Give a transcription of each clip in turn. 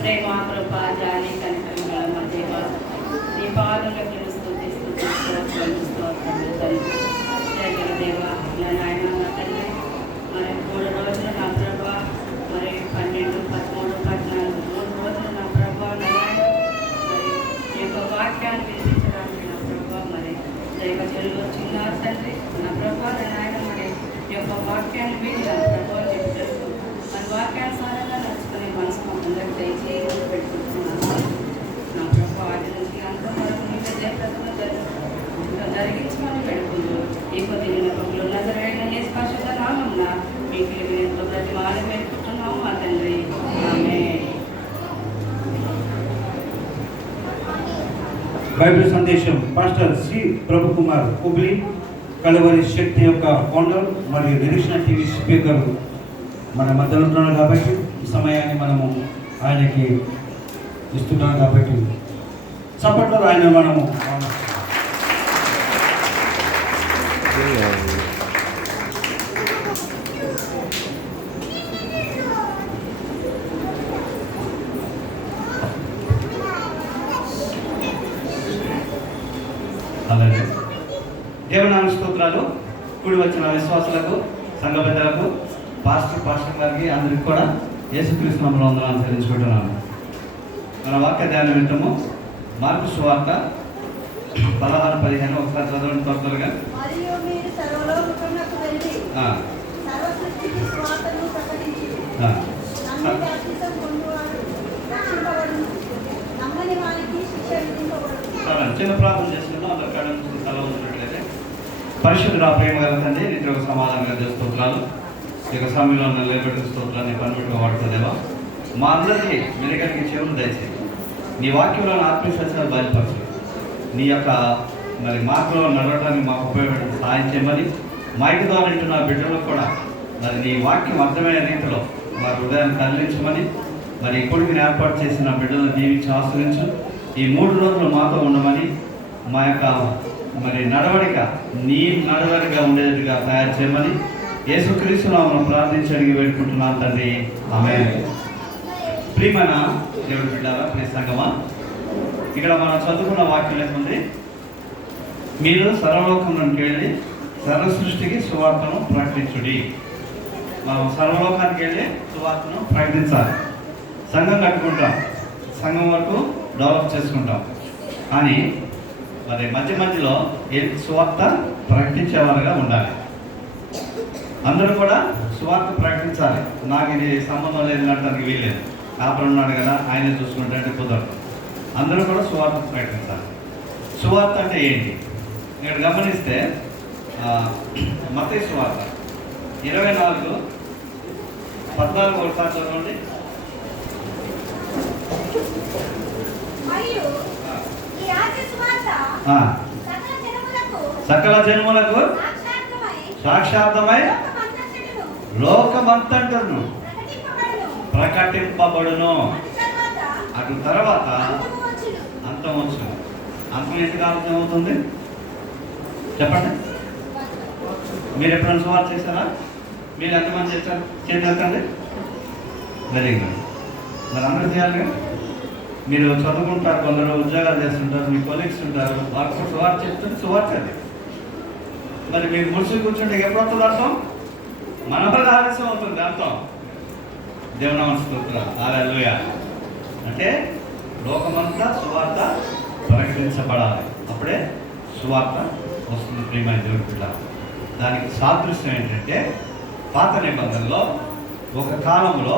ప్రేమ కృప జాలి కనికరముల మా దేవ నీ పాదములకు స్తుతిస్తూ స్తోత్రములు తండ్రి. జగన్ దేవ నా నాయన నా తండ్రి మరి 3 రోజులు నా ప్రభా మరి 12, 13, 14 3 రోజులు నా ప్రభా నా నాయన మరి ఈ యొక్క వాక్యాన్ని వినిపించడానికి నా ప్రభా మరి దైవజనులు వచ్చిన్నారు తండ్రి. నా ప్రభా నా నాయన మరి ఈ యొక్క వాక్యాన్ని విని నా ప్రభా చెప్తారు మన వాక్యానుసారంగా నడుచుకునే మనసు అందరికి దయచేసి పెట్టుకుంటున్నాను. నా ప్రభా వాటి నుంచి అంతా వరకు నీకు జయప్రదంగా జరిగించమని పెడుకుంటూ ఈ కొద్ది నిలపంలో నజరైన ఏ స్పర్శత నామమున మీకు ఎంతో ప్రతి మానం పెట్టుకుంటున్నాము మా తండ్రి. ఆమేన్. బైబిల్ సందేశం పాస్టర్ శ్రీ ప్రభు కుమార్ హుబ్లీ కలవరి శక్తి యొక్క ఫౌండర్ మరియు నిరీక్షణ టీవీ స్పీకర్ మన మధ్యలో ఉంటున్నాడు కాబట్టి ఈ సమయాన్ని మనము ఆయనకి ఇస్తున్నాం కాబట్టి సపోర్ట్లో ఆయన మనము అలాగే దేవనామ స్తోత్రాలు. కూడి వచ్చిన విశ్వాసులకు, సంఘ పెద్దలకు, పాస్టర్ గారికి అందరికి కూడా యేసుక్రీస్తు నామములో వందనాలు చెల్లించుకుంటున్నాను. మన వాక్య ధ్యానం వింటాము. మార్కు సువార్త 16-15 ఒకసారి చదవండి త్వరగా. చిన్న ప్రార్థన చేసుకుందాం. అందరి కాడ తల ఉంచినట్లయితే పరిశుద్ధ ప్రేమ గల తండ్రి నిద్ర సమాధానంగా స్తోత్రాలు. ఈ యొక్క సమయంలో నిలబెట్టిన స్తోత్రాన్ని పనిపెట్టుగా వాడుతుందేవా మా అందరికీ మెరుగడికి చెవులు దయచేసి నీ వాక్యంలో ఆత్మీయ సత్యాలు బయలుపరచు. నీ యొక్క మరి మార్గంలో నడవడానికి మాకు ఉపయోగపడే సహాయం చేయమని మైక్ ద్వారా వింటున్న బిడ్డలకు కూడా మరి నీ వాక్యం అర్థమైన రీతిలో వారి హృదయాన్ని కదిలించమని మరి కొడుకుని ఏర్పాటు చేసిన బిడ్డలను దీవించి ఆశ్రయించు. ఈ 3 రోజులు మాతో ఉండమని మా యొక్క మరి నడవడిక నీ నడవడిగా ఉండేట్టుగా తయారు చేయమని యేసుక్రీస్తు నామమున ప్రార్థించి అడిగి వేడుకుంటున్నాను తండ్రి. ఆమేన్. ప్రియమైన దేవుడి బిడ్డలారా, ప్రియ సంగమా, ఇక్కడ మనం చదువుకున్న వాక్యం ఏముంది? మీరు సర్వలోకంలోకి వెళ్ళి సర్వ సృష్టికి సువార్తను ప్రకటించుడి. మనం సర్వలోకానికి వెళ్ళి సువార్తను ప్రకటించాలి. సంఘం కట్టుకుంటాం, సంఘం వరకు డెవలప్ చేసుకుంటాం. కానీ మరి మధ్యలో సువార్త ప్రకటించేవారుగా ఉండాలి. అందరూ కూడా సువార్త ప్రకటించాలి. నాకు ఇది సంబంధం లేదు అనడానికి వీల్లేదు. కాపురం ఉన్నాడు కదా ఆయనే చూసుకుంటే కుదరదు. అందరూ కూడా సువార్త ప్రకటించాలి. సువార్త అంటే ఏంటి? ఇక్కడ గమనిస్తే మత్తయి సువార్త 24:14 ఒకసారి చదవండి. సకల జన్ములకు సాక్షార్థమై లోకమంతటను ప్రకటింపబడును. అటు తర్వాత అంతం వచ్చును. అంతం ఎందుకు ఆలోచన అవుతుంది చెప్పండి. మీరు ఎప్పుడైనా సువార్త చేశారా? మీరు ఎంతమంది చేశారు? చేయండి. Very good. మరి అందరూ చేయాలి. మీరు చదువుకుంటారు, కొందరు ఉద్యోగాలు చేస్తుంటారు, మీ కొలీగ్స్ ఉంటారు, వాళ్ళకు సువార్త చెప్తుంటే సువార్త అది. మరి మీరు ముడిసి కూర్చుంటే ఎప్పుడు వస్తుంది అర్థం? మన వల్ల ఆలస్యం అవుతుంది అర్థం. దేవునామ స్తోత్రం. హల్లెలూయా. అంటే లోకమంతా సువార్త ప్రకటించబడాలి. అప్పుడే సువార్త వస్తుంది. ప్రియమైన దేవుడి బిడ్డ, దానికి సాదృశ్యం ఏంటంటే పాత నిబంధనలో ఒక కాలంలో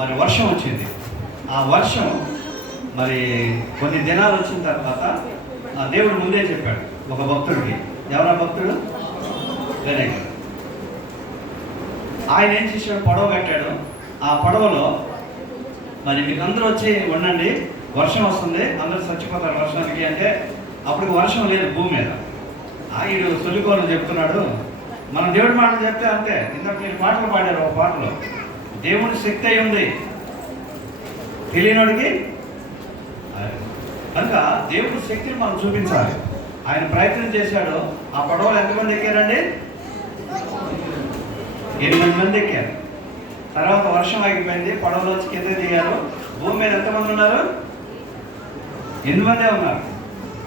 మరి వర్షం వచ్చింది. ఆ వర్షం మరి కొన్ని దినాలు వచ్చిన తర్వాత ఆ దేవుడు ముందే చెప్పాడు ఒక భక్తుడికి. ఎవరా భక్తుడు? Very good. ఆయన ఏం చేశాడు? పడవ కట్టాడు. ఆ పడవలో మరి మీకు అందరూ వచ్చి ఉండండి, వర్షం వస్తుంది, అందరూ చచ్చిపోతారు వర్షానికి అంటే అప్పుడు వర్షం లేదు భూమి మీద. ఈడు సొల్లికోలు చెప్తున్నాడు. మన దేవుడి మాటలు చెప్తే అంతే. ఇందాక మీరు పాటలు పాడారు. ఒక పాటలో దేవుడి శక్తి అయి ఉంది తెలియనోడికి. కనుక దేవుడి శక్తిని మనం చూపించాలి. ఆయన ప్రయత్నం చేశాడు. ఆ పడవలు ఎంతమంది ఎక్కారండి? 8 మంది ఎక్కారు. తర్వాత వర్షం ఆగిపోయింది. పడవలో కింద దిగారు. భూమి మీద ఎంతమంది ఉన్నారు? 8 మందే ఉన్నారు.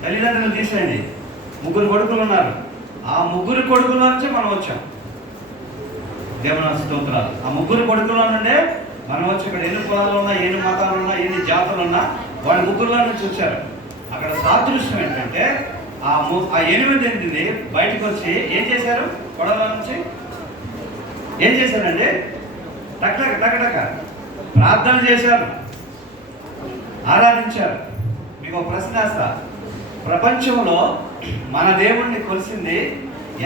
తల్లిదండ్రులు తీసేయండి, 3 కొడుకులు ఉన్నారు. ఆ 3 కొడుకుల నుంచి మనం వచ్చాం. దేవుని స్తోత్రాలు. ఆ 3 కొడుకుల నుండే మనం వచ్చి ఇక్కడ ఎన్ని కులాలు ఉన్నా, ఎన్ని మతాలు ఉన్నా, ఎన్ని జాతులు ఉన్నా వాళ్ళ 3 నుంచి వచ్చారు. అక్కడ సాదృశ్యం ఏంటంటే ఆ 8 బయటకు వచ్చి ఏం చేశారు? కొడల నుంచి ఏం చేశారండి? టక్ ప్రార్థన చేశారు, ఆరాధించారు. మీకు ఒక ప్రశ్న వేస్తా, ప్రపంచంలో మన దేవుణ్ణి కొలిసింది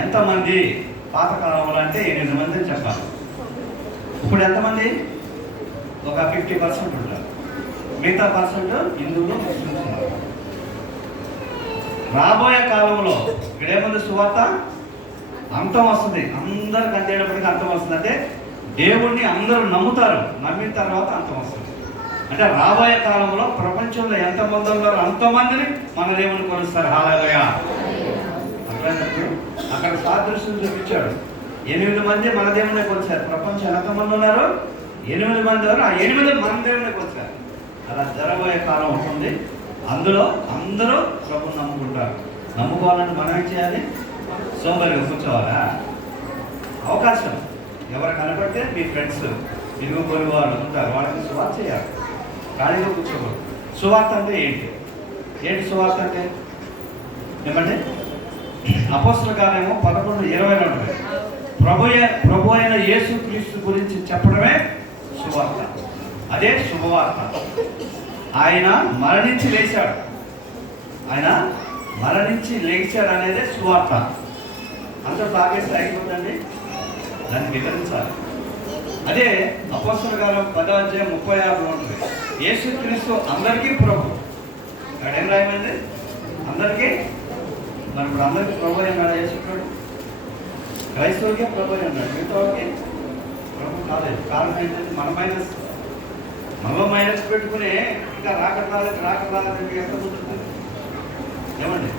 ఎంతమంది? పాతకాలంలో అంటే 8 మంది అని చెప్పాలి. ఇప్పుడు ఎంతమంది? ఒక 50% ఉంటారు. మిగతా పర్సెంట్ హిందువులు, ముస్లిమ్స్ ఉన్నారు. రాబోయే కాలంలో ఇక్కడేముంది? సువార్త అంతం వస్తుంది. అందరికి అందేటప్పటికీ అంతం వస్తుంది. అంటే దేవుణ్ణి అందరూ నమ్ముతారు, నమ్మిన తర్వాత అంతం వస్తుంది. అంటే రాబోయే కాలంలో ప్రపంచంలో ఎంతమంది ఉన్నారో అంతమందిని మన దేవుని కొలుస్తారు. హల్లెలూయా. అక్కడ సాదృశ్యం చూపించాడు. 8 మంది మన దేవుని కొలిచారు. ప్రపంచం ఎంతమంది ఉన్నారు? 8 మంది ఉన్నారు. ఆ 8 మన దేవుని కొలిచారు. అలా జరగబోయే కాలం ఉంటుంది. అందులో అందరూ ప్రభుని నమ్ముకుంటారు. నమ్ముకోవాలని మనం ఏం చేయాలి? సోమరిగా కూర్చోవాలా? అవకాశం ఎవరు కనపడితే మీ ఫ్రెండ్స్, ఇరుగు పొరుగు వాళ్ళు ఉంటారు, వాళ్ళకి సువార్త చేయాలి. ఖాళీగా కూర్చోకూడదు. సువార్త అంటే ఏంటి సువార్త అంటే? ఏమంటే అపోస్తలుల కార్యము 11:20 ఉంటుంది. ప్రభు అయిన యేసుక్రీస్తు గురించి చెప్పడమే సువార్త. అదే శుభవార్త. ఆయన మరణించి లేచాడు, అనేదే సువార్త. అందరూ తాగేసి అయిపోతుందండి, దాన్ని వివరించాలి. అదే అపోస్తలుల కార్యం 10:36 ఉంటుంది. యేసుక్రీస్తు అందరికీ ప్రభు. అక్కడ ఏం రాయమండి? అందరికీ. మరి ఇప్పుడు అందరికీ ప్రభు అన్నాడు యేసుక్రీస్తుడు. క్రైస్తవులకే ప్రభు అన్నాడు, మిగతా వాళ్ళకి ప్రభు కాలేదు. కారణం ఏంటంటే మనలో మైనస్ పెట్టుకుని ఇంకా రాకరాలేదు ఎంత కుదురుతుంది? ఏమండి?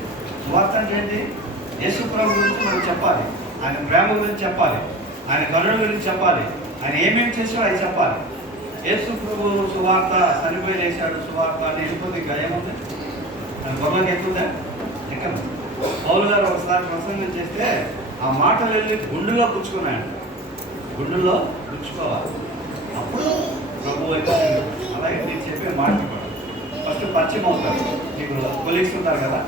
సువార్త అంటే ఏంటి? యేసు ప్రభు గురించి మనం చెప్పాలి, ఆయన ప్రేమ గురించి చెప్పాలి, ఆయన కరుణ గురించి చెప్పాలి, ఆయన ఏమేమి చేశాడో అది చెప్పాలి. యేసు ప్రభు సువార్త చనిపోయి లేచాడు సువార్త అని వెళ్ళిపోతే ఇంకా ఏముంది? ఆయన గొర్రెలకు ఎక్కువదా? ఎక్కడ? పౌలు గారు ఒకసారి ప్రసంగం చేస్తే ఆ మాటలు వెళ్ళి గుండెలో గుచ్చుకున్నాడు. గుండెల్లో గుచ్చుకోవాలి, అప్పుడు ప్రభు అయితే. అలాగే నేను చెప్పే మాట ఫస్ట్ పరిచయం అవుతారు. మీకు కొలీగ్స్ ఉంటారు కదా,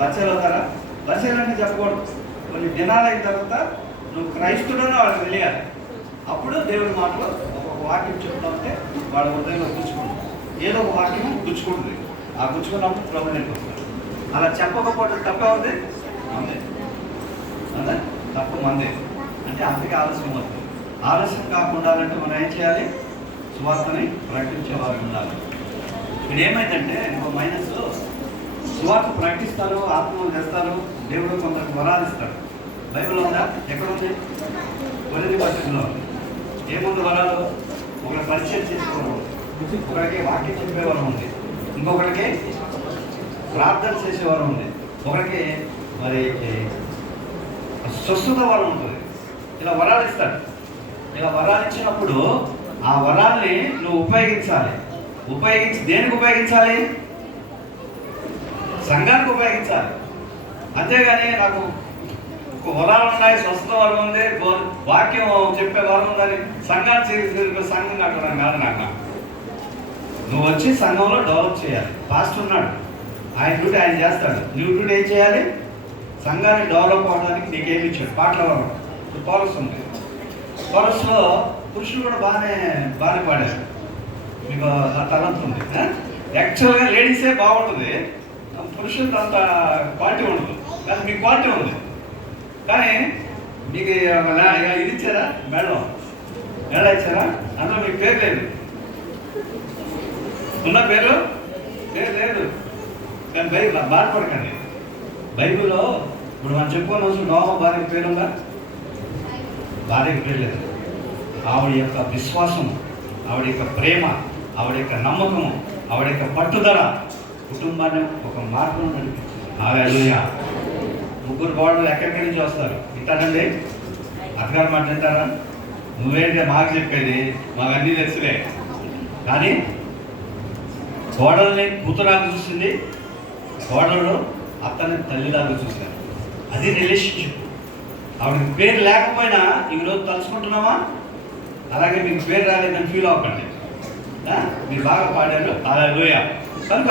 పరిచయాలు అవుతారా? పరిచయాలు అంటే చెప్పకూడదు. కొన్ని దినాలు అయిన తర్వాత నువ్వు క్రైస్తుడని వాళ్ళకి తెలియాలి. అప్పుడు దేవుడి మాటలో ఒక వాక్యం చెప్తా ఉంటే వాళ్ళ హృదయంలో గుచ్చుకుంటుంది. ఏదో ఒక వాక్యం గుచ్చుకుంటుంది. ఆ గుచ్చుకున్నప్పుడు ప్రభు నేర్పుతుంది. అలా చెప్పకపోతే తప్పేది మందే, అదే తప్పు మందే. అంటే అందుకే ఆలస్యం అవుతుంది. ఆలస్యం కాకుండా అంటే మనం ఏం చేయాలి? సువార్తని ప్రకటించేవారు ఉండాలి. ఇప్పుడు ఏమైందంటే ఇంకో మైనస్, సువార్త ప్రకటిస్తారు, ఆత్మలు చేస్తారు, దేవుడు కొందరికి వరాలు ఇస్తాడు. బైబిల్లో ఉందా? ఎక్కడ ఉంది? మొదటి పత్రికలో ఏముంది వరాలు? ఒకరికి పరిచయం చేసేవారు, ఒకరికి వాక్యం చెప్పేవారు ఉంది, ఇంకొకరికి ప్రార్థన చేసేవారు ఉంది, ఒకరికి మరి స్వస్థత వరం ఉంటుంది. ఇలా వరాలు ఇస్తాడు. ఇలా వరాలు ఇచ్చినప్పుడు ఆ వరాల్ని నువ్వు ఉపయోగించాలి. దేనికి ఉపయోగించాలి? సంఘానికి ఉపయోగించాలి. అంతేగాని నాకు వరాలు ఉన్నాయి, స్వస్థత వరం ఉంది, వాక్యం చెప్పే వరం ఉందని సంఘం కట్టడం కాదు. నాకు నువ్వు వచ్చి సంఘంలో డెవలప్ చేయాలి. పాస్టర్ ఉన్నాడు, ఆయన డ్యూటీ ఆయన చేస్తాడు. నువ్వు డ్యూటీ ఏం చేయాలి? సంఘాన్ని డెవలప్ అవ్వడానికి నీకేమి ఇచ్చాడు? పాటల వరం, కోరస్ ఉంది. కోరస్లో పురుషులు కూడా బాగానే పాడారు. మీకు ఆ తలంత ఉంది. యాక్చువల్గా లేడీసే బాగుంటుంది, పురుషులతో అంత క్వాలిటీ ఉండదు. కానీ మీకు క్వాలిటీ ఉంది. కానీ మీకు ఇది ఇచ్చారా? మేడం ఇచ్చారా? అందులో మీకు పేరు లేదు. ఉన్న పేరు లేదు. కానీ బాధపడకండి. బైబిల్లో ఇప్పుడు మనం చెప్పుకోని అవసరం నోమ భార్య పేరుందా? భార్యకి పేరు లేదు. ఆవిడ యొక్క విశ్వాసం, ఆవిడ యొక్క ప్రేమ, ఆవిడ యొక్క నమ్మకము, ఆవిడ యొక్క పట్టుదల కుటుంబాన్ని ఒక మార్గం నడిపించింది. హల్లెలూయా. 3 కోడలు ఎక్కడికి నుంచి వస్తారు? వింటానండి, అత్తగారు మాట వింటారా? నువ్వేంటే మాకు చెప్పేది, మాకు అన్నీ తెలుసులే. కానీ కోడల్ని కూతురాగా చూసింది, కోడలు అతని తల్లిలాగా చూశారు. అది రిలేషన్షిప్. ఆవిడకి పేరు లేకపోయినా ఈరోజు తలుచుకుంటున్నామా? అలాగే మీకు పేరు రాలేదని ఫీల్ అవ్వకండి. మీరు బాగా పాడారు, హల్లెలూయా. కనుక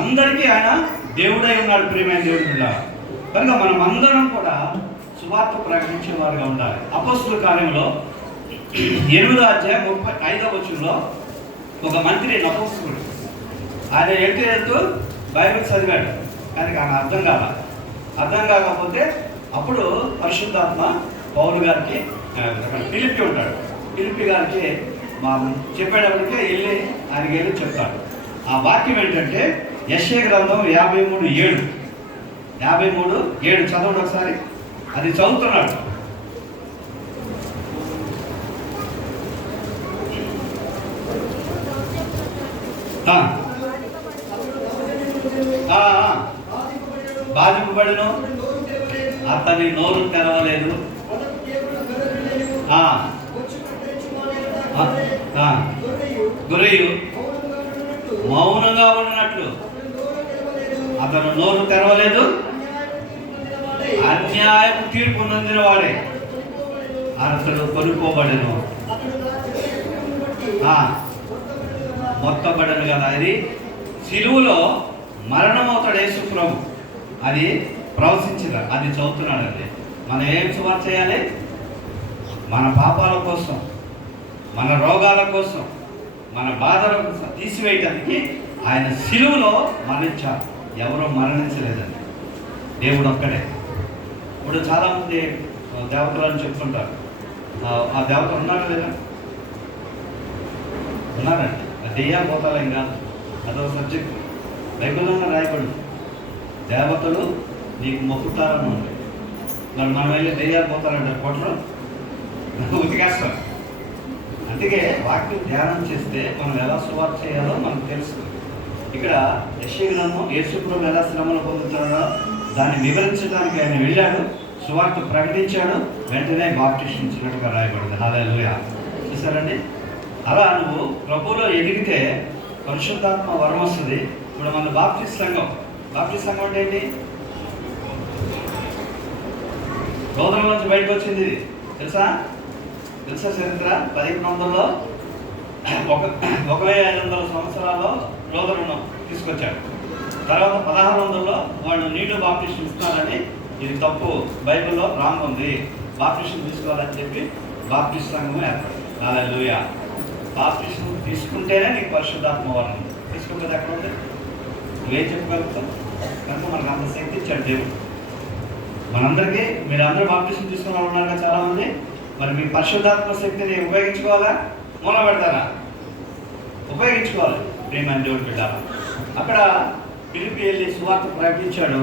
అందరికీ ఆయన దేవుడై ఉన్నాడు, ప్రియమైన దేవుడు ఉండాలి. కనుక మనం అందరం కూడా సువార్త ప్రకటించే వారుగా ఉండాలి. అపోస్తుల కార్యంలో 8వ అధ్యాయం 35వ వచనంలో ఒక మంత్రి నపుంసకుడు, ఆయన వెళ్తూ బైబిల్ చదివాడు, కానీ ఆయన అర్థం కాకపోతే అప్పుడు పరిశుద్ధాత్మ పౌలు గారికి ఫిలిప్పి ఉంటాడు, ఫిలిప్పి గారికి చెప్పేటప్పటికే వెళ్ళి ఆయనకి వెళ్ళి చెప్తాడు. ఆ వాక్యం ఏంటంటే యెషయా గ్రంథం 53:7 చదవండి ఒకసారి. అది చదువుతున్నాడు. బాధింపబడిను, అతని నోరు తెరవలేదు, గొర్రెయు మౌనంగా ఉన్నట్లు, అతను నోరు తెరవలేదు, అన్యాయం తీర్పు నొందిన వాడే, అతడు కొనుక్కోబడెను, మొత్తబడను కదా. ఇది సిలువలో మరణమవుతాడు యేసు ప్రభు, అది ప్రవచించిన, అది చదువుతున్నాడండి. మనం ఏం సువార్త చేయాలి? మన పాపాల కోసం, మన రోగాల కోసం, మన బాధల కోసం తీసివేయటానికి ఆయన సిలువలో మరణించారు. ఎవరో మరణించలేదండి, దేవుడు ఒక్కడే. ఇప్పుడు చాలామంది దేవతలని చెప్తుంటారు. ఆ దేవత ఉన్నారా లేదా? ఉన్నారండి. దెయ్యాలు పోతాలేం కాదు, అదొక సబ్జెక్ట్. బైబిల్లోనే రాయబడి దేవతలు నీకు మొక్కుతారని ఉంది. మరి మనం వెళ్ళి దెయ్యాలు పోతారంటే కొట్టడం ఉతికేస్తాం. అందుకే వాక్యం ధ్యానం చేస్తే మనం ఎలా సువార్త చేయాలో మనకు తెలుస్తుంది. ఇక్కడ యెషయా గ్రంథం యేసు ప్రభు ఎలా శ్రమలు పొందుతున్నాడో దాన్ని వివరించడానికి ఆయన వెళ్ళాడు, సువార్త ప్రకటించాడు, వెంటనే బాప్టిస్ట్ ఇచ్చినట్టుగా రాయబడింది. హల్లెలూయా. చూసారండి, అలా నువ్వు ప్రభువులో ఎదిగితే పరిశుద్ధాత్మ వరం వస్తుంది. ఇప్పుడు మన బాప్టిస్ట్ సంఘం అంటే ఏంటి? రోదల నుంచి బయటకు వచ్చింది. తెలుసా చరిత్ర 1100లో 1500 సంవత్సరాల్లో రోదలను తీసుకొచ్చాడు. తర్వాత 1600లో వాళ్ళు నీళ్ళు బాప్టిస్ట్ ఇస్తున్నారని, ఇది తప్పు, బైబిల్లో రాంగ్ ఉంది, బాప్టిస్ట్ తీసుకోవాలని చెప్పి బాప్టిస్ట్ సంఘం ఏర్పడింది. హల్లెలూయా. బాప్టిస్ట్ తీసుకుంటేనే నీకు పరిశుద్ధాత్మ వరం. తీసుకుంటే ఎక్కడ ఉంది? నువ్వేం చెప్పగలుగుతావు? కనుక మనకు అంత శక్తి ఇచ్చాడు దేవుడు మనందరికీ. మీరు అందరూ బాప్టిస్ట్ తీసుకున్న వాళ్ళు ఉన్నారు కదా చాలామంది. మరి మీ పరిశుద్ధాత్మ శక్తిని ఉపయోగించుకోవాలా, మూల పెడతారా? ఉపయోగించుకోవాలి. ప్రియమైన దేవుడు బిడ్డలారా, అక్కడ ఫిలిప్పి వెళ్ళి సువార్త ప్రకటించాడు.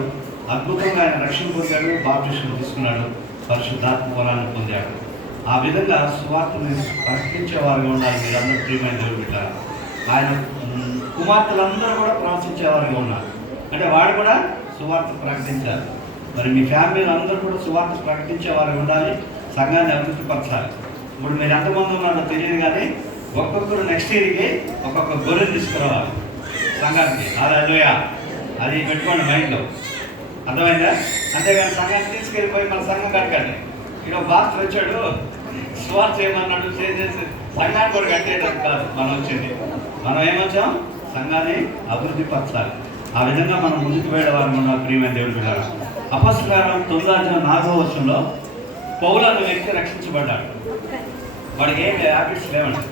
అద్భుతంగా ఆయన రక్షణ పొందాడు, బాప్టిస్టును తీసుకున్నాడు, పరిశుద్ధాత్మ వరాన్ని పొందాడు. ఆ విధంగా సువార్తను ప్రకటించే వారిగా ఉండాలి మీరందరూ. ప్రియమైన దేవుడు బిడ్డలారా, ఆయన కుమార్తెలందరూ కూడా ప్రవచించేవారుగా ఉన్నారు. అంటే వాడు కూడా సువార్త ప్రకటించాలి. మరి మీ ఫ్యామిలీలో అందరూ కూడా సువార్త ప్రకటించేవారు ఉండాలి, సంఘాన్ని అభివృద్ధిపరచాలి. ఇప్పుడు మీరు ఎంతమంది ఉన్నారో తెలియదు, కానీ ఒక్కొక్కరు నెక్స్ట్ ఇయర్కి ఒక్కొక్క గొర్రెని తీసుకురావాలి సంఘానికి. హల్లెలూయా. అది పెట్టుకోండి మైండ్లో, అర్థమైందా? అంతేగాని సంఘాన్ని తీసుకెళ్ళిపోయి మన సంఘం కట్టకండి. ఇక్కడ బాస్టర్ వచ్చాడు, సువార్త చేయమన్నాడు, చేసేసి సంఘాన్ని కూడా కట్టేటట్టు కాదు మనం వచ్చింది. మనం ఏమొచ్చాం? సంఘాన్ని అభివృద్ధి పరచాలి. ఆ విధంగా మనం ముందుకు వెళ్ళేవారు మన ప్రియమైన దేవుడు బిడ్డలారా. అపోస్తలుల కార్యం 9వ వచనంలో పౌలు అనే వ్యక్తి రక్షించబడ్డాడు. వాడికి ఏం హ్యాబిట్స్ లేవండి,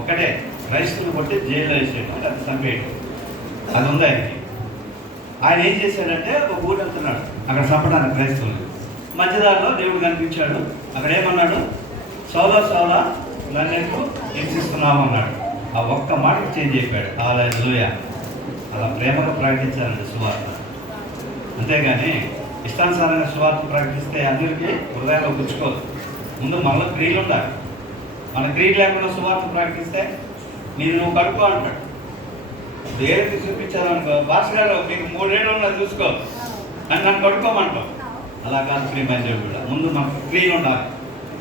ఒకటే క్రైస్తవులు కొట్టి జైల్లో వేసేయడం, అది చంపేయడం, అది ఉంది ఆయనకి. ఆయన ఏం చేశాడంటే ఒక ఊరు వెళ్తున్నాడు, అక్కడ చంపడానికి క్రైస్తవులు. మధ్యదారిలో దేవుడు కనిపించాడు. అక్కడ ఏమన్నాడు? సౌలా సౌలా నన్ను హింసిస్తున్నావు అన్నాడు. ఆ ఒక్క మాటకు చేంజ్ అయిపోయాడు. హల్లెలూయా. అలా ప్రేమగా ప్రకటించాలండి సువార్త. అంతేగాని ఇష్టానుసారంగా సువార్త ప్రకటిస్తే అందరికీ హృదయంలో గుచ్చుకోదు. ముందు మనలో క్రియలు ఉండాలి. మన క్రియలు లేకుండా సువార్త ప్రకటిస్తే నేను నువ్వు కడుక్కో అంటాడు. దేవుడికి చూపించాలనుకో, భాష గారు మీకు 3 ఏళ్ళు ఉన్నా చూసుకో అని నన్ను కడుక్కోమంటావు. అలా కాదు ప్రియమైన దేవుడు కూడా. ముందు మనకు క్రియలు ఉండాలి.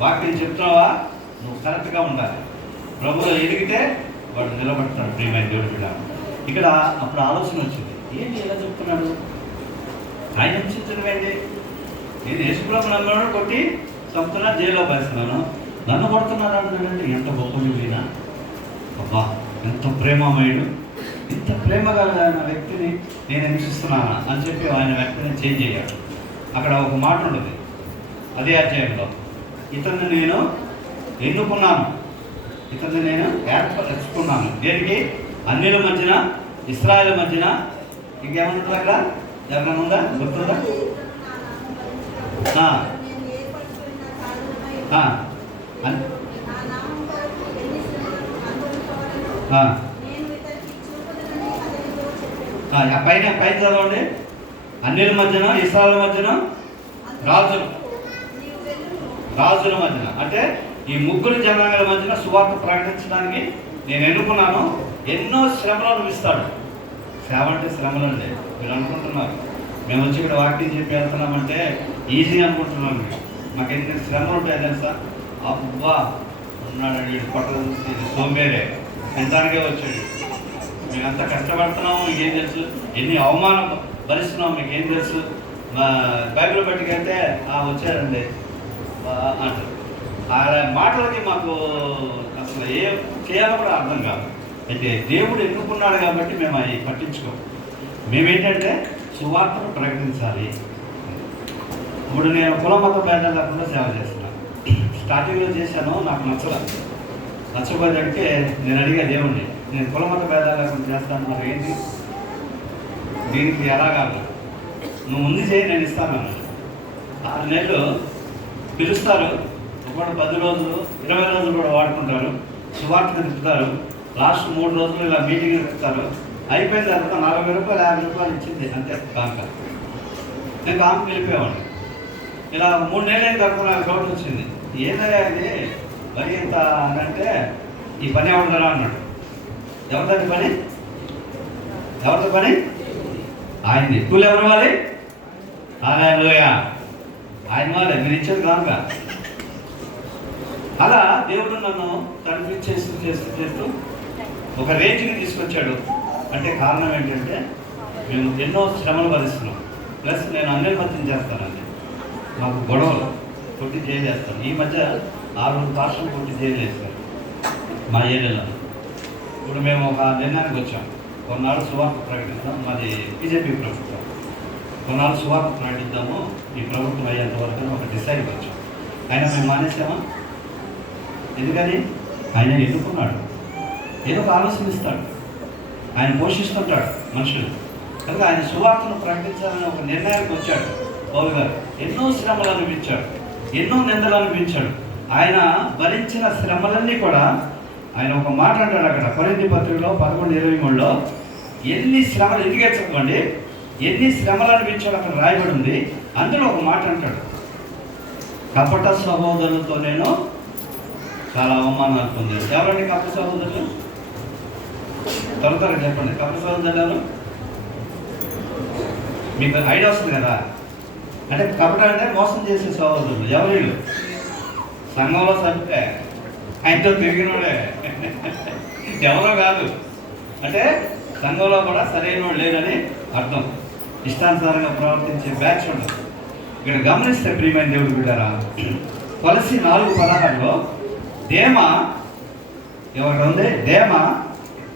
వాక్యం చెప్తున్నావా, నువ్వు కరెక్ట్గా ఉండాలి. ప్రభువులో ఎదిగితే వాడు నిలబడుతున్నాడు. ప్రియమైన దేవుడు కూడా ఇక్కడ అప్పుడు ఆలోచన వచ్చింది, ఏంటి ఎలా చెప్తున్నాడు, ఆయన హింసించడం ఏంటి, నేను యేసుప్రభు నన్ను కొట్టి చంపుతున్నా, జైల్లో పరిస్తున్నాను, నన్ను కొడుతున్నాడు అంటున్నాడంటే ఎంత గొప్ప వీనా, అబ్బా ఎంత ప్రేమమయుడు, ఇంత ప్రేమగా ఆయన వ్యక్తిని నేను హింసిస్తున్నానా అని చెప్పి ఆయన వెంటనే చేంజ్ అయ్యాడు. అక్కడ ఒక మాట ఉంటుంది అదే అధ్యాయంలో, ఇతన్ని నేను ఎన్నుకున్నాను, ఇతన్ని నేను ఏర్పరచుకున్నాను, దేనికి, అన్యుల మధ్యన ఇశ్రాయేలు మధ్యన, ఇంకేమన్నా అక్కడ ఎవరైనా ఉందా, గుర్తుందా, పైన పైన చదవండి, అన్యుల మధ్యన ఇశ్రాయేలు మధ్యన రాజుల మధ్యన, అంటే ఈ ముగ్గురు జనాంగాల మధ్యన సువార్త ప్రకటించడానికి నేను ఎన్నుకున్నాను. ఎన్నో శ్రమలు అనిపిస్తాడు. సేవ అంటే శ్రమలు అండి. మీరు అనుకుంటున్నారు మేము వచ్చి ఇక్కడ వాక్యం చెప్పి వెళ్తున్నామంటే ఈజీ అనుకుంటున్నాను. మాకు ఎన్ని శ్రమలు ఉంటాయి తెలుసా. అబ్బా ఉన్నాడు వీడు పట్టలు చూస్తే ఇది సోంబేరే ఎంతానికే వచ్చాడు, మేమంతా కష్టపడుతున్నాము, మీకేం తెలుసు, ఎన్ని అవమానం భరిస్తున్నాం మీకేం తెలుసు, బైబిల్ బట్టికైతే వచ్చారండి అంటారు. ఆ మాటలకి మాకు అసలు ఏం చేయాలో కూడా అర్థం కాదు. అయితే దేవుడు ఎన్నుకున్నాడు కాబట్టి మేము అవి పట్టించుకోము. మేమేంటంటే సువార్తను ప్రకటించాలి. ఇప్పుడు నేను కుల మత భేదం లేకుండా సేవ చేస్తున్నాను. స్టార్టింగ్లో చేశాను, నాకు నచ్చబోయేదంటే నేను అడిగా దేవుణ్ణి, నేను కుల మత భేదాలు లేకుండా చేస్తాను, మరి ఏంటి దీనికి ఎలా కాదు, నువ్వు ముందు చేయి నేను ఇస్తాను. 6 నెలలు పిలుస్తారు, ఒకటి 10 రోజులు 20 రోజులు కూడా వాడుకుంటారు, సువార్త తిప్పుతారు. లాస్ట్ 3 రోజులు ఇలా మీటింగ్ తిప్పుతారు. అయిపోయిన తర్వాత 40 రూపాయలు 50 రూపాయలు ఇచ్చింది అంతే కాంక. నేను కాంకు వెళ్ళిపోయేవాడిని. ఇలా 3 నెలలు అయిన తర్వాత నాకు డౌట్ వచ్చింది, ఏదైనా అది మరి ఇంత అని అంటే ఈ పని ఎవరిదరా అన్నాడు. ఎవరిది పని, ఎవరిది పని, ఆయనది. కూలి ఎవరు వాలి, హల్లెలూయా, ఆయన వాళ్ళే, మీరు ఇచ్చేది కాక. అలా దేవుడు నన్ను తనిఖీ చేస్తూ ఒక రేంజ్కి తీసుకొచ్చాడు. అంటే కారణం ఏంటంటే మేము ఎన్నో శ్రమలు భరిస్తున్నాం, ప్లస్ నేను అన్నిర్మత్యం చేస్తానండి. మాకు గొడవలు కొట్టి జైలు వేస్తాను. ఈ మధ్య 6 పార్షలు కొట్టి జైలు వేస్తారు మా ఏరియాలో. ఇప్పుడు మేము ఒక నిర్ణయానికి వచ్చాం, కొన్నాళ్ళు సువార్త ప్రకటిద్దాం. మాది బీజేపీ ప్రభుత్వం, కొన్నాళ్ళు సువార్త ప్రకటిద్దాము ఈ ప్రభుత్వం అయ్యేంత వరకు ఒక డిసైడ్కి వచ్చాం. అయినా మేము మానేసామా? ఎందుకని ఆయన ఎన్నుకున్నాడు, ఏదో ఒక ఆలోచన ఇస్తాడు, ఆయన పోషిస్తుంటాడు మనుషులు. కనుక ఆయన సువార్తను ప్రకటించాలని ఒక నిర్ణయానికి వచ్చాడు పౌలు గారు. ఎన్నో శ్రమలు అనిపించాడు, ఎన్నో నిందలు అనిపించాడు. ఆయన భరించిన శ్రమలన్నీ కూడా ఆయన ఒక మాట అంటాడు అక్కడ కొరింథీ పత్రికలో 11:23లో, ఎన్ని శ్రమలు, ఎందుకే చెప్పండి, ఎన్ని శ్రమలు అనిపించాడు అక్కడ రాయబడి ఉంది. అందులో ఒక మాట అంటాడు, కపట సహోదరులతో నేను చాలా అవమానాలు పొందాను. ఎవరండి కపట సహోదరులు? త్వరగా చెప్పండి. కపట సహోదరులు మీకు ఐడియా వస్తుంది కదా. అంటే కపట అంటే మోసం చేసే సహోదరులు. ఎవరు? సంఘంలో సభ్యులే, ఆయనతో తిరిగినోడే, ఎవరో కాదు. అంటే సంఘంలో కూడా సరైన వాడు లేదని అర్థం. ఇష్టానుసారంగా ప్రవర్తించే బ్యాచ్ ఉండదు. ఇక్కడ గమనిస్తే ప్రియమైన దేవుడు బిడ్డారా, కొలసి 4:16లో దేమ ఎవరికి ఉంది? దేమ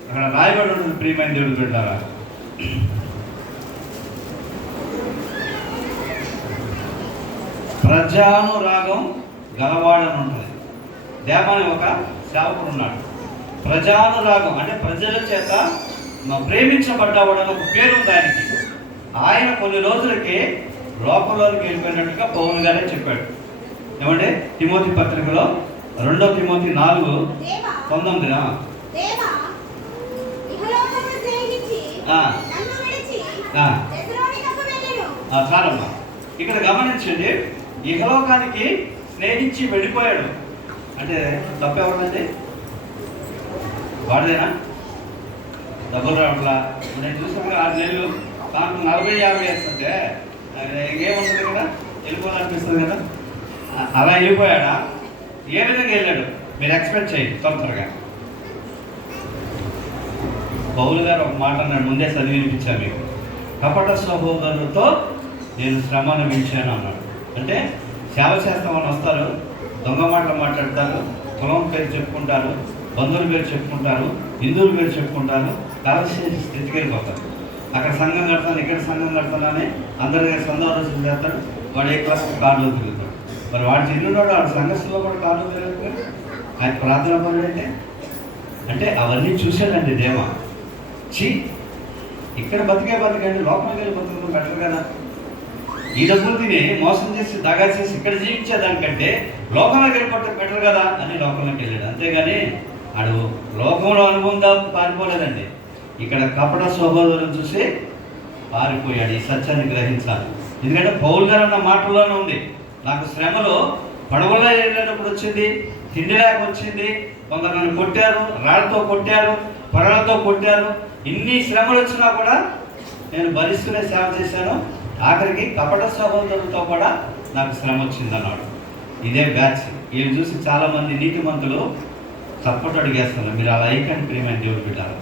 అక్కడ రాయబడి ఉంటుంది. ప్రియమైన దేవుడు బిడ్డారా, ప్రజానురాగం గలవాడని ఉంటుంది. దేవాని ఒక సేవకుడు ఉన్నాడు. ప్రజానురాగం అంటే ప్రజల చేత ప్రేమించబడ్డవాడని ఒక పేరు ఉంది ఆయనకి. ఆయన కొన్ని రోజులకి లోపంలోకి వెళ్ళిపోయినట్టుగా పౌలు గారే చెప్పాడు. ఏమంటే తిమోతి పత్రికలో 2 తిమోతి 4:19 చాలమ్మా. ఇక్కడ గమనించండి, ఇహలోకానికి స్నేహించి వెళ్ళిపోయాడు అంటే తప్పెవరండి? వాడిదేనా? డబ్బులు రావట్లా. నేను చూసాను 6 నెలలు, 40-50 వేస్తుంటే ఇంకేముంటుంది కదా, వెళ్ళిపోవాలనిపిస్తుంది కదా. అలా వెళ్ళిపోయాడా? ఏ విధంగా వెళ్ళాడు మీరు ఎక్స్పెక్ట్ చేయండి త్వరగా. పౌలు గారు ఒక మాట అన్నాడు, ముందే చదివి వినిపించాను మీకు. కపట సహోదరులతో నేను శ్రమ అనుభవించాను అన్నాడు. అంటే సేవ చేస్తామని వస్తారు, దొంగ మాటలు మాట్లాడతారు, కులం పేరు చెప్పుకుంటారు, బంధువుల పేరు చెప్పుకుంటారు, హిందువుల పేరు చెప్పుకుంటారు, కాలశేష స్థితికి వెళ్ళిపోతారు. అక్కడ సంఘం కడతాను, ఇక్కడ సంఘం కడతాను అని అందరి దగ్గర సొంత ఆలోచన చేస్తాడు. వాడు ఏ క్లాస్ కార్డులో తిరుగుతాడు. మరి వాడు తిరుగుతాడు, వాడు సంఘస్థలో కూడా కార్డులో తిరుగుతాడు. ఆయన ప్రార్థన పనులు అంటే అవన్నీ చూశాడండి దేవ. ఇక్కడ బతికండి, లోపలికి వెళ్ళి బతుకుతాం బెటర్ కదా. ఈ డబ్బులు తిని మోసం చేసి దగా చేసి ఇక్కడ జీవించేదానికంటే లోకంలోకి వెళ్ళిపోతే బెటర్ కదా అని లోకంలోకి వెళ్ళాడు. అంతేగాని ఆడు లోకంలో అనుభవం పారిపోలేదండి. ఇక్కడ కపట సహోదరులను చూసి పారిపోయాడు. ఈ సత్యాన్ని గ్రహించాలి. ఎందుకంటే పౌలు గారు అన్న మాటల్లోనే ఉంది, నాకు శ్రమలో పడవలో వెళ్ళేటప్పుడు వచ్చింది, తిండి లేక వచ్చింది, కొందరు నన్ను కొట్టారు, రాళ్ళతో కొట్టారు, పొరలతో కొట్టారు. ఇన్ని శ్రమలు వచ్చినా కూడా నేను భరిస్తూనే సేవ చేశాను. ఆఖరికి కపట సహోదరులతో కూడా నాకు శ్రమ వచ్చిందన్నాడు. ఇదే బ్యాచ్. వీళ్ళు చూసి చాలామంది నీతిమంతులు చప్పట అడిగేస్తున్నారు. మీరు అలా ఐకాన్ ప్రియమైన దేవుడు బిడ్డారు.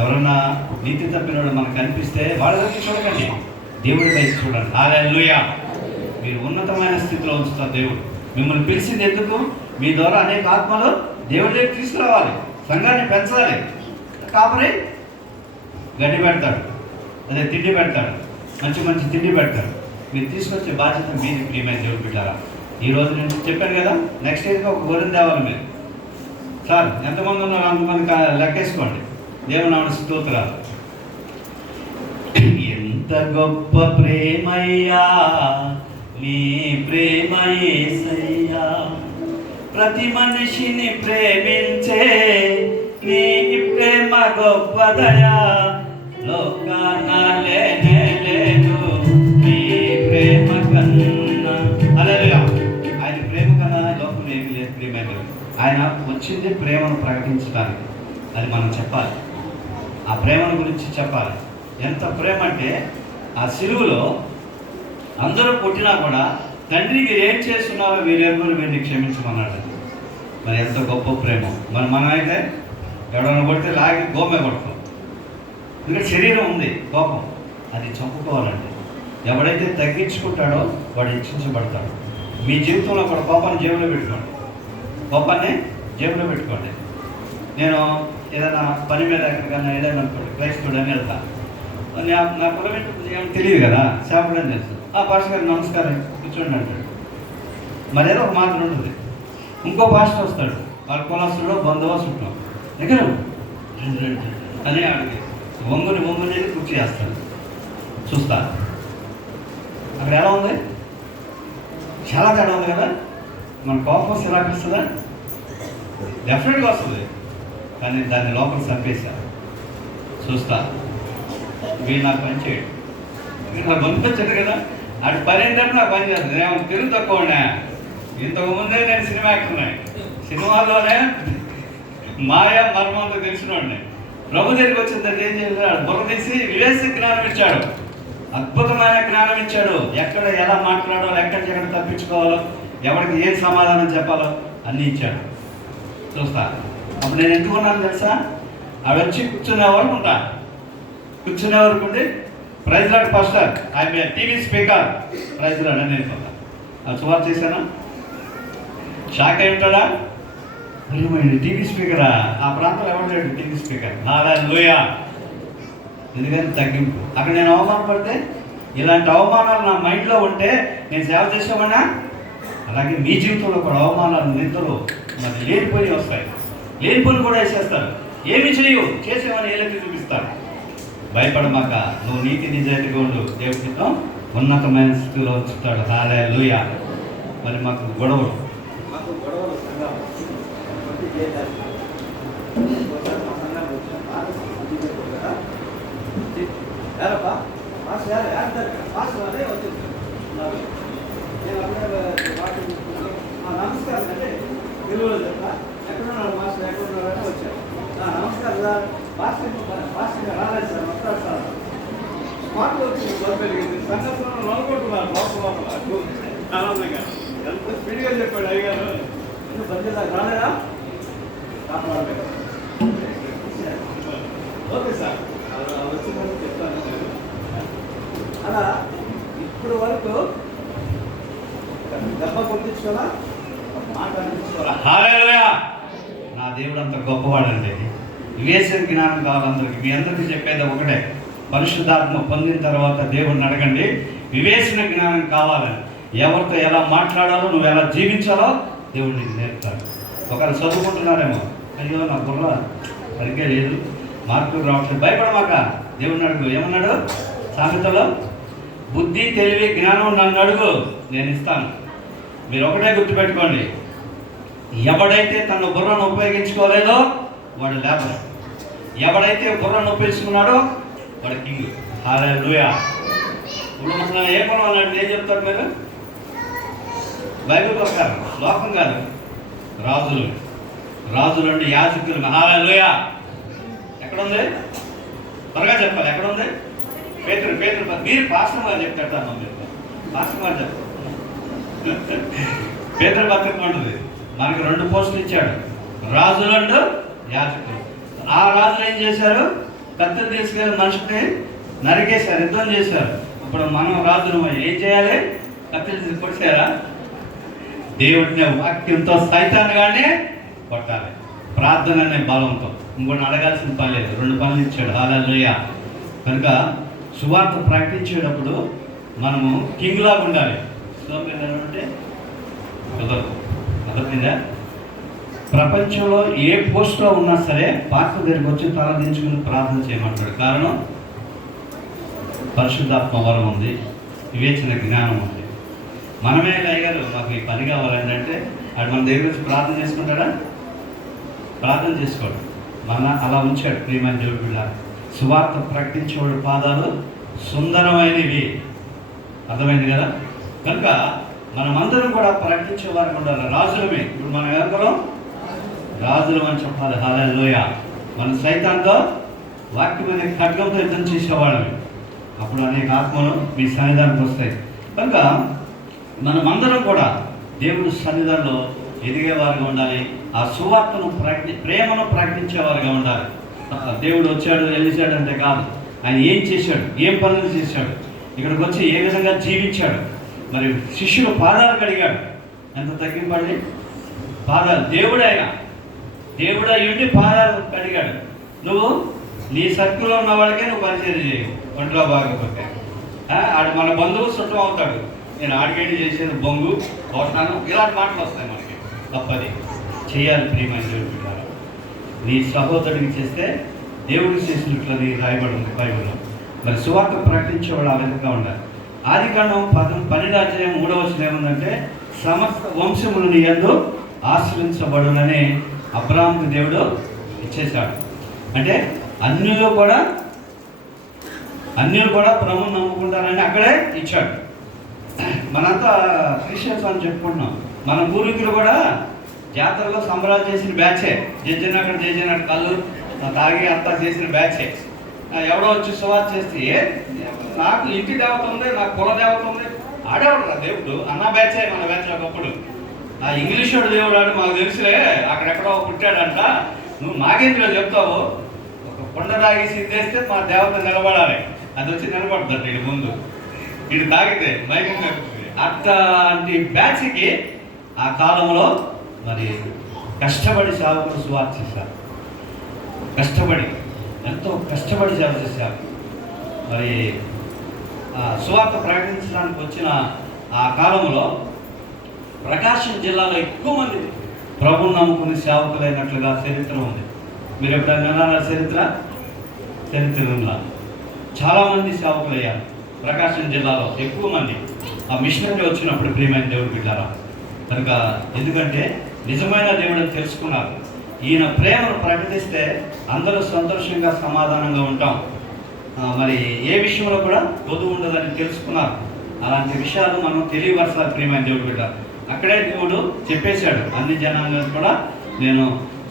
ఎవరన్నా నీతి తప్పినోడు మనకు కనిపిస్తే వాళ్ళ దగ్గర చూడకండి, దేవుడి వైపు చూడండి. హల్లెలూయా. మీరు ఉన్నతమైన స్థితిలో ఉంచుతారు. దేవుడు మిమ్మల్ని పిలిచింది ఎందుకు? మీ ద్వారా అనేక ఆత్మలు దేవుడి దగ్గర తీసుకురావాలి, సంఘాన్ని పెంచాలి. కాపరి గడ్డి పెడతాడు, అదే తిండి పెడతాడు, మంచి తిండి పెడతాడు. మీరు తీసుకొచ్చే బాధ్యత మీది ప్రియమైన దేవుడు బిడ్డారా. ఈరోజు నేను చెప్పాను కదా, నెక్స్ట్ ఇయర్గా ఒక గొర్రెను తేవాలి మీరు. సార్ ఎంతమంది ఉన్నారు అంతమంది లెక్కేసుకోండి. దేవునామమునకు స్తోత్రాలు. ఎంత గొప్ప ప్రేమయ్యా నీ ప్రేమ యేసయ్యా, ప్రతి మనిషిని ప్రేమించే నీ ప్రేమ గొప్పదయా, లోకాన లేనే లేదు నీ ప్రేమ కన్నా. హల్లెలూయా. ఆయన ప్రేమ కన్నా లోకం ఏమీ లేదు ప్రియమైన. ఆయన వచ్చింది ప్రేమను ప్రకటించడానికి. అది మనం చెప్పాలి, ఆ ప్రేమను గురించి చెప్పాలి. ఎంత ప్రేమ అంటే ఆ సిలువలో అందరూ కొట్టినా కూడా తండ్రి మీరు ఏం చేస్తున్నారో వీరెవరు వీరిని క్షమించమన్నాడు. మరి ఎంత గొప్ప ప్రేమ. మరి మనమైతే ఎవడన్నా కొడితే లాగి గోమే కొడతాం. ఎందుకంటే శరీరం ఉంది, కోపం, అది చంపుకోవాలండి. ఎవడైతే తగ్గించుకుంటాడో వాడు హెచ్చించబడతాడు. మీ జీవితంలో కూడా కోపాన్ని జేబులో పెట్టుకోండి, కోపాన్ని జేబులో పెట్టుకోండి. నేను ఏదైనా పని మీద ఎక్కడికన్నా ఏదైనా అనుకోండి, క్రైస్తవుడు అని వెళ్తాను. నా కులం ఏంటో తెలియదు కదా, చేపడని తెలుసు. పాస్టర్ గారు నమస్కారం కూర్చోండి అంటాడు. మరేదో ఒక మాత్రం ఉంటుంది. ఇంకో పాస్టర్ వస్తాడు, వాళ్ళ కులస్తుడు బంధువస్తుడు దగ్గర అని అడిగి వంగుని కుర్చీ చేస్తాడు. చూస్తా అక్కడ ఎలా ఉంది, చాలా తేడా ఉంది కదా. మన కోపం సిరాపిస్తుందా? డెఫినెట్గా వస్తుంది. కానీ దాన్ని లోపల చంపేశా. చూస్తా వీళ్ళు నాకు పని చేయడు, నాకు పంపించడు కదా. అటు పని ఏంటంటే నాకు పని చేస్తుంది. నేను తెలుగు తక్కువ. ఇంతకుముందే నేను సినిమా యాక్టర్ని, సినిమాలోనే మాయా మర్మంతో తెలిసినోడిని. ప్రభు దగ్గరికి వచ్చిందంటే ఏం చేశాడు? బుర్ర తీసి వివేశ జ్ఞానం ఇచ్చాడు, అద్భుతమైన జ్ఞానం ఇచ్చాడు. ఎక్కడ ఎలా మాట్లాడాలో, ఎక్కడ తప్పించుకోవాలో, ఎవరికి ఏం సమాధానం చెప్పాలో అన్నీ ఇచ్చాడు. చూస్తా. అప్పుడు నేను ఎందుకున్నాను తెలుసా? అవి వచ్చి కూర్చునే వరకు ఉంటా. కూర్చునే వరకు ఉండి praise lord pastor I'm a TV speaker praise lord అని వెళ్ళిపోతా. అది సుమారు చేశానా? షాక్ అయి ఉంటాడా? అయ్యో టీవీ స్పీకరా? ఆ ప్రాంతంలో ఎవరు లేడు టీవీ స్పీకర్. హల్లెలూయా. ఎందుకని తగ్గింపు. అక్కడ నేను అవమానపడితే, ఇలాంటి అవమానాలు నా మైండ్లో ఉంటే నేను సేవ చేసేవాడినా? అలాగే మీ జీవితంలో కూడా అవమానాలు, నిందలు మరి లేనిపోయి వస్తాయి. లేనిపోయి కూడా వేసేస్తారు. ఏమి చేయవు, చేసేవని ఏలకి చూపిస్తారు. భయపడమాక, నువ్వు నీతి నిజాయితీగా ఉండు, దేవుడితో ఉన్నతమైన స్థితిలో ఉంచుతాడు. హల్లెలూయా. మరి మాకు గొడవలు నమస్కారం అంటే తెలుగులో చెప్తా. ఎక్కడున్నారు మాస్టర్, ఎక్కడున్నారని వచ్చారు. నమస్కారం సార్, మాస్టర్ రాలేదు సార్, వస్తారు సార్. స్మార్ట్లో వచ్చింది, పెరిగింది. సంఘటనలో నలుగుంటున్నారు లోపల ఆనందంగా. ఎంత స్పీడ్గా చెప్పాడు అయ్యగారు. ఎందుకు బంద్ రాలేదా? ఓకే సార్, వచ్చిన చెప్తాను. అలా ఇప్పుడు వరకు దెబ్బ కొట్టించుకోరా, మాట అనిపించుకోరా. హల్లెలూయా. నా దేవుడు అంత గొప్పవాడండి. వివేచన జ్ఞానం కావాలి అందరికి. మీ అందరికీ చెప్పేది ఒకటే, పరిశుద్ధాత్మ పొందిన తర్వాత దేవుడిని అడగండి, వివేచన జ్ఞానం కావాలని. ఎవరితో ఎలా మాట్లాడాలో, నువ్వు ఎలా జీవించాలో దేవుడు నీకు నేర్పుతాడు. ఒకరు చదువుకుంటున్నారేమో, అయ్యో నా బుర్ర సరిగ్గా లేదు, మార్కులు రావట్లేదు, భయపడమాక, దేవుడిని అడుగు. ఏమన్నాడు సామెతలో? బుద్ధి, తెలివి, జ్ఞానం నన్ను అడుగు, నేను ఇస్తాను. మీరు ఒకటే గుర్తుపెట్టుకోండి, ఎవడైతే తన బుర్రను ఉపయోగించుకోలేదో వాడు లేబర్, ఎవడైతే బుర్రను ఉపయోగించుకున్నాడో వాడు కింగ్. హల్లెలూయా. ఇప్పుడు మనం ఏ పని అన్నట్టు ఏం చెప్తారు మీరు? బైబిల్ ప్రకారం, లోకం కాదు, రాజులండి, యాజకులు. హల్లెలూయా. ఎక్కడుంది? త్వరగా చెప్పాలి, ఎక్కడుంది? పేతురు మీరు పాస్టర్ గారు చెప్తారు, మీరు పాస్టర్ గారు చెప్తారు. పేతురు పత్రిక ఉంటుంది. మనకి 2 పోస్టులు ఇచ్చాడు, రాజులండు, యాజకులు. ఆ రాజులు ఏం చేశారు? కత్తులు తీసుకెళ్ళి మనుషుల్ని నరికేశారు, యుద్ధం చేశారు. ఇప్పుడు మనం రాజులు ఏం చేయాలి? కత్తులు తీసి కొట్టారా? దేవుడిని వాక్యంతో సైతాన్ని కానీ కొట్టాలి, ప్రార్థన అనే బలంతో. ఇంకోటి అడగాల్సిన పని లేదు, 2 పనులు ఇచ్చాడు. హల్లెలూయా. కనుక సువార్త ప్రకటించేటప్పుడు మనము కింగ్ లాగా ఉండాలి. అంటే కుదరదు, అర్థమైందా? ప్రపంచంలో ఏ పోస్ట్లో ఉన్నా సరే పాస్టర్ దగ్గరికి వచ్చి తల దించుకుని ప్రార్థన చేయమంటాడు. కారణం, పరిశుద్ధాత్మ వరం ఉంది, వివేచన జ్ఞానం ఉంది. మనమే అయ్యారు మాకు ఈ పని కావాలంటే అది మన దగ్గర వచ్చి ప్రార్థన చేసుకుంటాడా? ప్రార్థన చేసుకోడు. మన అలా ఉంచాడు. ప్రియమైన దేవుడి బిడ్డ, సువార్త ప్రకటించేవాడి పాదాలు సుందరమైనవి. అర్థమైంది కదా? కనుక మనమందరం కూడా ప్రకటించేవారు ఉండాలి. రాజులమే. ఇప్పుడు మనం ఎవరు? రాజులం అని చెప్పాలి. హల్లెలూయా. మన సైతాన్తో వాక్యమైన ఖడ్గంతో యుద్ధం చేసేవాళ్ళమే. అప్పుడు అనేక ఆత్మలు మీ సన్నిధానికి వస్తాయి. కనుక మనమందరం కూడా దేవుడి సన్నిధానంలో ఎదిగేవారుగా ఉండాలి. ఆ సువార్తను ప్రేమను ప్రకటించేవారుగా ఉండాలి. దేవుడు వచ్చాడు వెళ్ళిచాడు అంటే కాదు, ఆయన ఏం చేశాడు, ఏం పనులు చేశాడు, ఇక్కడికి వచ్చి ఏ విధంగా జీవించాడు. మరి శిష్యులు పాదాలు కడిగాడు. ఎంత తగ్గింపండి, పాదాలు. దేవుడు అయ్యుండి పాదాలు కడిగాడు. నువ్వు నీ సర్కిల్లో ఉన్న వాళ్ళకే నువ్వు పరిచయం చేయవు, ఒంట్లో బాగోకపోతే. ఆడు మన బంధువు చుట్టం అవుతాడు. నేను ఆడికేడి చేసేది బొంగు పోషణం, ఇలాంటి మాటలు వస్తాయి మనకి. తప్పది చేయాలి. ప్రియమైన దేవుడి బిడ్డలారా, నీ సహోదరుడికి చేస్తే దేవుడికి చేసినట్లని రాయబడి ఉంది బైబిల్లో. మరి సువార్త ప్రకటించేవాడు ఆ విధంగా ఉండాలి. ఆదికాండం 12:3 ఏముందంటే, సమస్త వంశములు నీ యందు ఆశ్రయించబడునని అబ్రాహాముకు దేవుడు ఇచ్చేశాడు. అంటే అన్యులు కూడా ప్రభువుని నమ్ముకుంటారని అక్కడే ఇచ్చాడు. మనంతా క్రిస్టియన్స్ అని చెప్పుకుంటున్నాం. మన పూర్వీకులు కూడా జాతరలో సంబరాలు చేసిన బ్యాచే. జడ్జినక్కడ కళ్ళు తాగి అంతా చేసిన బ్యాచే. ఎవడో వచ్చి సువార్త చేస్తే, నాకు ఇంటి దేవత ఉంది, నాకు కుల దేవత ఉంది, ఆడేవాడు దేవుడు అన్న బ్యాచే. మన బ్యాచ్ ఒకప్పుడు ఆ ఇంగ్లీష్ వాడు దేవుడు ఆడు మాకు తెలుసులే, అక్కడెక్కడో పుట్టాడంట. నువ్వు మాకేంద్రో చెప్తావు, ఒక కొండ తాగి సిద్ధేస్తే మా దేవత నిలబడాలి. అది వచ్చి నిలబడుతుంది వీడి ముందు, వీడు తాగితే మైకంగా. అట్లాంటి బ్యాచ్కి ఆ కాలంలో మరి కష్టపడి సేవకులు సువార్త చేశారు. ఎంతో కష్టపడి సేవ చేశారు. మరి సువార్త ప్రకటించడానికి వచ్చిన ఆ కాలంలో ప్రకాశం జిల్లాలో ఎక్కువ మంది ప్రభువుని నమ్ముకుని సేవకులైనట్లుగా చరిత్ర ఉంది. మీరు ఎప్పుడైనా విన్నారా చరిత్రలో చాలామంది సేవకులయ్యారు. ప్రకాశం జిల్లాలో ఎక్కువ మంది ఆ మిషనరీ వచ్చినప్పుడు ప్రియమైన దేవుడు బిడ్డారా. కనుక ఎందుకంటే నిజమైన దేవుడిని తెలుసుకున్నారు. ఈయన ప్రేమను ప్రకటిస్తే అందరూ సంతోషంగా సమాధానంగా ఉంటాం. మరి ఏ విషయంలో కూడా కొద్దు ఉండదని తెలుసుకున్నారు. అలాంటి విషయాలు మనం తెలియవరసాలి ప్రియమైన దేవుడు బిడ్డ. అక్కడే దేవుడు చెప్పేశాడు, అన్ని జనాంగాలు కూడా నేను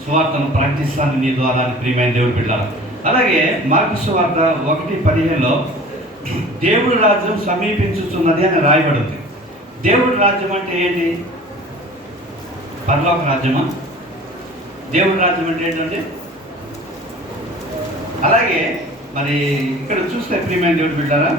సువార్తను ప్రకటిస్తాను నీ ద్వారా అని ప్రియమైన దేవుడు బిడ్డ. అలాగే మార్కు సువార్త 1:15లో దేవుడి రాజ్యం సమీపించుతున్నది అని రాయబడింది. దేవుడి రాజ్యం అంటే ఏంటి? పరలోక రాజ్యమా? దేవుడి రాజ్యం అంటే ఏంటంటే అలాగే మరి ఇక్కడ చూస్తే ప్రియమైన దేవుడు బిడ్డారా,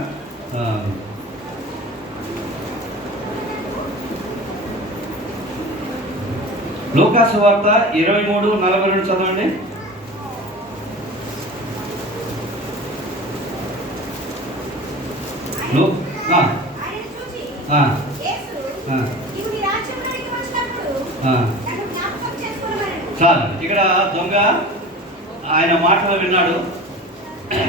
లూకా సువార్త 23:42 చదవండి. చాలు. ఇక్కడ దొంగ ఆయన మాటలు విన్నాడు.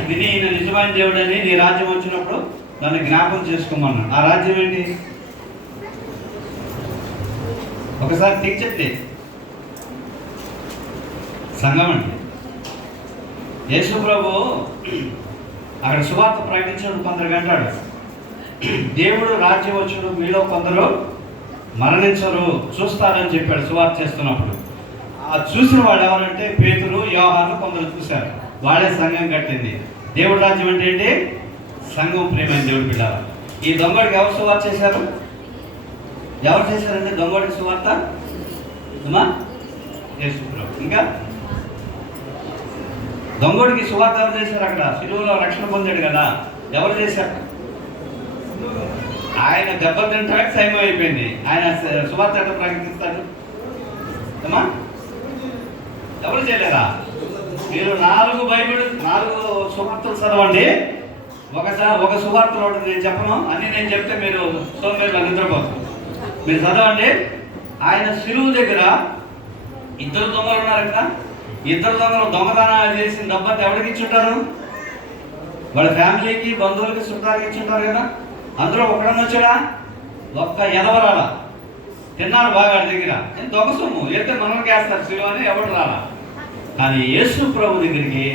విని ఈయన నిజమైన దేవుడని, నీ రాజ్యం వచ్చినప్పుడు దాన్ని జ్ఞాపకం చేసుకోమన్నాడు. ఆ రాజ్యం ఏంటి? ఒకసారి తిరిగి చెప్తే సంఘం అండి. యేసు ప్రభు అక్కడ సువార్త ప్రకటించడం కొందరు అంటాడు, దేవుడు రాజ్యం వచ్చుడు మీలో కొందరు మరణించరు చూస్తారని చెప్పాడు సువార్త చేస్తున్నప్పుడు. ఆ చూసిన వాడు ఎవరంటే పేతురు, యోహాను కొందరు చూశారు. వాళ్ళే సంఘం కట్టింది. దేవుడు రాజ్యం అంటే ఏంటి? సంఘం. ప్రియమైన దేవుడు బిడ్డారా, ఈ దొంగడికి ఎవరు సువార్త చేశారు? ఎవరు చేశారంటే దొంగడికి సువార్త? యేసు ప్రభు. ఇంకా దొంగడికి సువార్త ఎవరు చేశారు? అక్కడ సిలువలో రక్షణ పొందాడు కదా, ఎవరు చేశారు? ఆయన దెబ్బలు తింటానికి టైం అయిపోయింది. ఆయన సువార్త ఎట్లా ప్రకటిస్తాడు? ఎవరు చేయలేరా? మీరు 4 సువార్తలు చదవండి. ఒక సువార్తలో నేను చెప్పను, అన్ని నేను చెప్తే మీరు సోమవారం నిద్రపోతారు. మీరు చదవండి. ఆయన సిలువు దగ్గర 2 దొంగలు ఉన్నారు కదా. 2 దొంగలు దొంగతనాలు చేసిన డబ్బంతా ఎవరికి ఇచ్చుంటారు? వాళ్ళ ఫ్యామిలీకి, బంధువులకి, చుట్టాలకి ఇచ్చుంటారు కదా. అందులో ఒకడన్నా వచ్చాడా? ఒక్క ఎదవరాల తిన్నారు బాగా దగ్గర. దొంగ సొమ్ము అయితే మనకి వేస్తారు సిలువ అని ఎవడు రాలా. కానీ యేసు ప్రభు దగ్గరికి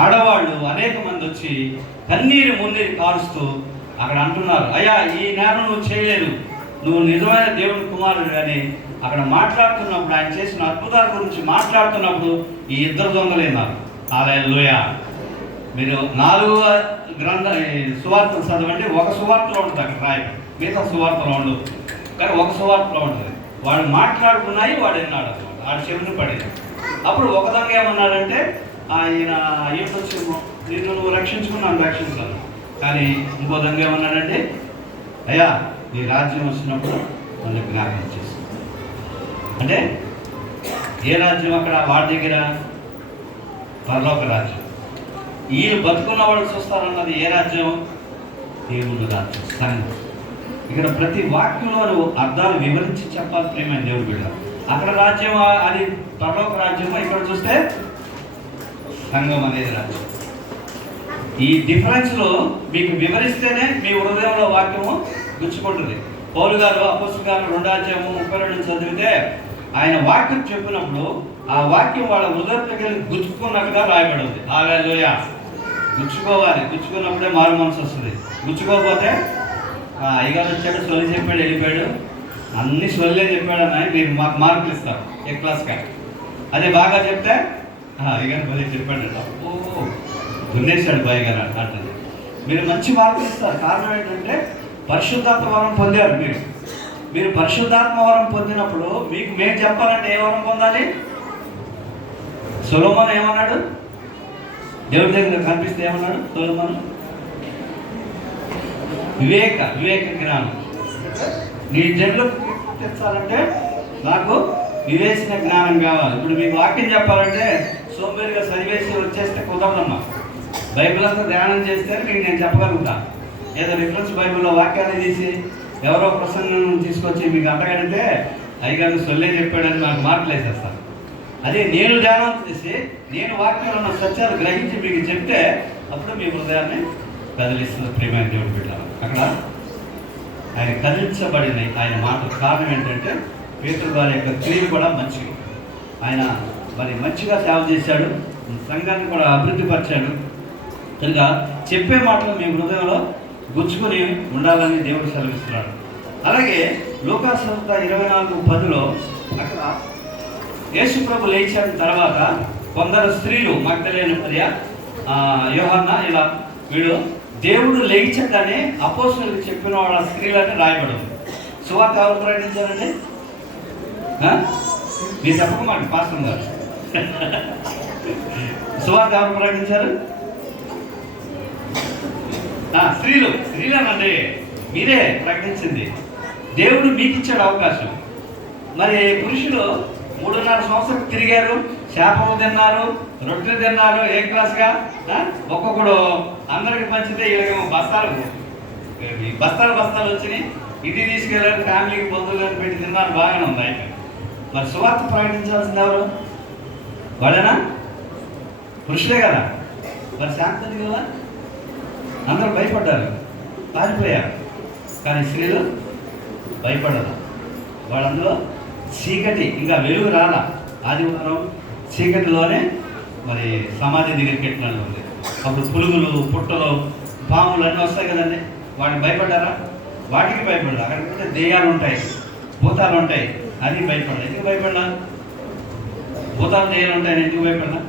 ఆడవాళ్ళు అనేక మంది వచ్చి కన్నీరు మున్నీరు కారుస్తూ అక్కడ అంటున్నారు, అయ్యా ఈ నేరం నువ్వు చేయలేదు, నువ్వు నిజమైన దేవుని కుమారుడు అని అక్కడ మాట్లాడుతున్నప్పుడు, ఆయన చేసిన అద్భుతాల గురించి మాట్లాడుతున్నప్పుడు ఈ 2 దొంగలు విన్నారు. హల్లెలూయా. మీరు 4 సువార్తలు చదవండి. ఒక సువార్తలో ఉంటుంది అక్కడ రాయి, మిగతా సువార్తలో ఉండదు. కానీ ఒక సువార్తలో ఉంటుంది. వాడు మాట్లాడుకున్నాయి, వాడు విన్నాడు అనమాట. వాడు చెవిని పడేది. అప్పుడు ఒక దొంగ ఏమన్నాడంటే, ఆయన ఏంటొచ్చేమో నిన్ను నువ్వు రక్షించుకున్నాను, రక్షించాను. కానీ ఇంకో దొంగ ఏమన్నాడంటే, అయ్యా నీ రాజ్యం వచ్చినప్పుడు నన్ను జ్ఞాపకం చేసి. అంటే ఏ రాజ్యం అక్కడ? వాడి దగ్గర పరలోక రాజ్యం. వీళ్ళు బతుకున్న వాళ్ళు చూస్తారన్నది ఏ రాజ్యం? దేవుని రాజ్యం, సంఘం. ఇక్కడ ప్రతి వాక్యంలో అర్థాలు వివరించి చెప్పాలి ప్రియమైన దేవుడు బిడ్డ. అక్కడ రాజ్యం అది పరలోక రాజ్యము, ఇక్కడ చూస్తే సంఘం అనేది రాజ్యం. ఈ డిఫరెన్స్లో మీకు వివరిస్తేనే మీ హృదయంలో వాక్యము గుచ్చుకుంటుంది. పౌలు గారు అపోస్తలుల కార్యాలు 2:32 చదివితే ఆయన వాక్యం చెప్పినప్పుడు ఆ వాక్యం వాళ్ళ హృదయంలోకి వెళ్ళి గుచ్చుకున్నట్టుగా రాయబడింది. హల్లెలూయా. గుచ్చుకోవాలి. గుచ్చుకున్నప్పుడే మారు మనసు వస్తుంది. గుచ్చుకోకపోతే అయ్యగారు వచ్చాడు, సొల్లి చెప్పాడు, వెళ్ళిపోయాడు, అన్ని సొల్లే చెప్పాడు అని మీరు మాకు మార్కులు ఇస్తారు ఏ క్లాస్గా. అదే బాగా చెప్తే అయ్యగారు బాగా చెప్పాడు, ఓ దున్నేశాడు బాయ్ గారు అంటుంది. మీరు మంచి మార్కులు ఇస్తారు. కారణం ఏంటంటే పరిశుద్ధాత్మ వరం పొందారు. మీరు పరిశుద్ధాత్మ వరం పొందినప్పుడు మీకు మేము చెప్పాలంటే ఏ వరం పొందాలి? సొలొమోను ఏమన్నాడు? దేవుడి దగ్గర కనిపిస్తే ఏమన్నాడు సొలొమోను? వివేక జ్ఞానం. నీ జన్లకు తెచ్చాలంటే నాకు వివేచన జ్ఞానం కావాలి. ఇప్పుడు మీకు వాక్యం చెప్పాలంటే సోంబేరిగా చదివేసి వచ్చేస్తే కుదరదమ్మా. బైబిల్ అంతా ధ్యానం చేస్తే మీకు నేను చెప్పగలుగుతా. ఏదో రిఫరెన్స్ బైబిల్లో వాక్యాన్ని తీసి ఎవరో ప్రసంగం తీసుకొచ్చి మీకు అంటగడితే అయ్యగారు సొల్లే చెప్పాడని నాకు మార్కులు వేసేస్తాను. అదే నేను ధ్యానం చేసి నేను వాక్యంలో ఉన్న సత్యాలు గ్రహించి మీకు చెప్తే అప్పుడు మీ హృదయాన్ని కదిలిస్తుంది ప్రియమైన దేవుడు బిడ్డ. అక్కడ ఆయన కదిలించబడిన ఆయన మాట కారణం ఏంటంటే పేతురు గారి యొక్క క్రియలు కూడా మంచివి. ఆయన మరి మంచిగా సేవ చేశాడు, సంఘాన్ని కూడా అభివృద్ధిపరిచాడు. కనుక చెప్పే మాటలు మీ హృదయంలో గుచ్చుకొని ఉండాలని దేవుడు సెలవిస్తున్నాడు. అలాగే లూకా సువార్త 24:10 అక్కడ యేసు ప్రభు లేచిన తర్వాత కొందరు స్త్రీలు మగ్దలేనే మరియ, యోహన్న ఇలా వీడు దేవుడు లేచగానే అపోస్తలులకు చెప్పిన వాళ్ళ స్త్రీలని రాయబడింది. సువార్త ఎవరు ప్రకటించారండి? మీరు చెప్పకమండి పాస్టర్ గారు. సువార్త ఎవరు ప్రకటించారు? స్త్రీలేనండి, మీరే ప్రకటించింది. దేవుడు మీకు ఇచ్చాడు అవకాశం. మరి పురుషులు 3.5 సంవత్సరాలు తిరిగారు, శాపము తిన్నారు, రొట్టెలు తిన్నారు ఏ క్లాస్గా. ఒక్కొక్కడు అందరికి పంచితే వీళ్ళకేమో బస్తాలు వచ్చినాయి. ఇది తీసుకెళ్ళారు, ఫ్యామిలీకి బంధువులను పెట్టి తిన్నారు, బాగానే ఉంది. అయితే మరి సువార్త ప్రకటించాల్సింది ఎవరు? వాళ్ళేనా? పురుషులే కదా. మరి శాంతి కదా, అందరూ భయపడ్డారు, పారిపోయారు. కానీ స్త్రీలు భయపడరు. వాళ్ళందులో చీకటి, ఇంకా వెలుగు రాలా. ఆదివారం చీకటిలోనే మరి సమాధి దగ్గరికి పెట్టినట్లు ఉంది. అప్పుడు పులుగులు, పుట్టలు, పాములు అన్నీ వస్తాయి కదండి. వాటికి భయపడ్డారా? వాటికి భయపడ్డారు. అక్కడికి పోతే దెయ్యాలు ఉంటాయి, భూతాలు ఉంటాయి, అది భయపడ్డా. ఎందుకు భయపడ్డా? భూతాలు దెయ్యాలు ఉంటాయని ఎందుకు భయపడ్డా?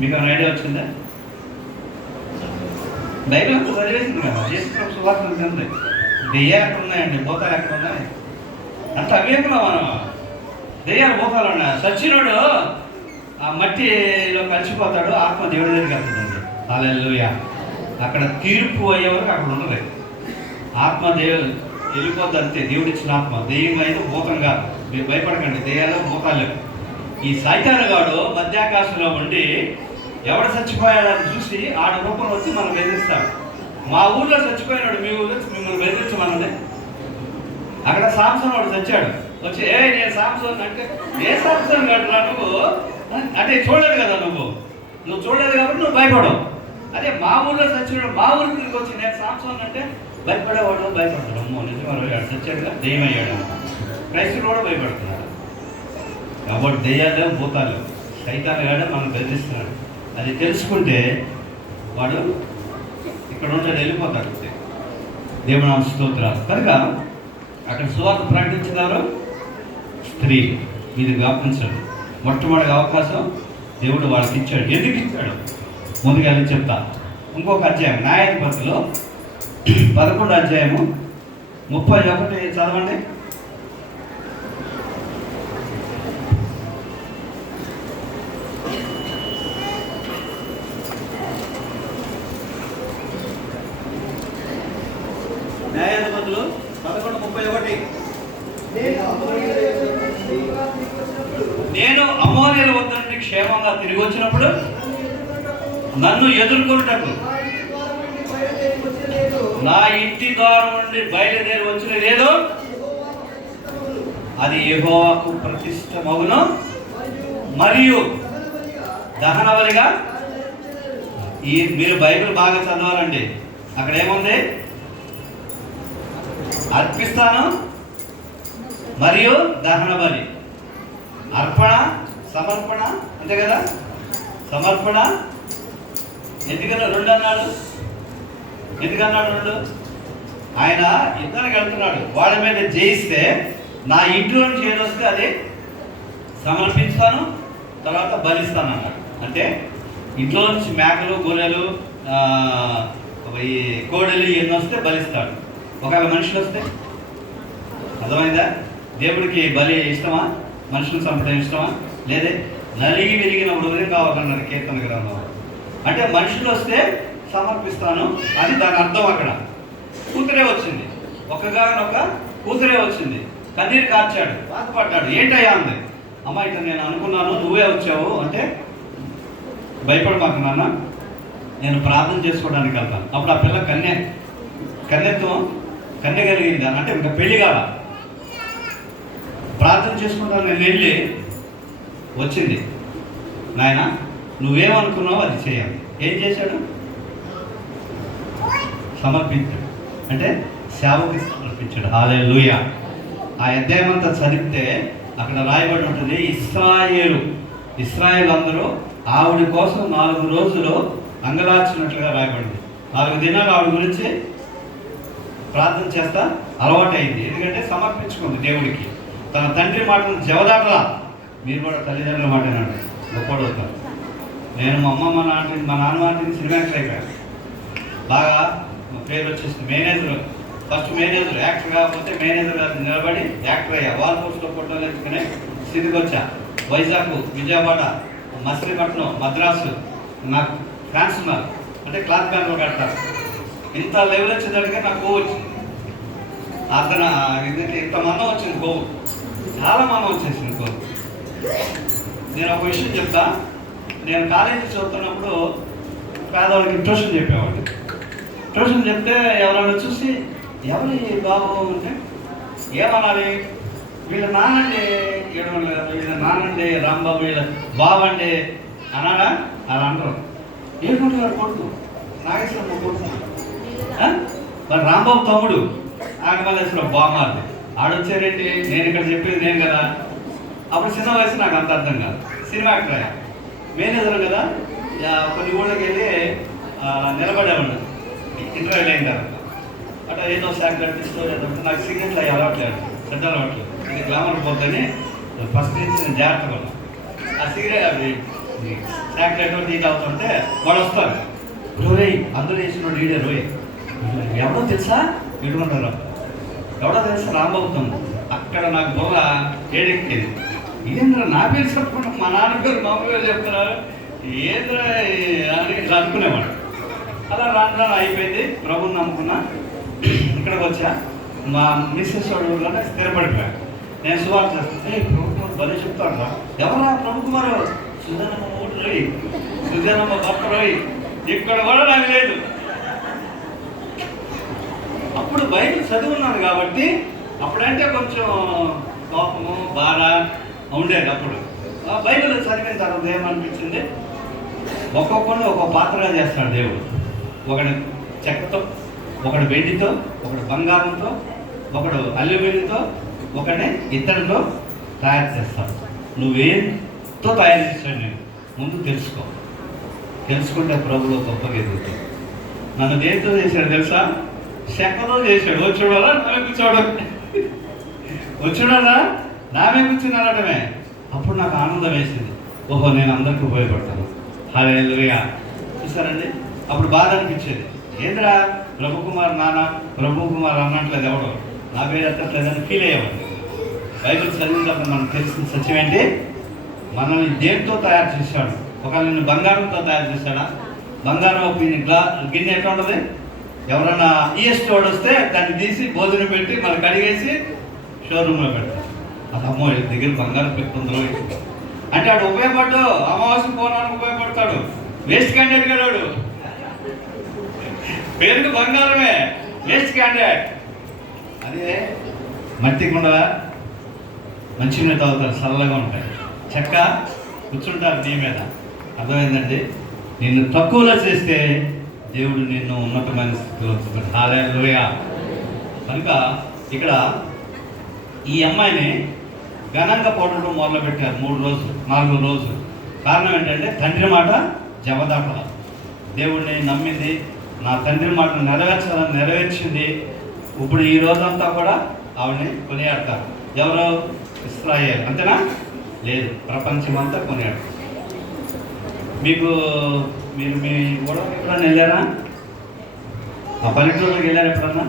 మీకు ఐడియా వచ్చిందా? బైబిల్ అంతా చదివేసింది కదా, యేసుప్రభు సువార్త ఉంది. దెయ్యాలు ఎక్కడ ఉన్నాయండి, భూతాలు ఎక్కడ ఉన్నాయి అంత అవేకున్నాం మనం. దెయ్యాలు భూతాలు ఉన్నాయి. సచ్చినోడు ఆ మట్టిలో కలిసిపోతాడు, ఆత్మ దేవుడి దగ్గరికి వెళ్తుందండి. హల్లెలూయా. అక్కడ తీర్పు అయ్యే వరకు అక్కడ ఉండదు. ఆత్మ దేవుడు వెళ్ళిపోద్ది అంతే. దేవుడిచ్చిన ఆత్మ. దెయ్యం అయితే భూతం కాదు. మీరు భయపడకండి, దెయ్యాలు భూతాలు. ఈ సైతాను గాడు మధ్యాకాశంలో ఉండి ఎవడు చచ్చిపోయాడని చూసి ఆడ రూపం వచ్చి మనం బెదిరిస్తాడు. మా ఊళ్ళో చచ్చిపోయినాడు, మీ ఊళ్ళో మిమ్మల్ని బెదిరించమన్నది. అక్కడ సాంసన్ వాడు చచ్చాడు, వచ్చి నేను సాంసన్ అంటే ఏ సాంసన్ గట్రా నువ్వు అంటే చూడలేదు కదా, నువ్వు చూడలేదు కాబట్టి నువ్వు భయపడవు. అదే మా ఊళ్ళో చచ్చినాడు, మా ఊరికి తిరిగి వచ్చి నేను సాంసన్ అంటే భయపడేవాడు, భయపడతాడు. అమ్మో నిజమయ్యాడు, చచ్చాడుగా, దెయ్యం అయ్యాడు. క్రైస్తవులు కూడా భయపడుతున్నారు. కాబట్టి దెయ్యాలు భూతాలు సైతాలు కాడ మనం బెదిరిస్తున్నాడు. అది తెలుసుకుంటే వాడు ఇక్కడ ఉంటే వెళ్ళిపోతాడు. దేవుని నామ స్తోత్రాలు. కనుక అక్కడ సువార్త ప్రకటించినారు స్త్రీలు. ఇది వ్యాపించండి. మొట్టమొదటి అవకాశం దేవుడు వాళ్ళకి ఇచ్చాడు. ఎందుకు ఇచ్చాడు ముందుకెళ్ళి చెప్తా. ఇంకొక అధ్యాయం న్యాయాధిపతులు 11వ అధ్యాయము 31 చదవండి. న్యాయాధిపతులు 11:31. నేను అమోరీయుల వద్ద నుండి క్షేమంగా తిరిగి వచ్చినప్పుడు నన్ను ఎదుర్కొనుటకు నా ఇంటి ద్వారం నుండి బయలుదేరి వచ్చినదేదో అది యెహోవాకు ప్రతిష్టమగును మరియు దహన బలిగా. మీరు బైబిల్ బాగా చదవాలండి. అక్కడ ఏముంది? అర్పిస్తాను మరియు దహన బలి. అర్పణ, సమర్పణ, అంతే కదా. సమర్పణ ఎందుకన్నా 2 అన్నాడు? ఎందుకన్నాడు 2? ఆయన యుద్ధానికి వెళ్తున్నాడు. వాళ్ళ మీద జయిస్తే నా ఇంట్లో నుంచి ఏదొస్తే అది సమర్పిస్తాను, తర్వాత బలిస్తాను అన్నాడు. అంటే ఇంట్లో నుంచి మేకలు, గొర్రెలు, ఈ కోడలు ఎన్ని వస్తే బలిస్తాడు. ఒకవేళ మనుషులు వస్తే అర్థమైందా? దేవుడికి బలి ఇష్టమా? మనుషులు చంపడం ఇష్టమా? లేదే. నలిగి విరిగిన హృదయం కావాలన్నారు కీర్తన గ్రంథం. అంటే మనుషులు వస్తే సమర్పిస్తాను అని దాని అర్థం. అక్కడ కూతురే వచ్చింది, ఒక్కగానొక్క కూతురే వచ్చింది. కన్నీరు కార్చాడు, బాధపడ్డాడు. ఏంటయ్యా అంది. అమ్మ ఇట్లా నేను అనుకున్నాను, నువ్వే వచ్చావు అంటే భయపడమాకు నాన్న, నేను ప్రార్థన చేసుకోవడానికి వెళ్తాను. అప్పుడు ఆ పిల్ల కన్యత్వం కలిగింది అంటే ఇంకా పెళ్లి కాల. ప్రార్థన చేసుకుంటాను నేను వెళ్ళి వచ్చింది. నాయన నువ్వేమనుకున్నావు అది చేయాలి. ఏం చేశాడు? సమర్పించాడు. అంటే సేవకి సమర్పించాడు. హల్లెలూయా. ఆ అధ్యాయం అంతా చదివితే అక్కడ రాయబడి ఉంటుంది, ఇశ్రాయేలు అందరూ ఆవిడ కోసం 4 రోజులు అంగలార్చినట్లుగా రాయబడింది. 4 దినాలు ఆవిడ గురించి ప్రార్థన చేస్తా అలవాటైంది. ఎందుకంటే సమర్పించుకుంది దేవుడికి. తన తండ్రి మాటను జవదాటలా. మీరు కూడా తల్లిదండ్రుల మాట వినండి, గొప్పడు అవుతారు. నేను మా అమ్మ మా నాన్న మాటని సినిమా యాక్టర్ అయిపోయాను. బాగా పేరు వచ్చేసింది. ఫస్ట్ మేనేజర్, యాక్టర్ కాకపోతే మేనేజర్ నిలబడి యాక్టర్ అయ్యా. వాల్ పోస్ట్లో ఫోటోలు ఎత్తుకునే స్థితికి వచ్చా. వైజాగ్, విజయవాడ, మచిలీపట్నం, మద్రాసు, నాకు ఫ్యాన్స్ ఉన్నారు, అంటే క్లాత్ బ్యాగ్లో కడతారు. ఇంత లెవెల్ వచ్చేదానికి నాకు కొవ్వు వచ్చింది. అతను ఇంత మందం వచ్చింది కొవ్వు, చాలా మందం వచ్చేసింది కొవ్వు. నేను ఒక విషయం చెప్తా. నేను కాలేజీ చదువుతున్నప్పుడు పేదవాళ్ళకి ట్యూషన్ చెప్పేవాడిని. ట్యూషన్ చెప్తే ఎవరైనా చూసి ఎవరి బాబు అంటే ఏమనాలి, వీళ్ళ నానండి వీళ్ళ నానండి రాంబాబు, వీళ్ళ బాబు అండి అన్నాడా? అలా అంటారు. ఏడుకుంటే వాడు కొడుకు నాగేశ్వరమ్మ కొడుకు, మరి రాంబాబు తమ్ముడు నాగమల్లేశ్వరం బామాది ఆడొచ్చారేంటి, నేను ఇక్కడ చెప్పేది నేను కదా. అప్పుడు చిన్న వయసు నాకు అంత అర్థం కాదు. సినిమా యాక్టర్ అయ్యా, మేనేజర్ కదా. కొన్ని ఊళ్ళకి వెళ్ళి నిలబడేవాడు ఇంటర్వ్యూలు అయిన తర్వాత. అట్లా ఏదో శాఖలు స్టోరీ అంటే నాకు సిగరెట్లు అవి అలవాట్లేదు, పెద్ద అలవాట్లేదు. ఇది గ్లామర్ పోద్దని ఫస్ట్ నుంచి నేను జాగ్రత్తగా ఉన్నాను. ఆ సిగరెట్ అవి శాఖలు టీ అవుతుంటే వాడు వస్తారు, రోయ్ అందరూ వేసిన డీడే రోయ్ ఎవడో తెలుసా పెట్టుకుంటారు, ఎవడో తెలుసా రాంబాబుతాం. అక్కడ నాకు బొల్ల ఏడెక్కేది. ఏంద్ర నా పేరు చెప్పకుండా మా నాన్న పేరు మా పేరు చెప్తున్నారు, ఏంద్ర అని ఇట్లా అనుకునేవాడు. అలా రాను అయిపోయింది. ప్రభుని నమ్ముకున్నా. ఇక్కడికి వచ్చా. మా మిస్సెస్ వాడు ఊళ్ళో స్థిరపడిపోయాడు. నేను సువార్త చేస్తాను. ప్రభు బలి చెప్తాడు రా, ఎవరా ప్రభు కుమారు, సుజనమ్మ ఊరు రోయి, సుజనమ్మ గొప్ప రోయి, ఇక్కడ కూడా నాకు లేదు. అప్పుడు బైబిల్ చదువున్నాను కాబట్టి అప్పుడంటే కొంచెం కోపము బాధ ఉండేది. అప్పుడు బైబిల్ చదివిన తర్వాత ఏమనిపించింది, ఒక్కొక్కరిని ఒక్కొక్క పాత్రగా చేస్తాడు దేవుడు. ఒకడు చెక్కతో, ఒకడు వెండితో, ఒకడు బంగారంతో, ఒకడు అల్యూమినియంతో, ఒకడే ఇత్తడితో తయారు చేస్తాడు. నువ్వేంతో తయారు చేస్తాడు నేను ముందు తెలుసుకో. తెలుసుకుంటే ప్రభులో గొప్పగా ఎదుగుతాడు. నన్ను దేంతో చేశాడు తెలుసా? చెక్కతో చేశాడు. వచ్చాడా నామే కూర్చోవడం, వచ్చాడా నామే కూర్చున్నాడమే. అప్పుడు నాకు ఆనందం వేసింది. ఓహో నేను అందరికీ ఉపయోగపడతాను. హల్లెలూయా. చూసారండి, అప్పుడు బాధ అనిపించేది. ఏంద్రా ప్రభుకుమార్ నాన్న ప్రభుకుమార్ అన్నట్లేదు, ఎవడో నా పేరు ఎత్తట్లేదని ఫీల్ అయ్యేవాడు. బైబిల్ చదివినప్పుడు మనకు తెలిసిన సత్యం ఏంటి, మనల్ని దేంతో తయారు చేశాడు. ఒకవేళ నిన్ను బంగారంతో తయారు చేశాడా? బంగారం గిన్నె ఎట్లా ఉంటుంది, ఎవరన్నా ఈఎస్ట్ వాడు వస్తే దాన్ని తీసి భోజనం పెట్టి మళ్ళీ కడిగేసి షోరూంలో పెడతారు. అది అమ్మో దగ్గర బంగారం పెట్టుకుందో అంటే వాడు ఉపయోగపడ్డు, అమావాస్య పోవడానికి ఉపయోగపడతాడు. వేస్ట్ క్యాండిడేట్ గడాడు, పేరుకి బంగారమే, వేస్ట్ క్యాండిడేట్. అదే మట్టి కుండ మంచి మీద తాగుతారు, చల్లగా ఉంటాయి. చెక్క కూర్చుంటారు నీ మీద. అర్థమైందండి, నిన్ను తక్కువలో చేస్తే దేవుడు నిన్ను ఉన్నతమైన స్థితిలో ఉంచుతాడు. హల్లెలూయా. కనుక ఇక్కడ ఈ అమ్మాయిని ఘనంగా పొడవడం మొదలుపెట్టారు 3 రోజులు 4 రోజులు. కారణం ఏంటంటే తండ్రి మాట జవదాటల. దేవుడిని నమ్మింది, నా తండ్రి మాట నెరవేర్చాలని నెరవేర్చింది. ఇప్పుడు ఈ రోజంతా కూడా ఆవిడని కొనియాడతారు. ఎవరు? ఇశ్రాయేల్. అంతేనా? లేదు, ప్రపంచమంతా కొనియాడు. మీరు మీ గొడవ ఎప్పుడన్నా వెళ్ళారా? ఆ పల్లెటూరులోకి వెళ్ళారు ఎప్పుడన్నా?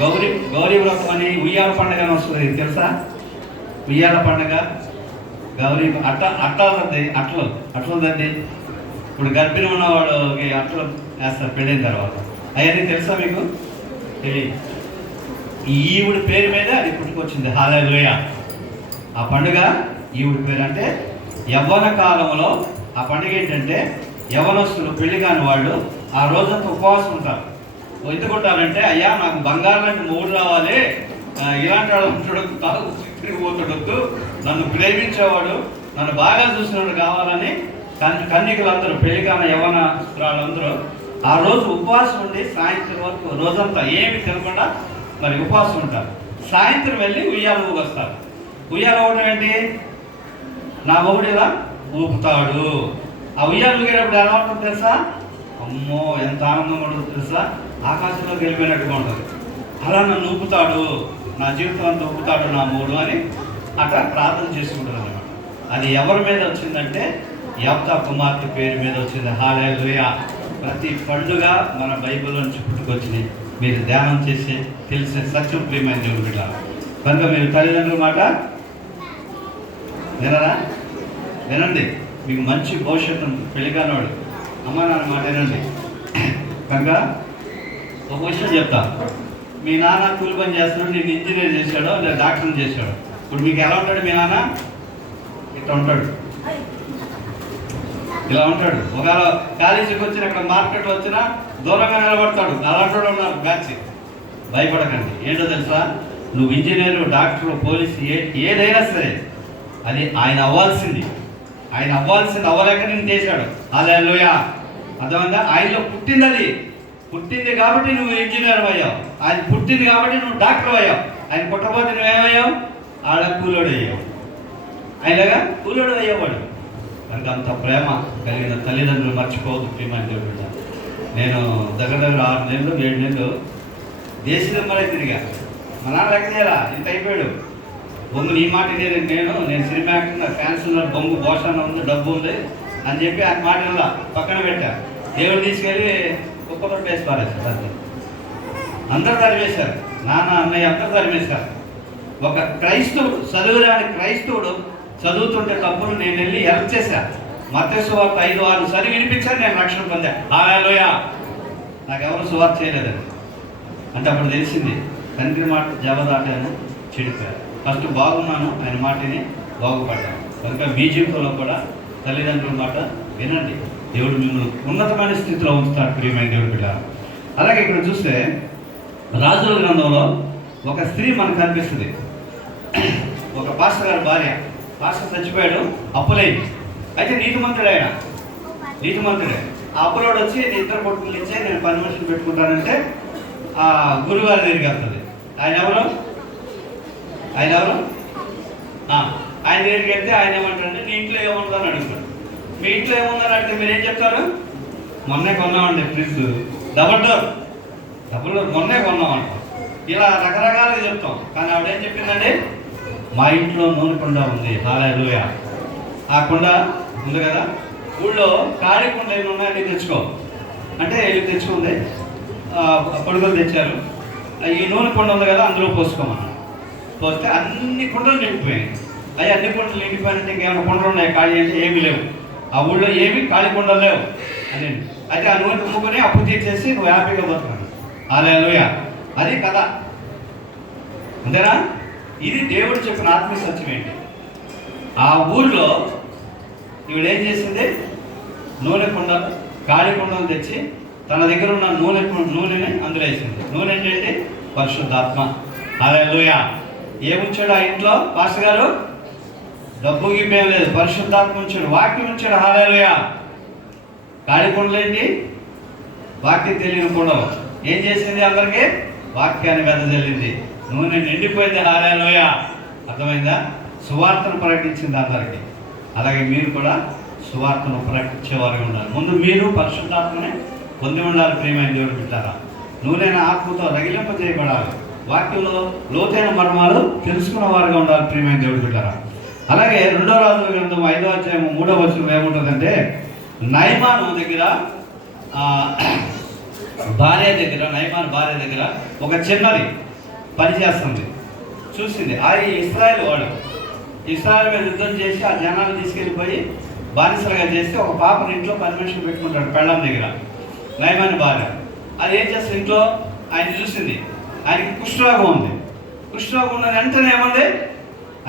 గౌరీ వ్రతం అని ఉయ్యాల పండుగ అని వస్తుంది, తెలుసా? ఉయ్యాల పండుగ గౌరీ అట్లదండి. ఇప్పుడు గర్భిణి ఉన్నవాడికి అట్లు వేస్తారు పెళ్ళైన తర్వాత. అవన్నీ తెలుసా మీకు? తెలియదు. ఈవిడ పేరు మీద అది పుట్టుకొచ్చింది. హల్లెలూయా. ఆ పండుగ ఈవిడ పేరు. అంటే యవ్వన కాలంలో ఆ పండుగ ఏంటంటే యవ్వనస్తులు పెళ్లి కాని వాళ్ళు ఆ రోజంతా ఉపవాసం ఉంటారు. ఎందుకుంటారంటే, అయ్యా నాకు బంగారం లాంటి మూడు రావాలి, ఇలాంటి వాడు ఉంటాడు, తాగు తిరిగిపోతాడొద్దు, నన్ను ప్రేమించేవాడు, నన్ను బాగా చూసినవాడు కావాలని కన్యకులందరూ, పెళ్లి కాని యవ్వన స్త్రీలందరూ ఆ రోజు ఉపవాసం ఉండి సాయంత్రం వరకు రోజంతా ఏమి తినకుండా మరి ఉపవాసం ఉంటారు. సాయంత్రం వెళ్ళి ఉయ్యాల ఊగొస్తారు. ఉయ్యాల ఊగడం ఏంటి? నా మొగుడు ఇలా ఊపుతాడు. ఆ ఉయ్యాల ఊగేటప్పుడు ఎలా ఉంటుంది తెలుసా? అమ్మో ఎంత ఆనందంగా ఉంటుంది తెలుసా? ఆకాశంలోకి వెళ్ళిపోయినట్టుగా ఉంటుంది. అలా నన్ను ఊపుతాడు, నా జీవితం అంతా ఊపుతాడు నా మూడు అని అట్లా ప్రార్థన చేసుకుంటారు అన్నమాట. అది ఎవరి మీద వచ్చిందంటే యెఫ్తా కుమార్తె పేరు మీద వచ్చింది. హల్లెలూయా. ప్రతి పండుగ మన బైబిల్లో నుంచి పుట్టుకొచ్చినాయి. మీరు ధ్యానం చేసి తెలిసే సత్యం ప్రియమైన దేవుడు బిడ్డ. కనుక మీరు తల్లిదండ్రుల మాట వినరా? వినండి. మీకు మంచి భవిష్యత్తు ఉంది. పెళ్లి కానివాడు అమ్మ నాన్న మాట వినండి. కనుక ఒక విషయం చెప్తా, మీ నాన్న కూలి పని చేస్తున్నాడు, నేను ఇంజనీర్ చేశాడో లేదా డాక్టర్ చేశాడు. ఇప్పుడు మీకు ఎలా ఉంటాడు? మీ నాన్న ఇట్లా ఉంటాడు, ఇలా ఉంటాడు. ఒకవేళ కాలేజీకి వచ్చిన అక్కడ మార్కెట్లో వచ్చినా దూరంగా నిలబడతాడు. అలాంటి ఉన్నారు బ్యాచ్. భయపడకండి. ఏంటో తెలుసా, నువ్వు ఇంజనీరు, డాక్టర్, పోలీసు, ఏదైనా సరే అది ఆయన అవ్వాల్సింది. ఆయన అవ్వలేక నేను చేశాడు. హల్లెలూయా. అర్థమైందా? ఆయనలో పుట్టింది, అది పుట్టింది కాబట్టి నువ్వు ఇంజనీర్ అయ్యావు. ఆయన పుట్టింది కాబట్టి నువ్వు డాక్టర్ అయ్యావు. ఆయన పుట్టబోతే నువ్వేమయ్యావు? ఆడ కూలోడు అయ్యావు. ఆయనగా కూలోడు అయ్యేవాడు. కనుక అంత ప్రేమ కలిగిన తల్లిదండ్రులు మర్చిపోవద్దు. ప్రేమ దేవుడు. నేను దగ్గర 6 నెలలు 7 నెలలు దేశం మళ్ళీ తిరిగా. మా నాన్న లెక్క చేయరా, ఇంత అయిపోయాడు. బొంగు నీ మాట నేను సినిమా యాక్టర్, ఫ్యాన్స్ ఉన్నారు, బొంగు భోషణ ఉంది, డబ్బు ఉంది అని చెప్పి ఆ మాట పక్కన పెట్టా. దేవుడు తీసుకెళ్ళి ఒక్కొక్కరు వేసి పారేశారు. అంతే. అందరు తరిమేశారు. నాన్న అన్నయ్య అందరు తరిమేశారు. ఒక క్రైస్తవుడు, చదువురాని క్రైస్తవుడు చదువుతుంటే తప్పును నేను వెళ్ళి హెల్ప్ చేశా. మత్తయి సువార్త 5-6 సార్లు వినిపించాను, నేను రక్షణ పొందా. హల్లెలూయా. నాకెవరు సువార్త చేయలేదని అంటే అప్పుడు తెలిసింది, తండ్రి మాట జవదాటాను, చెడిపోయాను. ఫస్ట్ బాగున్నాను, ఆయన మాటని బాగుపడ్డాను. కనుక మీ జీవితంలో కూడా తల్లిదండ్రుల మాట వినండి. దేవుడు మిమ్మల్ని ఉన్నతమైన స్థితిలో ఉంచుతాడు. ప్రియమైన దేవుడు బిడ్డ. అలాగే ఇక్కడ చూస్తే రాజుల గ్రంథంలో ఒక స్త్రీ మనకు కనిపిస్తుంది. ఒక పాస్టర్ గారి భార్య. పాస్టర్ చచ్చిపోయాడు, అప్పులైంది. అయితే నీతిమంతుడు, ఆయన నీతిమంతుడే. ఆ అప్పులోడు వచ్చి నీ 2 కొడుకులు ఇచ్చే నేను పని మనుషులు పెట్టుకుంటానంటే ఆ గురువారి దగ్గరికి వెళ్తుంది. ఆయన ఎవరు? ఆయన దగ్గరికి వెళ్తే ఆయన ఏమంటారంటే, నీ ఇంట్లో ఏముందని అడుగుతాడు. మీ ఇంట్లో ఏముందని అడిగితే మీరేం చెప్తారు? మొన్నే కొన్నామండి ఫ్రిడ్జ్, డబుల్ డోర్ మొన్నే కొన్నామంట. ఇలా రకరకాలుగా చెప్తాం. కానీ ఆవిడేం చెప్పిందండి? మా ఇంట్లో నూనె కుండ ఉంది. హల్లెలూయా. ఆ కుండ ఉంది కదా, ఊళ్ళో ఖాళీ కుండ ఏమి ఉన్నాయని తెచ్చుకో అంటే వెళ్ళి తెచ్చుకుంది. కొడుకులు తెచ్చారు. ఈ నూనె కుండ ఉంది కదా, అందులో పోసుకోమన్నాను. పోస్తే అన్ని కుండలు నిండిపోయాయి. అన్ని కుండలు నిండిపోయినట్టు ఇంకేమైనా కుండలు ఉన్నాయి ఖాళీ అంటే ఏమీ లేవు. ఆ ఊళ్ళో ఏమి ఖాళీ కుండలు లేవు అని. అయితే ఆ నూనె తుమ్ముకొని అప్పు తీర్చేసి నువ్వు హ్యాపీగా పోతున్నాను. హల్లెలూయా. అది కథ, అంతేనా? ఇది దేవుడు చెప్పిన ఆత్మీయ సత్యం. ఏంటి? ఆ ఊళ్ళో ఈవిడేం చేసింది? నూనె కుండ, ఖాళీ కుండలు తెచ్చి తన దగ్గర ఉన్న నూనెని అందులో వేసింది. నూనె ఏంటంటే పరిశుద్ధాత్మ. హల్లెలూయా. ఏముంచాడు ఆ ఇంట్లో పాస్టర్ గారు? డబ్బు గిబ్బేం లేదు, పరిశుద్ధాత్మ ఉంచాడు, వాక్యం ఉంచాడు. హల్లెలూయా. ఖాళీ కుండలు ఏంటి? వాక్యం తెలియని కుండలు. ఏం చేసింది? అందరికీ వాక్యాన్ని వెదజల్లింది. నూనె నిండిపోయింది. హల్లెలూయా. అర్థమైందా? సువార్తను ప్రకటించింది అందరికీ. అలాగే మీరు కూడా సువార్తను ప్రకటించేవారుగా ఉండాలి. ముందు మీరు పరిశుద్ధాత్మని పొంది ఉండాలి. ప్రియమైన దేవుడు బిడ్డారా, నూనెన ఆత్మతో రగిలింప చేయబడాలి. వాక్యంలో లోతైన మర్మాలు తెలుసుకున్న వారుగా ఉండాలి. ప్రియమైన దేవుడు బిడ్డారా. అలాగే 2వ రాజుల గ్రంథం 5వ అధ్యాయం 3వ వచనం ఏముంటుందంటే, నయమాను దగ్గర నయమాను భార్య దగ్గర ఒక చిన్నది పనిచేస్తుంది. చూసింది. ఆ ఇశ్రాయేల్ వాడు ఇశ్రాయేల్ మీద యుద్ధం చేసి ఆ జనాలు తీసుకెళ్ళిపోయి బానిసలుగా చేస్తే ఒక పాపను ఇంట్లో పని మనిషిని పెట్టుకుంటాడు పెళ్ళాం దగ్గర. నయమాను భార్య అది ఏం చేస్తుంది? ఇంట్లో ఆయన చూసింది, ఆయనకి కుష్ఠరోగం ఉంది. కుష్ఠరోగం ఉన్న వెంటనే ఏముంది?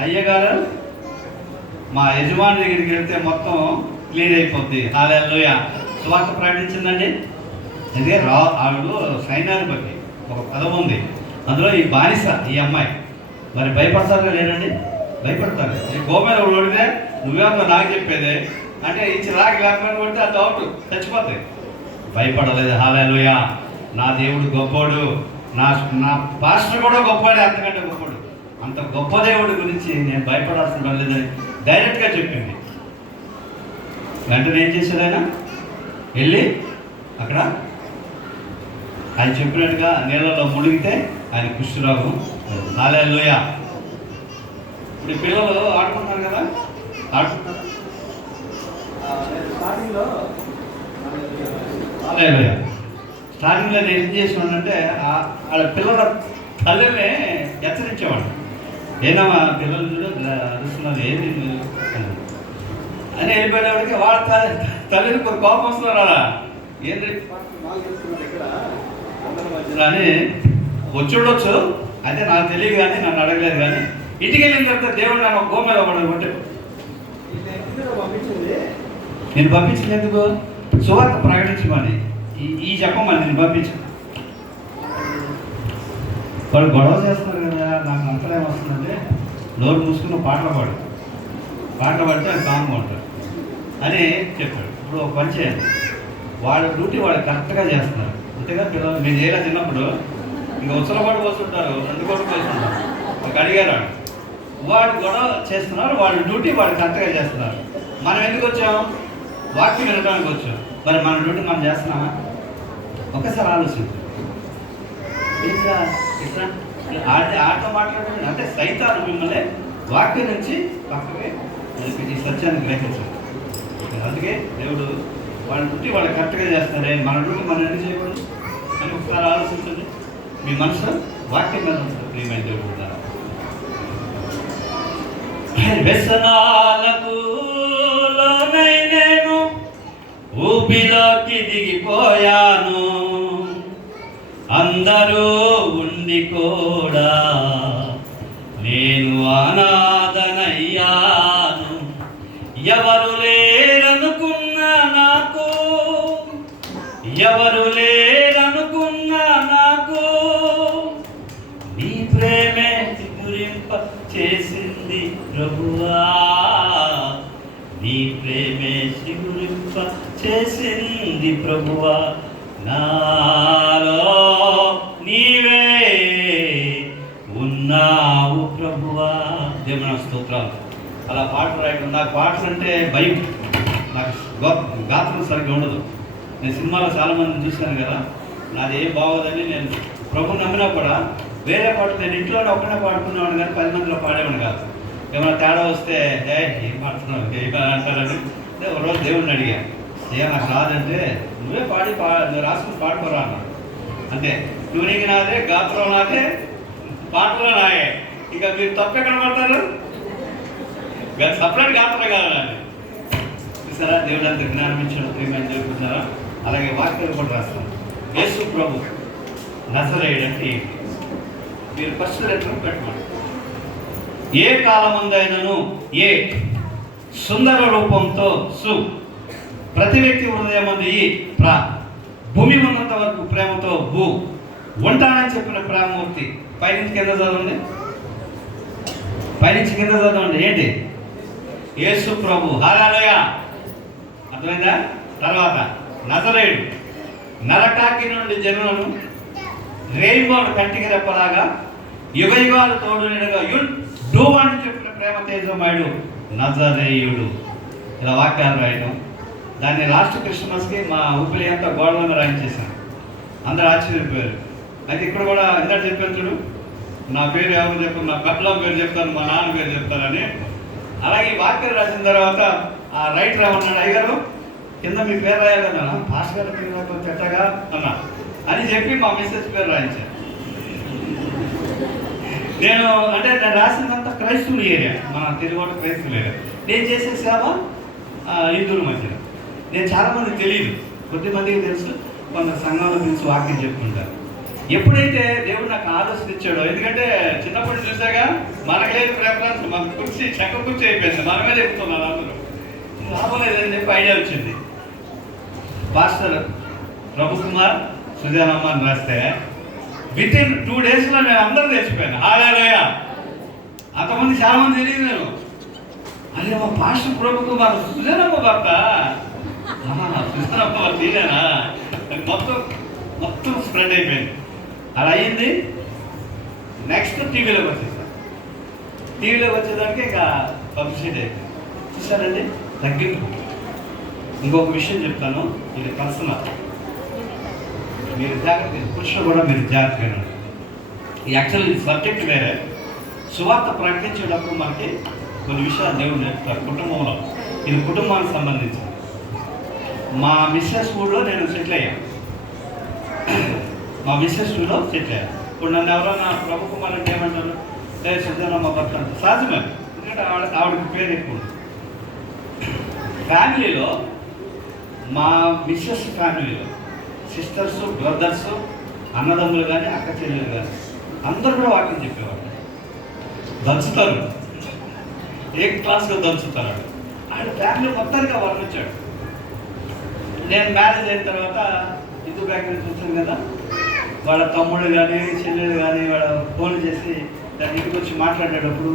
అయ్యగారు మా యజమాని దగ్గరికి వెళ్తే మొత్తం క్లియర్ అయిపోద్ది. హల్లెలూయా. సువార్త ప్రకటించిందండి. అదే ఆవిడ సైన్యాధిపతి ఒక పదం ఉంది, అందులో ఈ బానిస ఈ అమ్మాయి. మరి భయపడతారా లేదండి? భయపడతారు. ఈ గోమేద కొడితే నువ్వేమో నాకు చెప్పేదే అంటే ఇచ్చి రాకి లేకపోతే కొడితే అది అవుట్, చచ్చిపోతాయి. భయపడలేదు. హల్లెలూయా. నా దేవుడు గొప్పోడు, నా పాస్టర్ కూడా గొప్పవాడే, అంతకంటే గొప్పడు. అంత గొప్ప దేవుడి గురించి నేను భయపడాల్సిన పని లేదని డైరెక్ట్గా చెప్పింది. వెంటనే ఏం చేశాడు? ఆయన వెళ్ళి అక్కడ ఆయన చెప్పినట్టుగా నీళ్ళలో మునిగితే ఆయన కుష్ఠరోగం. హల్లెలూయా. ఇప్పుడు పిల్లలు ఆడుకుంటున్నారు కదా, ఆడుకుంటారు. హల్లెలూయా. స్టార్టింగ్లో నేను ఏం చేసినానంటే వాళ్ళ పిల్లల తల్లినే హెచ్చరించేవాడు. ఏనా పిల్లలు అరుస్తున్నారు ఏంటి అని వెళ్ళిపోయేవాడికి వాళ్ళ తల్లిని కొన్ని కోపం వస్తున్నారా ఏంటి ఇక్కడ అందరి మధ్యన అని వచ్చి ఉండొచ్చు. అయితే నాకు తెలియదు కానీ నన్ను అడగలేదు. కానీ ఇంటికి వెళ్ళిన తర్వాత దేవుడు నన్ను గో మీద కొట్టే నేను పంపించింది ఎందుకు? సువార్త ప్రకటించమని ఈ చెప్పమని నేను పంపించాను. వాళ్ళు గొడవ చేస్తున్నారు కదా, నాకు అంతరం వస్తుందంటే నోరు మూసుకుని పాటలు పాడితే అది కామ్గా ఉంటారు అని చెప్పాడు. ఇప్పుడు ఒక పని చేయండి, వాళ్ళ డ్యూటీ వాళ్ళు కరెక్ట్గా చేస్తున్నారు. అంతేగా పిల్లలు మీరు చేయరా చిన్నప్పుడు ఇంకా ఉచ్చలపాటు పోస్తుంటారు, 2 కోట్లు పోస్తుంటారు, ఒక అడిగారు వాళ్ళు గొడవ చేస్తున్నారు, వాళ్ళ డ్యూటీ వాళ్ళు కరెక్ట్గా చేస్తున్నారు. మనం ఎందుకు వచ్చాం? వాక్యం వినడానికి వచ్చాం. మరి మన డ్యూటీ మనం చేస్తున్నామా? ఒకసారి ఆలోచించు. ఇట్లా ఇట్లా ఆటో మాట్లాడండి అంటే సైతాను మిమ్మల్ని వాక్యం నుంచి పక్కకి ఈ సత్యాన్ని గ్రహించాలి. అందుకే దేవుడు వాళ్ళ డ్యూటీ వాళ్ళు కరెక్ట్గా చేస్తారే, మన డ్యూటీ మనం ఎందుకు చేయకూడదు అని ఒకసారి ఆలోచించండి. మీ మనసు వాక్యం మీద ఉంటుంది. ప్రియమైన దేవుడు కూడా వ్యసనాలకు లోనై నేను ఊపిలోకి దిగిపోయాను, అందరూ ఉండి కూడా నేను అనాథనయ్యాను. ఎవరు లేరనుకున్నా నాకు, ఎవరు లేరనుకున్నా నాకు నీ ప్రేమే చిగురింప చేసింది ప్రభువా, నీ ప్రేమే చిగురింప చేసింది ప్రభువా, నాలో నీవే ఉన్నావు ప్రభువా. దేవుని స్తోత్రాలు. అలా పాటలు రాయడం, నాకు పాటలు అంటే భయం, నాకు గాత్రం సరిగ్గా ఉండదు. నేను సినిమాలో చాలామందిని చూశాను కదా, నాది ఏం బాగోదని నేను ప్రభుని నమ్మినా కూడా వేరే పాటలు నేను ఇంట్లోనే ఒక్కనే పాడుకునేవాడిని కానీ 10 మందిలో పాడేవాడిని కాదు. ఏమైనా తేడా వస్తే ఏం పాడుతున్నావు ఏమైనా అంటారని ఒక రోజు దేవుడిని అడిగా, నాకు రాదంటే నువ్వే నువ్వు రాసుకుని పాడుకోరా అన్నాడు. అంటే ట్యూనింగ్ నాదే, గాత్రం నాదే, పాటలు నాయే, ఇక మీరు తప్పు ఎక్కడ పడతారు? సపరేట్ గాత్రం కాదు నాది. చూసారా దేవుడు అంత జ్ఞానం ఇచ్చాడు. ప్రియమైన జరుగుతున్నారా? అలాగే వాక్యాలు కూడా రాస్తాను. యేసు ప్రభు నజరేయుడు అంటే ఏంటి? మీరు ఫస్ట్ లెటర్ పెట్టమని. ఏ కాలమందైనను ఏ సుందర రూపంతో ప్రతి వ్యక్తి హృదయమందు ఈ భూమి ఉన్నంత వరకు ప్రేమతో ఉంటానని చెప్పిన ప్రేమమూర్తి. పైనుంచి కింద చదవండి, పైనుంచి కింద చదవండి. ఏంటి? యేసు ప్రభు. హల్లెలూయా. అర్థమైందా? తర్వాత నజరేయుడు నరకాకి నుండి జనులను రేయిమోడు కంటికి రెప్పలాగా యుగ యుగాలు తోడు నిడగా అని చెప్పిన ప్రేమ తేజమయుడు నజరేయుడు. ఇలా వాక్యాలు రాయడం. దాన్ని లాస్ట్ క్రిస్మస్కి మా ఊపిరి అంతా గోడలను రాయించేశాను. అందరూ ఆశ్చర్యపోయారు. అయితే ఇక్కడ కూడా అందరు చెప్పాను చూడు, నా పేరు ఎవరు చెప్పారు, నా పెద్దల పేరు చెప్తాను, మా నాన్న పేరు చెప్తారని. అలాగే వాక్యాలు రాసిన తర్వాత ఆ రైటర్ ఏమన్నాడు, అయ్యారు కింద మీ పేరు రాయాలన్నా, పాస్ గారి పేరు రాకపోతే ఎట్టగా అన్నా అని చెప్పి మా మిస్సెస్ పేరు రాయించాను. నేను రాసిందంతా క్రైస్తవుల ఏరియా, మన తెలుగు క్రైస్తవుల ఏరియా. నేను చేసే సేవ హిందువుల మధ్యలో. నేను చాలామంది తెలియదు, కొద్దిమందికి తెలుసు, కొంత సంఘంలో తెలుసు, వాక్యం చెప్పుకుంటారు. ఎప్పుడైతే దేవుడు నాకు ఆలోచన ఇచ్చాడో, ఎందుకంటే చిన్నప్పుడు చూసాగా మనకు లేదు ప్రిఫరెన్స్, మన కుర్చీ చెక్క కుర్చీ అయిపోయింది, మన మీద ఎక్కుతున్నారు అందరూ, లాభం లేదని చెప్పి ఐడియా వచ్చింది. పాస్టర్ ప్రభుకుమార్ సుజానమ్మ అని రాస్తే వితిన్ 2 daysలో నేను అందరూ తెచ్చిపోయాను. హల్లెలూయా. అంతమంది చాలామంది తెలియదు. నేను అదే మా పాస్టర్ ప్రభుకుమార్ సుజానమ్మ భర్త, సుజానమ్మ భర్త ఇదేనా, మొత్తం స్ప్రెడ్ అయిపోయింది. అలా అయ్యింది. నెక్స్ట్ టీవీలోకి వచ్చేసాను. టీవీలోకి వచ్చేదానికి ఇంకా పబ్లిసిటీ అయిపోయింది. చూసారండి తగ్గింపు. ఇంకొక విషయం చెప్తాను, ఇది పర్సనల్, మీరు జాగ్రత్త, పురుషులు కూడా మీరు జాగ్రత్తగా. యాక్చువల్లీ ఇది సబ్జెక్ట్ వేరే. సువార్త ప్రకటించేటప్పుడు మనకి కొన్ని విషయాలు దేవుడు నేర్పుతారు కుటుంబంలో. ఇది కుటుంబానికి సంబంధించింది. మా మిస్సెస్ ఊళ్ళో నేను సెటిల్ అయ్యాను. మా మిస్సెస్ ఊళ్ళో సెటిల్ అయ్యాను. ఇప్పుడు నన్ను ఎవరన్నా ప్రభుకుమార్ అంటే ఏమంటారు, సుజానమ్మ భర్త అంటే సహజమే, ఎందుకంటే ఆవిడకి పేరు ఎక్కువ. ఫ్యామిలీలో మా మిస్సెస్ ఫ్యామిలీలో సిస్టర్స్, బ్రదర్స్, అన్నదమ్ములు కానీ అక్క చెల్లెలు కానీ అందరూ కూడా వాక్యం చెప్పేవాడు. దంచుతారు, ఏ క్లాస్లో దంచుతాడు. ఆయన ఫ్యామిలీ మొత్తానికి వర్ణించాడు. నేను మ్యారేజ్ అయిన తర్వాత హిందూ బ్యాక్ నుంచి వచ్చాను కదా, వాళ్ళ తమ్ముడు కానీ చెల్లెలు కానీ వాళ్ళ ఫోన్ చేసి దాని ఇంటికి వచ్చి మాట్లాడేటప్పుడు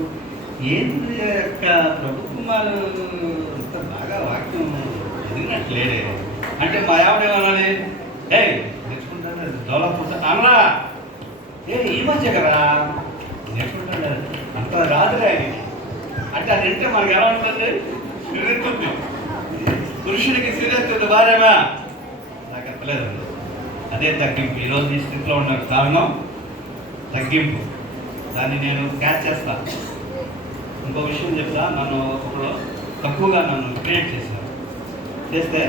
ఏంటి యొక్క ప్రభు కుమారు ఇంత బాగా వాక్యం ఎదిగినట్లేడే అంటే మా ఆవిడ ఏమనాలి, ఏ నేర్చుకుంటాను డెవలప్ అవుతాను అనరా, ఈ మధ్య కదా నేర్చుకుంటాడు అంత రాదులే అని అంటే అది అంటే మనకు ఎలా ఉంటుంది, సిరెత్తుంది. పురుషుడికి సిరెత్తుంది భార్యమా నాకు చెప్పలేదు. అదే తగ్గింపు. ఈరోజు ఈ స్థితిలో ఉన్న కారణం తగ్గింపు. దాన్ని నేను క్యాచ్ చేస్తాను. ఇంకో విషయం చెప్తా, నన్ను ఒకప్పుడు తక్కువగా నన్ను క్రియేట్ చేస్తే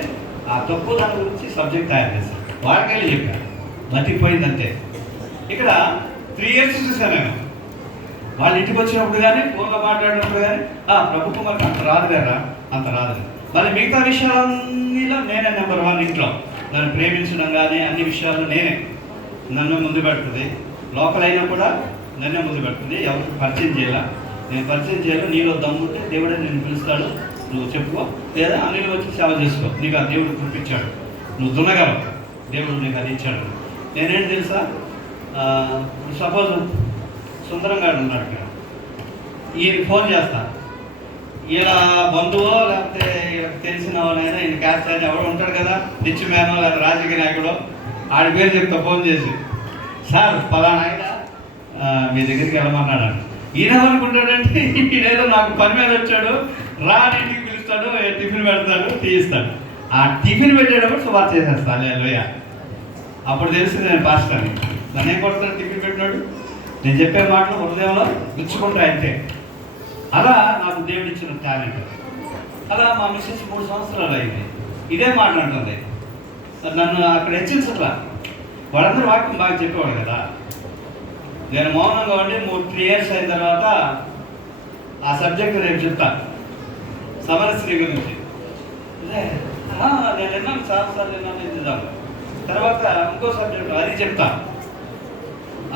ఆ తక్కువ దాని గురించి సబ్జెక్ట్ తయారు చేశాను. వాడికెళ్ళి చెప్పాను, మతిపోయిందంటే. ఇక్కడ 3 years చూసాను నేను. వాళ్ళ ఇంటికి వచ్చినప్పుడు కానీ ఫోన్లో మాట్లాడినప్పుడు కానీ ప్రభు కుమార్కి అంత రాదు కదా, అంత రాదు. మళ్ళీ మిగతా విషయాలన్నీలో నేనే నెంబర్ 1 ఇంట్లో. నన్ను ప్రేమించడం కానీ అన్ని విషయాల్లో నేనే. నన్ను ముందు పెడుతుంది. లోకల్ అయినా కూడా నన్నే ముందు పెడుతుంది. ఎవరికి పరిచయం చేయాల, నేను పరిచయం చేయాలి. నీలో దమ్ముంటే దేవుడే నేను పిలుస్తాడు, నువ్వు చెప్పుకో, లేదా అన్నిలో వచ్చి సేవ చేసుకో. నీకు ఆ దేవుడు చూపించాడు, నువ్వు దున్నగలవు, దేవుడు నీకు అది ఇచ్చాడు. నేనేంటి తెలుసా, సపోజ్ సుందరం గారు ఉన్నాడు ఇక్కడ, ఈయనకి ఫోన్ చేస్తా. ఈయన బంధువో లేకపోతే తెలిసిన వాళ్ళైనా ఈయన క్యాస్ట్ అయినా ఎవడో ఉంటాడు కదా, రిచ్ మ్యానో లేదా రాజకీయ నాయకుడు, ఆడి పేరు చెప్తా ఫోన్ చేసి, సార్ పలానా ఆయన మీ దగ్గరికి వెళ్ళమన్నాడు. ఈయన ఏమనుకుంటాడంటే ఈయనేదో నాకు పని మీద వచ్చాడు, రా ఇంటికి పిలుస్తాడు, టిఫిన్ పెడతాడు, తీయిస్తాడు. ఆ టిఫిన్ పెట్టేటప్పుడు సువార్త చేసేస్తాను లోయ. అప్పుడు తెలిసింది నేను పాస్టర్ అని. నన్ను ఏం కొడతాడు, టిఫిన్ పెట్టినాడు, నేను చెప్పే మాటలు హృదయంలో గుచ్చుకుంటాయి అంతే. అలా నాకు దేవుడు ఇచ్చిన టాలెంట్. అలా మా మిస్సెస్ 3 సంవత్సరాలు అయింది, ఇదే మాట్లాడుతుంది. నన్ను అక్కడ హెచ్చించట్లా. వాళ్ళందరూ వాక్యం బాగా చెప్పేవాడు కదా. నేను మౌనంగా ఉండి 3 years అయిన తర్వాత ఆ సబ్జెక్ట్ రేపు చెప్తాను, సమరశ్రీ గురించి. నేను విన్నాను, సార్ విన్నాను, ఇందాము. తర్వాత ఇంకో సబ్జెక్ట్ అది చెప్తాను.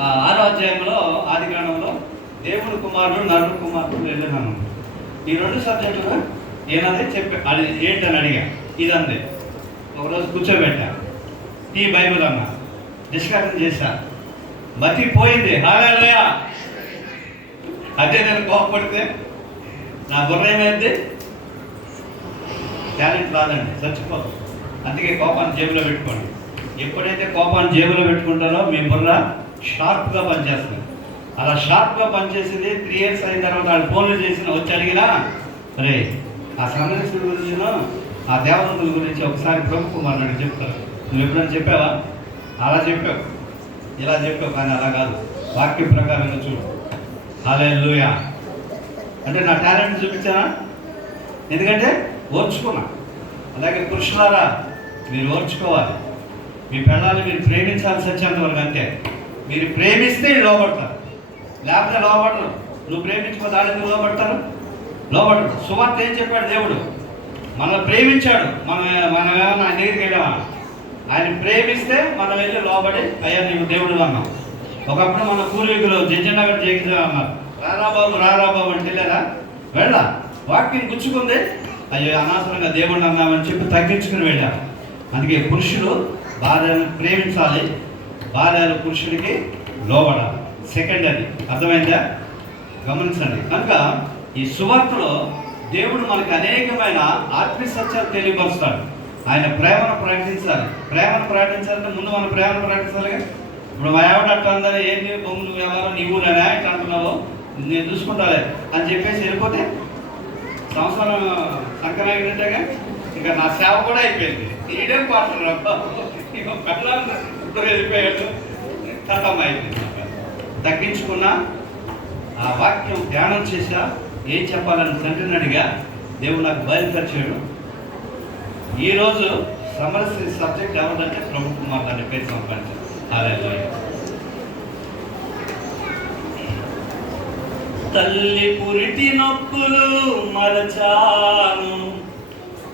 6వ అధ్యాయంలో ఆదికాండంలో దేవుడు కుమారుడు, నరుడు కుమారుడు వెళ్ళినాను. ఈ 2 సబ్జెక్టులు ఏనదే చెప్పి అది ఏంటని అడిగా. ఇదంతే. ఒకరోజు కూర్చోబెట్టా, ఈ బైబిల్ అన్నా, డిస్కషన్ చేశా, మతిపోయింది. హల్లెలూయా. అదే నేను కోపడితే నా బుర్ర ఏమైంది, టాలెంట్ రాదండి, చచ్చిపోదు. అందుకే కోపాన్ని జేబులో పెట్టుకోండి. ఎప్పుడైతే కోపాన్ని జేబులో పెట్టుకుంటారో మీ బుర్ర షార్ప్గా పనిచేస్తుంది. అలా షార్ప్గా పనిచేసింది. 3 years అయిన తర్వాత వాళ్ళు ఫోన్లు చేసిన వచ్చి అడిగినా, అరే ఆ సమరశ్రీ గురించి, ఆ దేవదూతల గురించి ఒకసారి ప్రభు కుమార్ నాడు చెప్తారు. నువ్వు ఎప్పుడైనా చెప్పావా? అలా చెప్పావు, ఇలా చెప్పావు, కానీ అలా కాదు, వాక్య ప్రకారంగా చూడు. హల్లెలూయా. అంటే నా టాలెంట్ చూపించానా? ఎందుకంటే ఓర్చుకున్నా. అలాగే పురుషులారా, మీరు ఓర్చుకోవాలి. మీ పిల్లల్ని మీరు ప్రేమించాల్సి వచ్చేంతవరకు అంతే. మీరు ప్రేమిస్తే లోపడతారు, లేకపోతే లోపడరు. నువ్వు ప్రేమించుకో, దానికి లోపడతారు, లోపడరు. సువార్త ఏం చెప్పాడు దేవుడు? మనల్ని ప్రేమించాడు. మనం ఏమన్నా ఆయన దగ్గరికి వెళ్ళామా? ఆయన ప్రేమిస్తే మనం వెళ్ళి లోబడి, అయ్యా నీవు దేవుడు అన్నాం. ఒకప్పుడు మన పూర్వీకులు జడ్జనగర్ జయించా అన్నారు, రారాబాబు అంటే లేదా వెళ్ళా. వాక్యం గుచ్చుకుంది, అయ్యో అనవసరంగా దేవుడు అన్నామని చెప్పి తగ్గించుకుని వెళ్ళారు. అందుకే పురుషులు భార్యను ప్రేమించాలి, భార్యలు పురుషుడికి లోబడాలి. సెకండ్ అది అర్థమైందా? గమనించండి. కనుక ఈ సువార్తలో దేవుడు మనకు అనేకమైన ఆత్మీయ సత్యాలు తెలియపరుస్తాడు. ఆయన ప్రేమను ప్రకటించాలి. ప్రేమను ప్రకటించాలంటే ముందు మన ప్రేమను ప్రకటించాలి. ఇప్పుడు మా ఆవిడ అట్లా అందని, ఏంటి బొమ్ములు వ్యవహారం, నీవు నేనా ఇట్లా అంటున్నావు, నేను చూసుకుంటాలే అని చెప్పేసి వెళ్ళిపోతే సంవత్సరం సంక్రాంతిగా ఇంకా నా సేవ కూడా అయిపోయింది. ఈడేం పాడుతున్నాడు, ఇక పెళ్ళాలు ఇప్పుడు వెళ్ళిపోయాడు, కథం అయిపోయింది. తగ్గించుకున్నా, ఆ వాక్యం ధ్యానం చేశా, ఏం చెప్పాలని తండ్రిని అడిగా, దేవుడు నాకు బయలుపరిచాడు. ఈరోజు సమరశ్రీ సబ్జెక్ట్ ఎవరంటే ప్రభు కుమార్ దాని పేరు సంపాదించారు. హల్లెలూయా. తల్లి పురిటి నొప్పులు మరచాను,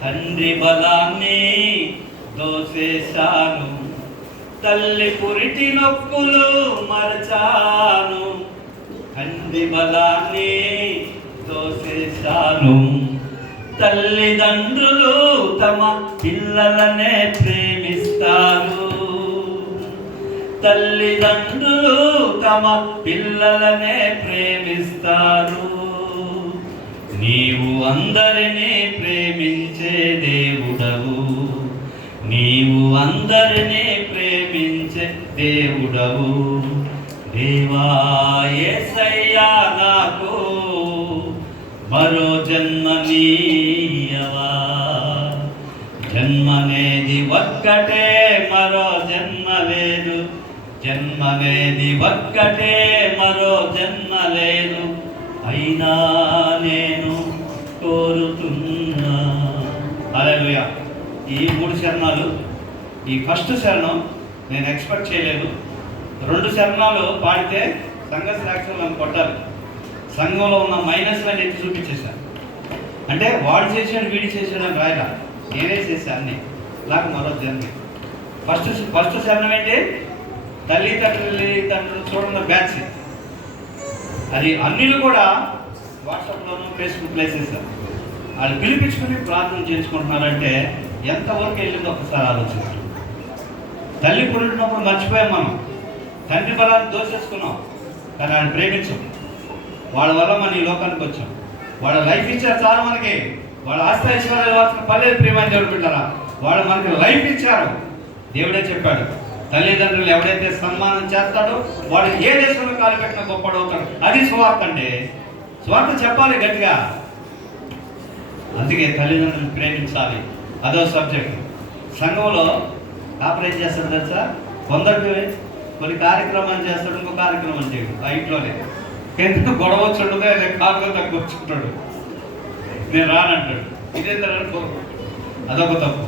తండ్రి బలాన్ని దోసేశాను, తల్లి పురిటి నొప్పులు మరచాను. తండ్రి బలాన్ని దోసేశాను, తల్లిదండ్రులు తమ పిల్లలనే ప్రేమిస్తారు. తల్లిదండ్రులు తమ పిల్లలనే ప్రేమిస్తారు. నీవు అందరినీ ప్రేమించే దేవుడవు, నీవు అందరినీ ప్రేమించే దేవుడవు. దేవా యేసయ్యా నాకు మరో జన్మనీయవా. జన్మనేది ఒక్కటే, మరో జన్మ లేదు. జన్మనేది ఒక్కటే, మరో జన్మ లేదు. అయినా నేను కోరుతున్నా. హల్లెలూయా. ఈ 3 శరణాలు, ఈ ఫస్ట్ శరణం నేను ఎక్స్పెక్ట్ చేయలేదు. 2 శరణాలు పాడితే సంఘ సాక్షులు నన్ను కొట్టాలి. సంఘంలో ఉన్న మైనస్లను ఎత్తి చూపించేశాను. అంటే వాడు చేసాడు వీడి చేసాడు అని రాయలా, నేనే చేశాను అన్నీ. నాకు మరో జన్మ. ఫస్ట్ శరణం ఏంటి? తల్లిదండ్రులు చూడన్న బ్యాచ్. అది అన్నిలు కూడా వాట్సాప్లోనూ ఫేస్బుక్లో వేసేసారు. వాళ్ళు పిలిపించుకుని ప్రార్థన చేసుకుంటున్నారంటే ఎంతవరకు వెళ్ళిందో ఒకసారి ఆలోచించాలి. తల్లి పుట్టినప్పుడు మర్చిపోయాం మనం, తండ్రి బలాన్ని దోసేసుకున్నాం. కానీ ఆయన ప్రేమించాం. వాళ్ళ వల్ల మనం ఈ లోకానికి వచ్చాం. వాళ్ళ లైఫ్ ఇచ్చారు చాలా మనకి. వాళ్ళ ఆస్తి ఐశ్వర్యాలు వాల్సిన పర్లేదు ప్రేమని దేవుడు బిడ్డరా. వాళ్ళు మనకి లైఫ్ ఇచ్చారు. దేవుడే చెప్పాడు, తల్లిదండ్రులు ఎవడైతే సన్మానం చేస్తాడో వాడు ఏ దేశంలో కాలు పెట్టినా గొప్పడవుతాడు. అది స్వార్థ అండి. స్వార్థ చెప్పాలి గట్టిగా. అందుకే తల్లిదండ్రులను ప్రేమించాలి. అదో సబ్జెక్ట్. సంఘంలో ఆపరేట్ చేస్తాడు తెలుసా. కొందరికి కొన్ని కార్యక్రమాలు చేస్తాడు, ఇంకో కార్యక్రమం చేయడు. ఆ ఇంట్లోనే ఎందుకు గొడవ వచ్చాడు, కాలుగా తక్కువ వచ్చుంటాడు, నేను రానంటాడు. ఇదేంటో అదొక తప్పు.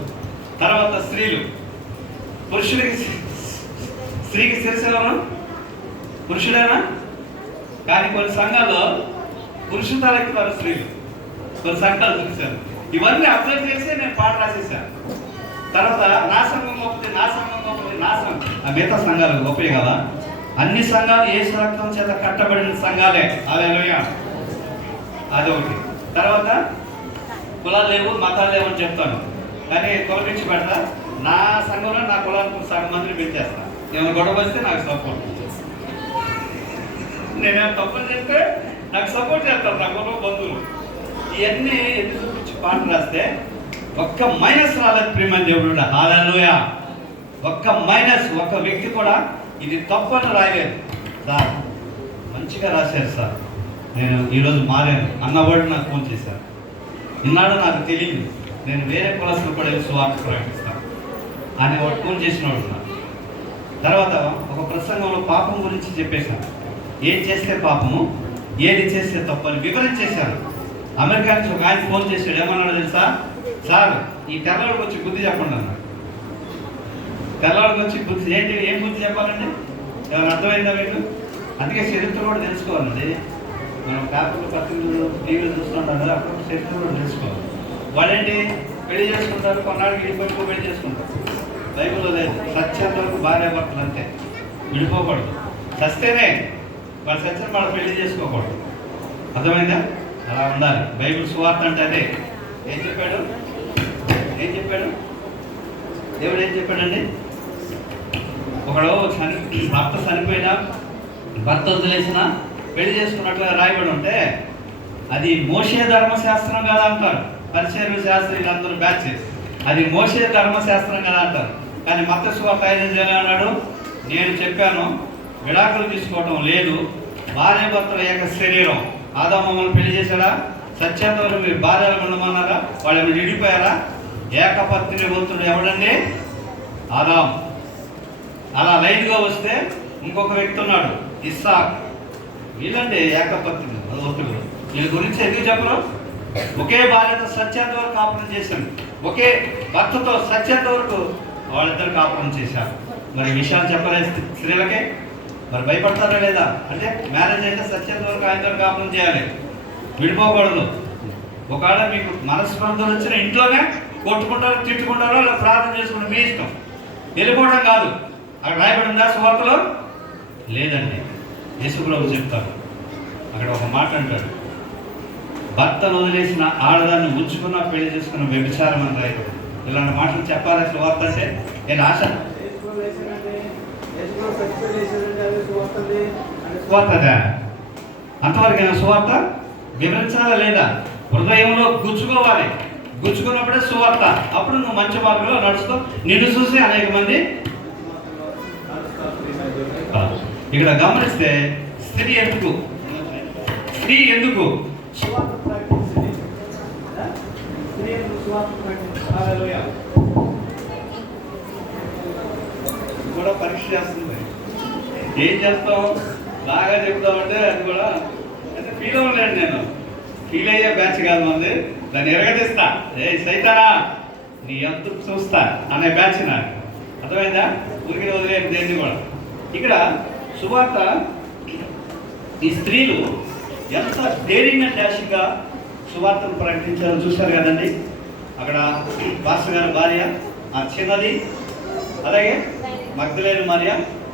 తర్వాత స్త్రీలు, స్త్రీకి శిరసేవను పురుషుడేనా? కానీ కొన్ని సంఘాల్లో పురుషుడు తలెక్కుతారు స్త్రీలు. కొన్ని సంఘాలు చూశాను. ఇవన్నీ అబ్జర్వ్ చేసి నేను పాట రాసేసాను. తర్వాత నా సంఘం గొప్పది, నా సంఘం గొప్పది, నా సంఘం. ఆ మిగతా సంఘాలు గొప్పవి కదా. అన్ని సంఘాలు యేసు రక్తం చేత కట్టబడిన సంఘాలే. హల్లెలూయా. అదొకటి. తర్వాత కులాలు లేవు, మతాలు లేవు అని చెప్తాను. కానీ కులపించి పెడతా. నా సంఘంలో నా కులానికి సగం మందిని పెంచేస్తా. ఏమైనా గొడవ వస్తే నాకు సపోర్ట్. నేనేమైనా తప్పులు చేస్తే నాకు సపోర్ట్ చేస్తాను నా కుటుంబ బంధువులు. ఇవన్నీ ఎందుకు చూపించి పాట రాస్తే ఒక్క మైనస్ రాలేదు ప్రేమ దేవుడు. హల్లెలూయా. ఒక్క మైనస్, ఒక్క వ్యక్తి కూడా ఇది తప్పు అని రాయలేదు. సార్ మంచిగా రాశారు సార్, నేను ఈరోజు మారాను అన్నవాడు నాకు ఫోన్ చేశారు. ఇన్నాడు నాకు తెలియదు, నేను వేరే కులస్తులు కూడా సువార్త ప్రకటిస్తాను అని వాడు ఫోన్ చేసినవాడు ఉన్నారు. తర్వాత ఒక ప్రసంగంలో పాపం గురించి చెప్పేశాను. ఏం చేస్తే పాపము, ఏది చేస్తే తప్పు అని వివరించేశాను. అమెరికా నుంచి ఒక ఆయన ఫోన్ చేశాడు. ఏమన్నాడు తెలుసా? సార్ ఈ తెల్లవాడికి వచ్చి బుద్ధి చెప్పండి అన్నాడు. తెల్లవాడికి వచ్చి బుద్ధి ఏంటి, ఏం బుద్ధి చెప్పాలండి? ఏమైనా అర్థమైందా మీకు? అందుకే చరిత్ర కూడా తెలుసుకోవాలండి. మనం పేపర్లు, పత్రికలు, టీవీలు చూస్తుంటాం కదా, అప్పుడు చరిత్ర కూడా తెలుసుకోవాలి. వాళ్ళేంటి పెళ్లి చేసుకుంటారు, కొన్నాళ్ళకి విడిపోయి పెళ్లి చేసుకుంటారు. బైబిల్లో లేదు. సత్యంత వరకు భార్య భర్తలు అంతే, విడిపోకూడదు. చస్తేనే వాళ్ళు సత్యం వాళ్ళు పెళ్లి చేసుకోకూడదు. అర్థమైందా? అలా ఉండాలి. బైబిల్ సువార్త అంటే అదే. ఏం చెప్పాడు? దేవుడు ఏం చెప్పాడండి? ఒకడు భర్త చనిపోయినా, భర్త వదిలేసిన పెళ్లి చేసుకున్నట్లుగా రాయబడి ఉంటే అది మోషే ధర్మశాస్త్రం కదా అంటారు. పరిచర్య శాస్త్రీలు అందరూ బ్యాచ్. అది మోషే ధర్మశాస్త్రం కదా అంటారు. కానీ మత్తయి సువార్త 5 అన్నాడు, నేను చెప్పాను విడాకులు తీసుకోవటం లేదు, భార్య భర్తల ఏక శరీరం. ఆదాము మమ్మల్ని పెళ్లి చేశాడా? సత్యంతవరకు మీరు భార్యలు ఉండమన్నారా? వాళ్ళు ఏమైనా విడిపోయారా? ఏకపత్ని వంతుడు ఎవడండి? ఆదాం. అలా లైన్గా వస్తే ఇంకొక వ్యక్తి ఉన్నాడు, ఇస్సాక్. వీళ్ళండి ఏకపత్ని వంతుడు. వీళ్ళ గురించి ఎందుకు చెప్పరు? ఒకే భార్యతో సత్యంత వరకు కాపురం చేశాను, ఒకే భర్తతో సత్యంత వరకు వాళ్ళిద్దరు కాపురం చేశారు. మరి విషయాలు చెప్పలేదు స్త్రీలకే. మరి భయపడతారా లేదా? అంటే మ్యారేజ్ అయితే సత్యంత వరకు ఆయనతో కాపురం చేయాలి, విడిపోకూడదు. ఒకవేళ మీకు మనస్పర్ధలు వచ్చిన ఇంట్లోనే కొట్టుకుంటారో తిట్టుకుంటారో లేదా ప్రార్థన చేసుకుంటారో మీ ఇష్టం. వెళ్ళిపోవడం కాదు. అక్కడ రాయబడి ఉందా సువార్తలో? లేదండి. యేసుప్రభు చెప్తారు, అక్కడ ఒక మాట అంటాడు, భర్తను వదిలేసిన ఆడదాన్ని ఉంచుకున్న పెళ్లి చేసుకున్న వ్యభిచారం అని రాయబడి. ఇలాంటి మాటలు చెప్పాలి సువార్త అంటే నేను ఆశ. సువార్తదా? అంతవరకైనా సువార్త వివరించాలా లేదా? హృదయంలో గుచ్చుకోవాలి. గుచ్చుకున్నప్పుడే సువార్త. అప్పుడు నువ్వు మంచి మార్గంలో నడుస్తూ నిన్ను చూసి అనేక మంది. ఇక్కడ గమనిస్తే స్త్రీ ఎందుకు సువార్త ప్రకటించింది? స్త్రీ ఎందుకు సువార్త ప్రకటించాలి? కూడా పరీక్ష చేస్తుంది. ఏం చేస్తాం? బాగా చెప్తామంటే అది కూడా అంటే ఫీల్ అవ్వలేండి. నేను ఫీల్ అయ్యే బ్యాచ్ కాదు మంది. దాన్ని ఎరగదీస్తా. ఏ సైతానా నీ ఎంత చూస్తా అనే బ్యాచ్ నాకు. అర్థమైందా? ఊరికి వదిలేదు దేన్ని కూడా. ఇక్కడ సువార్త ఈ స్త్రీలు ఎంత డేరింగ్ అండ్ డాషింగ్గా సువార్తను ప్రకటించారో చూశారు కదండి. అక్కడ పాస్టర్ గారి భార్య, ఆ చిన్నది, అలాగే మగ్దలేని మరియ,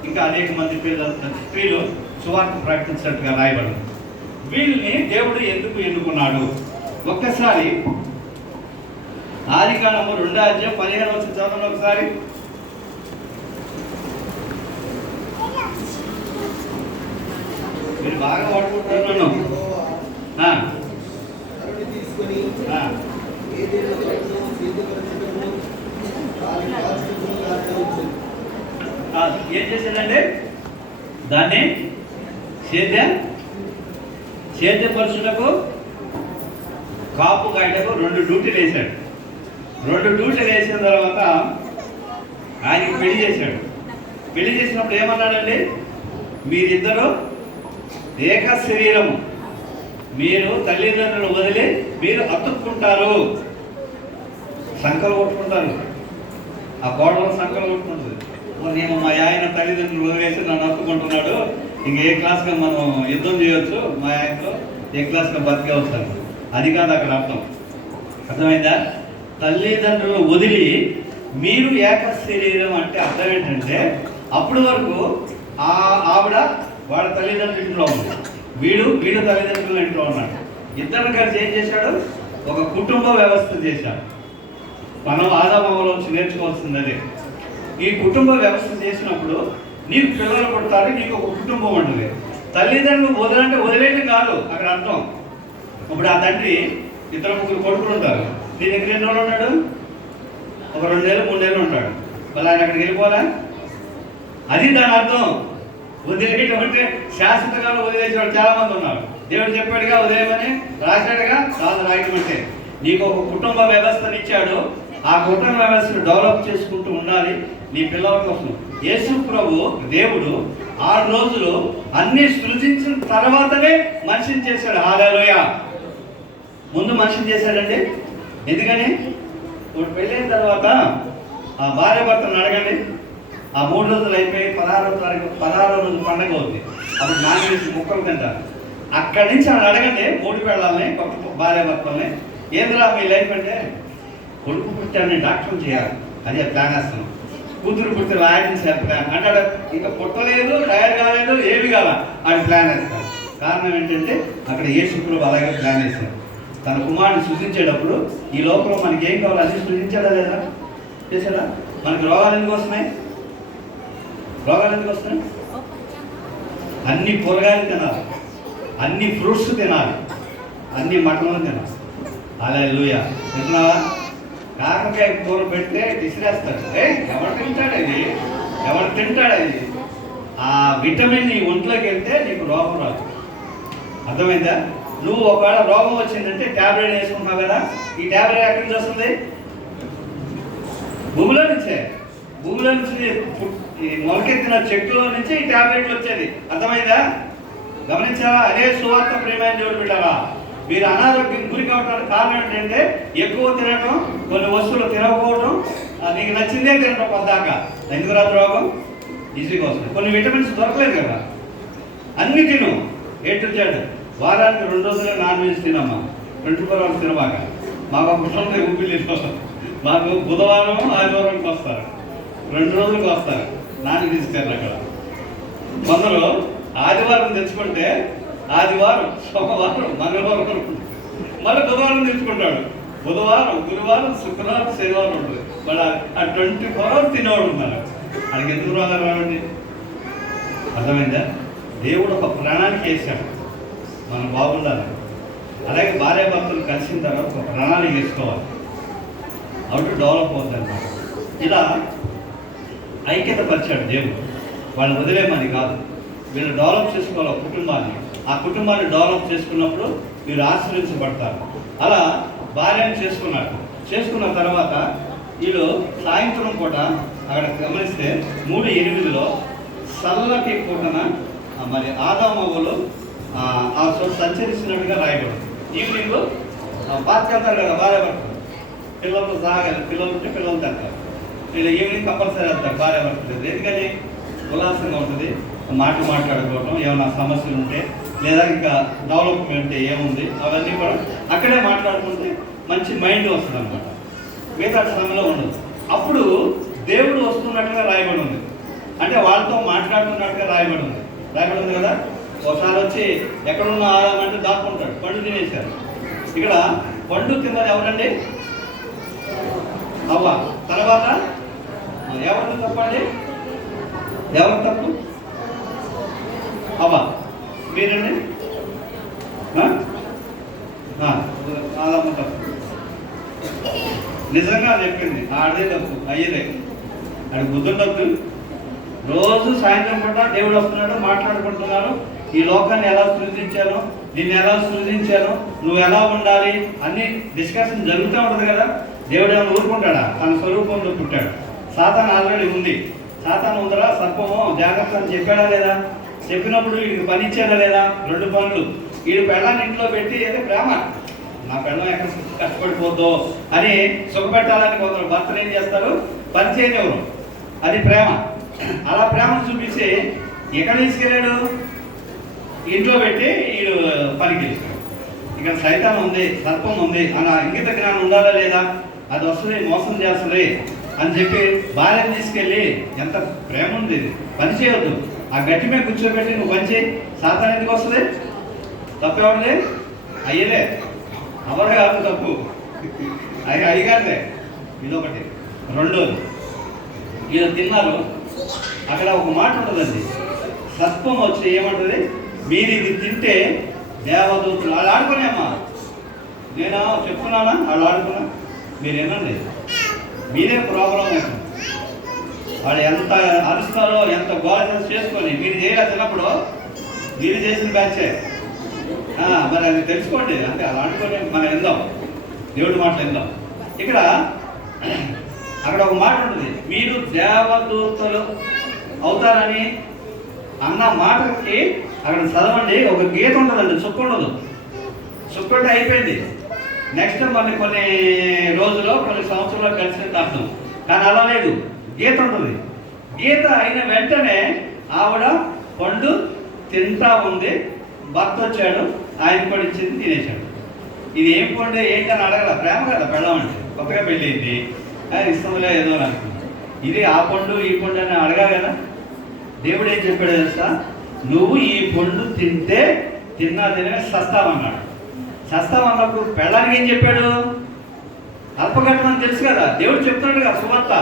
ఇంకా అనేక మంది స్త్రీలు సువార్త ప్రకటించినట్టుగా రాయబడింది. వీళ్ళని దేవుడు ఎందుకు ఎన్నుకున్నాడు? ఒక్కసారి ఆదికాండము 2:15 చదవండి ఒకసారి. మీరు బాగా వాడుకుంటారు నన్ను. ఏం చేశాడంటే దాన్ని సేద్యపరచుటకు కాపు కాయటకు 2 డ్యూటీలు వేశాడు. 2 డ్యూటీలు వేసిన తర్వాత ఆయనకి పెళ్లి చేశాడు. పెళ్లి చేసినప్పుడు ఏమన్నాడండి? మీరిద్దరూ ఏక శరీరము, మీరు తల్లిదండ్రులు వదిలి మీరు అతుక్కుంటారు. సంకలు కొట్టుకుంటారు. ఆ గోడలో సంకలు కొట్టుకుంటుంది. నేను మా ఆయన తల్లిదండ్రులు వదిలేసి నన్ను అతుక్కుంటున్నాడు, ఇంక ఏ క్లాస్గా మనం యుద్ధం చేయొచ్చు, మా ఆయనతో ఏ క్లాస్గా బతికే వస్తాను. అది కాదు అక్కడ అర్థం. అర్థమైందా? తల్లిదండ్రులు వదిలి మీరు ఏక శరీరం అంటే అర్థం ఏంటంటే అప్పటి వరకు ఆవిడ వాళ్ళ తల్లిదండ్రుల ఇంట్లో ఉంది, వీడు తల్లిదండ్రుల ఇంట్లో ఉన్నాడు. ఇద్దరు కలిసి ఏం చేశాడు? ఒక కుటుంబ వ్యవస్థ చేశాడు. మనం ఆదామవలోంచి నేర్చుకోవాల్సింది అదే. ఈ కుటుంబ వ్యవస్థ చేసినప్పుడు నీకు పిల్లలు పుడతారు, నీకు ఒక కుటుంబం ఉంటుంది. తల్లిదండ్రులు వదలంటే వదిలేయడం కాదు అక్కడ అర్థం. ఇప్పుడు ఆ తండ్రి 2-3 కొడుకులు ఉంటారు. నీ దగ్గర ఎన్ని రోజులు ఉన్నాడు? ఒక 2 నెలలు 3 నెలలు ఉంటాడు. మళ్ళీ ఆయన అక్కడికి వెళ్ళిపోవాలా? అది దాని అర్థం. వదిలేయటం అంటే శాశ్వతకాలం వదిలేసేవాడు చాలా మంది ఉన్నారు. దేవుడు చెప్పాడుగా వదిలేయమని, రాశాడుగా, కాదు రాయటం అంటే. నీకు ఒక కుటుంబ వ్యవస్థను ఇచ్చాడు. ఆ కుటుంబ వ్యవస్థను డెవలప్ చేసుకుంటూ ఉండాలి నీ పిల్లల కోసం. యేసు ప్రభు దేవుడు 6 రోజులు అన్ని సృజించిన తర్వాతనే మనిషిని చేశాడు. హల్లెలూయా. ముందు మనిషిని చేశాడండి. ఎందుకని? ఇప్పుడు పెళ్ళైన తర్వాత ఆ భార్య భర్తను అడగండి. ఆ 3 రోజులు అయిపోయి 16వ రోజు పండగ అవుతుంది. అప్పుడు నాన్ వెజ్ ముక్కలు తింటారు. అక్కడి నుంచి ఆమె అడగండి 3 పిల్లల్ని, కొత్త భార్య భర్తల్ని, ఏంద్రా మీ లైఫ్ అంటే కొడుకు పుట్టాన్ని డాక్టర్ చేయాలి, అదే ప్లాన్ వేస్తాను. కూతురు పుట్టి రాయించాలి ప్లాన్ అంటాడు. ఇంకా పుట్టలేదు, టైర్ కాలేదు, ఏమి కాల అది ప్లాన్ వేస్తాడు. కారణం ఏంటంటే అక్కడ యేసు ప్రభు అలాగే ప్లాన్ వేశాడు. తన కుమారుని సృష్టించేటప్పుడు ఈ లోకంలో మనకి ఏం కావాలి అది సృష్టించాడా లేదా? చేశాడా? మనకి రోగాలు ఎందుకు వస్తున్నాయి? అన్ని కూరగాయలు తినాలి, అన్ని ఫ్రూట్స్ తినాలి, అన్ని మటన్లు తినాలి. హల్లెలూయా. తింటున్నావా? కాకరకాయ కూర పెడితే విసిరేస్తాడు. ఎవరు తింటాడు అది? ఆ విటమిన్ నీ ఒంట్లోకి వెళ్తే నీకు రోగం రాదు. అర్థమైందా? నువ్వు ఒకవేళ రోగం వచ్చిందంటే ట్యాబ్లెట్ వేసుకుంటున్నావు కదా, ఈ ట్యాబ్లెట్ ఎక్కడి నుంచి వస్తుంది? భూమిలో నుంచి మొలకెత్తిన చెట్టులో నుంచి ఈ ట్యాబ్లెట్లు వచ్చేది. అర్థమైందా? గమనించావా? అదే సువార్త ప్రేమైన దేవుడు బిడ్డరా. మీరు అనారోగ్యం గురి కావడానికి కారణం ఏంటంటే ఎక్కువ తినడం, కొన్ని వస్తువులు తినకపోవడం, నీకు నచ్చిందే తినడం పొద్దాకా. ఎందుకు రాదు రోగం? ఈజీగా వస్తుంది. కొన్ని విటమిన్స్ దొరకలేదు కదా, అన్ని తిను. ఏడ్చాడు వారానికి 2 రోజులు నాన్ వెజ్ తినమ్మా, 24 hours తినబాక. మాకు ఒక కుటుంబం ఉబ్బిలిలో మాకు బుధవారం ఆదివారంకి వస్తారు, 2 రోజులకు వస్తారు నాన్ వెజిటేరియన్. అక్కడ కొందరు ఆదివారం తెచ్చుకుంటే ఆదివారం, సోమవారం, మంగళవారం, మళ్ళీ బుధవారం తెచ్చుకుంటాడు. బుధవారం, గురువారం, శుక్రవారం, శనివారం ఉంటుంది. మళ్ళీ ఆ 24 hours తినేవాడు ఉన్నారు. ఆయనకి ఎందుకు రావండి? అర్థమైందా? దేవుడు ఒక ప్రణాళిక వేశాడు మనం బాగుండాలి. అలాగే భార్యాభర్తలు కలిసిన తర్వాత ఒక ప్రణాళిక వేసుకోవాలి. అవుట్ డెవలప్ అవుతుంది అన్నమాట. ఇలా ఐక్యత పరిచాడు దేవుడు. వాళ్ళు వదిలేమని కాదు, వీళ్ళు డెవలప్ చేసుకోవాలి కుటుంబాన్ని. ఆ కుటుంబాన్ని డెవలప్ చేసుకున్నప్పుడు వీళ్ళు ఆశ్రయించబడతారు. అలా భార్యను చేసుకున్న తర్వాత వీళ్ళు సాయంత్రం పూట అక్కడ గమనిస్తే 3:8 చల్లటి పూటన మరి ఆదామవ్వలు ఆ చోటు సంచరిస్తున్నట్టుగా రాయబడింది. ఈవినింగ్ పార్క్ వెళ్తారు కదా భార్యాభర్తలు, పిల్లలతో పిల్లలు ఉంటే పిల్లలు తింటారు. వీళ్ళు ఈవినింగ్ కంపల్సరీ వెళ్తారు భార్యాభర్తలు. ఎందుకని ఉల్లాసంగా ఉంటుంది, మాట్లాడుకోవటం, ఏమైనా సమస్యలు ఉంటే లేదా ఇంకా డెవలప్మెంట్ ఏముంది అవన్నీ కూడా అక్కడే మాట్లాడుకుంటే మంచి మైండ్ వస్తుంది అనమాట. మిగతా సమయంలో ఉండదు. అప్పుడు దేవుడు వస్తున్నట్టుగా రాయబడి ఉంది, అంటే వాళ్ళతో మాట్లాడుతున్నట్టుగా రాయబడి ఉంది కదా. ఒకసారి వచ్చి ఎక్కడున్న ఆదాం అంటే దాక్కుంటాడు, పండు తినేశారు. ఇక్కడ పండు తిన్నది ఎవరండి? అవ్వ. తర్వాత ఎవరు తప్పండి? ఎవరు తప్పు? అవ్వ. మీరండి? ఆదాము తప్పు. నిజంగా చెప్పింది ఆడదే తప్పు, అయ్యేదే. అది బుద్ధుండద్దు. రోజు సాయంత్రం పూట దేవుడు వస్తున్నాడు, మాట్లాడుకుంటున్నారు. ఈ లోకాన్ని ఎలా సృజించాను, నిన్ను ఎలా సృజించాను, నువ్వు ఎలా ఉండాలి అన్ని డిస్కషన్ జరుగుతూ ఉంటుంది కదా. దేవుడు ఏమైనా ఊరుకుంటాడా? తన స్వరూపంలో పుట్టాడు. సాతాను ఆల్రెడీ ఉంది. సాతాను ఉందరా, సర్పము జాగ్రత్త అని చెప్పాడా లేదా? చెప్పినప్పుడు వీడికి పని ఇచ్చాడా లేదా? 2 పనులు. వీడు పెళ్ళాన్ని ఇంట్లో పెట్టి ఏదో ప్రేమ, నా పెళ్ళం ఎక్కడ కష్టపడిపోద్దో అని సుఖపెట్టాలని కొందరు భర్తలు ఏం చేస్తారు? పని చేయనివ్వరు. అది ప్రేమ. అలా ప్రేమను చూపించి ఎక్కడ తీసుకెళ్ళాడు? ఇంట్లో పెట్టి వీడు పనికి వెళ్ళాడు. ఇక్కడ సైతాన్ ఉంది, సర్పం ఉంది అన్న ఇంగిత జ్ఞానం ఉండాలా లేదా? అది వస్తుంది, మోసం చేస్తుంది అని చెప్పి భార్యను తీసుకెళ్ళి, ఎంత ప్రేమ ఉంది, పని చేయవద్దు, ఆ గట్టి మీద కూర్చోబెట్టి నువ్వు పని చేయి. సాతాన్ ఎందుకు వస్తుంది? తప్పేవాడులే, అయ్యలే, అవరు కాదు తప్పు, అది అడిగారులే. ఇదొకటి. రెండోది, వీళ్ళు తిన్నారు. అక్కడ ఒక మాట ఉంటుందండి, సర్పం వచ్చి ఏమంటుంది? మీరు ఇది తింటే దేవదూతులు వాళ్ళు ఆడుకునేమ్మా, నేను చెప్తున్నానా? వాళ్ళు ఆడుకున్నా, మీరు ఏనండి, మీరే ప్రాబ్లం అవుతుంది. వాళ్ళు ఎంత అరుస్తారో, ఎంత గోడ చేసుకొని మీరు చేయలే. చిన్నప్పుడు మీరు చేసిన బ్యాచే. మరి అది తెలుసుకోండి. అంటే అలా అనుకోని మనం విందాం, దేవుడి మాటలు విందాం. ఇక్కడ అక్కడ ఒక మాట ఉంటుంది, మీరు దేవదూతలు అవుతారని అన్న మాటకి అక్కడ చదవండి. ఒక గీత ఉంటుందండి, చుక్క ఉండదు. చుక్క ఉంటే అయిపోయింది. నెక్స్ట్ మళ్ళీ కొన్ని రోజుల్లో, కొన్ని సంవత్సరాలు కలిసినట్టు అర్థం. కానీ అలా లేదు, గీత ఉంటుంది. గీత అయిన వెంటనే ఆవిడ పండు తింటా ఉంది. భర్త వచ్చాడు, ఆయన కూడా ఇచ్చింది, తినేశాడు. ఇది ఏం పండు ఏంటని అడగల, ప్రేమ కదా పెళ్ళమంటే. కొత్తగా పెళ్ళింది, ఇస్తుందిలే ఏదో అని అనుకుంది. ఇది ఆ పండు ఈ పండు అని అడగా కదా. దేవుడు ఏం చెప్పాడు తెలుసా? నువ్వు ఈ పండు తింటే తినే సస్తావన్నాడు. సస్తావన్నప్పుడు పెళ్ళానికి ఏం చెప్పాడు? అల్పఘటన అని తెలుసు కదా. దేవుడు చెప్తున్నాడు కదా సువార్త,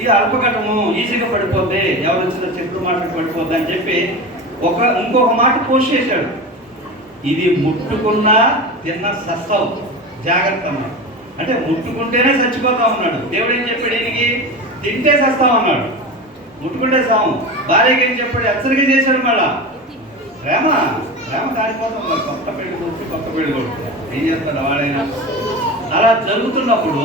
ఇది అల్పఘటము, ఈజీగా పడిపోద్ది, ఎవరు వచ్చినా చెప్పుడు మాటకు పడిపోద్ది అని చెప్పి ఇంకొక మాట పోస్ట్ చేశాడు. ఇది ముట్టుకున్నా తిన్న సస్తావు, జాగ్రత్త అన్నాడు. అంటే ముట్టుకుంటేనే చచ్చిపోతా ఉన్నాడు. దేవుడు ఏం చెప్పాడు? ఈయనకి తింటే సస్తావు అన్నాడు, ముట్టుకుంటే సాము. భార్యకి ఏం చెప్పాడు? హెచ్చరిక చేశాడు. మళ్ళా ప్రేమ కాలిపోతాం. కొత్త పెళ్లి కొడుకు, కొత్త పెళ్లి కొడుకు ఏం చేస్తాడు వాడైనా. అలా జరుగుతున్నప్పుడు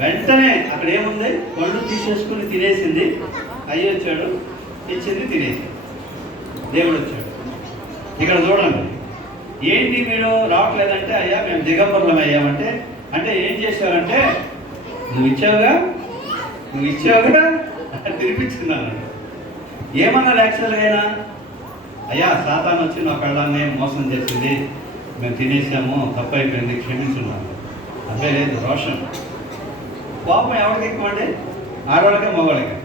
వెంటనే అక్కడ ఏముంది? పళ్ళు తీసేసుకుని తినేసింది. అయ్యి వచ్చాడు, ఇచ్చింది, తినేసింది. దేవుడు వచ్చాడు. ఇక్కడ చూడండి, ఏంటి మీరు రావట్లేదంటే, అయ్యా మేము దిగంబరులం అయ్యామంటే, అంటే ఏం చేశారంటే, నువ్వు ఇచ్చావుగా తినిపించుకున్నాను. ఏమన్నారు యాక్చువల్గా అయినా? అయ్యా సాతాను వచ్చి నా పెళ్ళాన్ని మోసం చేసింది, మేము తినేసాము, తప్పు అయిపోయింది, క్షమించున్నాను. అదే లేదు, రోషన్. కోపం ఎవరికి ఎక్కువ అండి? ఆడవాళ్ళకే మగవాళ్ళకే?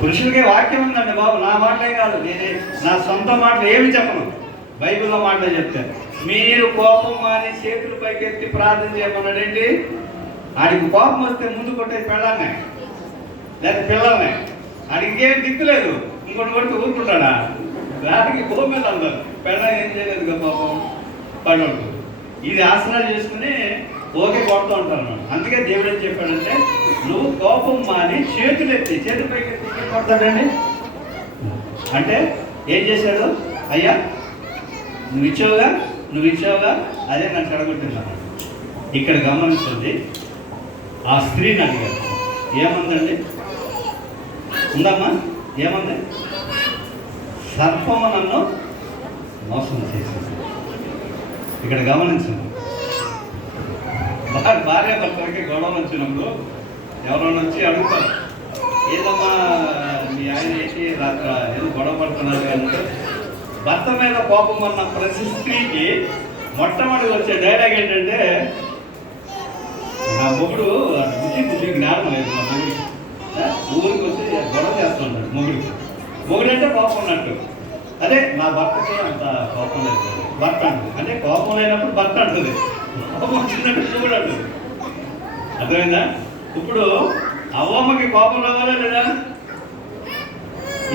పురుషులకే వాక్యం ఉందండి బాబు, నా మాటలే కాదు, నేను నా సొంత మాటలు ఏమి చెప్పను, బైబిల్లో మాటలే చెప్తాను. మీరు కోపం మాని చేతులు పైకెత్తి ప్రార్థన చేయమన్నాడేంటి? ఆడికి కోపం వస్తే ముందు కొట్టేది పెళ్ళాన్నే లేదా పిల్లల్నే, ఆడికి ఏం దిక్కులేదు, ఇంకోటి కొడితే ఊరుకుంటాడా? వాటికి కోపం మీద అందరు పెళ్ళ ఏం చేయలేదు కదా పాపం, పడి ఉంటుంది. ఇది ఆసనాలు చేసుకుని ఓకే కొడుతూ ఉంటారు అన్నమాట. అందుకే దేవుడు ఏం చెప్పాడంటే, నువ్వు కోపం మాని చేతులు ఎత్తి, చేతులు పైకి ఎత్తి ఏం కొడతాడండి అంటే ఏం చేశాడు? అయ్యా నువ్వు ఇచ్చావుగా అదే నాకు చెడగొట్టిందన్నమాట. ఇక్కడ గమనించండి, ఆ స్త్రీని అడిగారు, ఏమందండి? ఉందమ్మా, ఏమంది? సర్పము నన్ను మోసం చేసేది. ఇక్కడ గమనించండి, భార్య భర్తలకి గొడవలు వచ్చినప్పుడు ఎవరైనా వచ్చి అడుగుతారు, ఏదమ్మా మీ ఆయన ఏంటి రాత్ర ఏదో గొడవ పడుతున్నారు అంటే, భర్త మీద కోపం ఉన్న ప్రతి స్త్రీకి మొట్టమొదటి వచ్చే డైలాగ్ ఏంటంటే, నా మొగుడు బుద్ధి జ్ఞానం లేదు, నా మొగుడికి ఊరికి వచ్చి గొడవ చేస్తుంటాడు. మొగుడు అంటే కోపం ఉన్నట్టు. అదే నా భర్తకి అంత కోపం లేదు భర్త అంటుంది. అంటే కోపం లేనప్పుడు భర్త అంటుంది, కోపం వచ్చినట్టు మొగుడు అంటుంది. అర్థమైందా? ఇప్పుడు అవ్వమ్మకి కోపం రావాలా లేదా?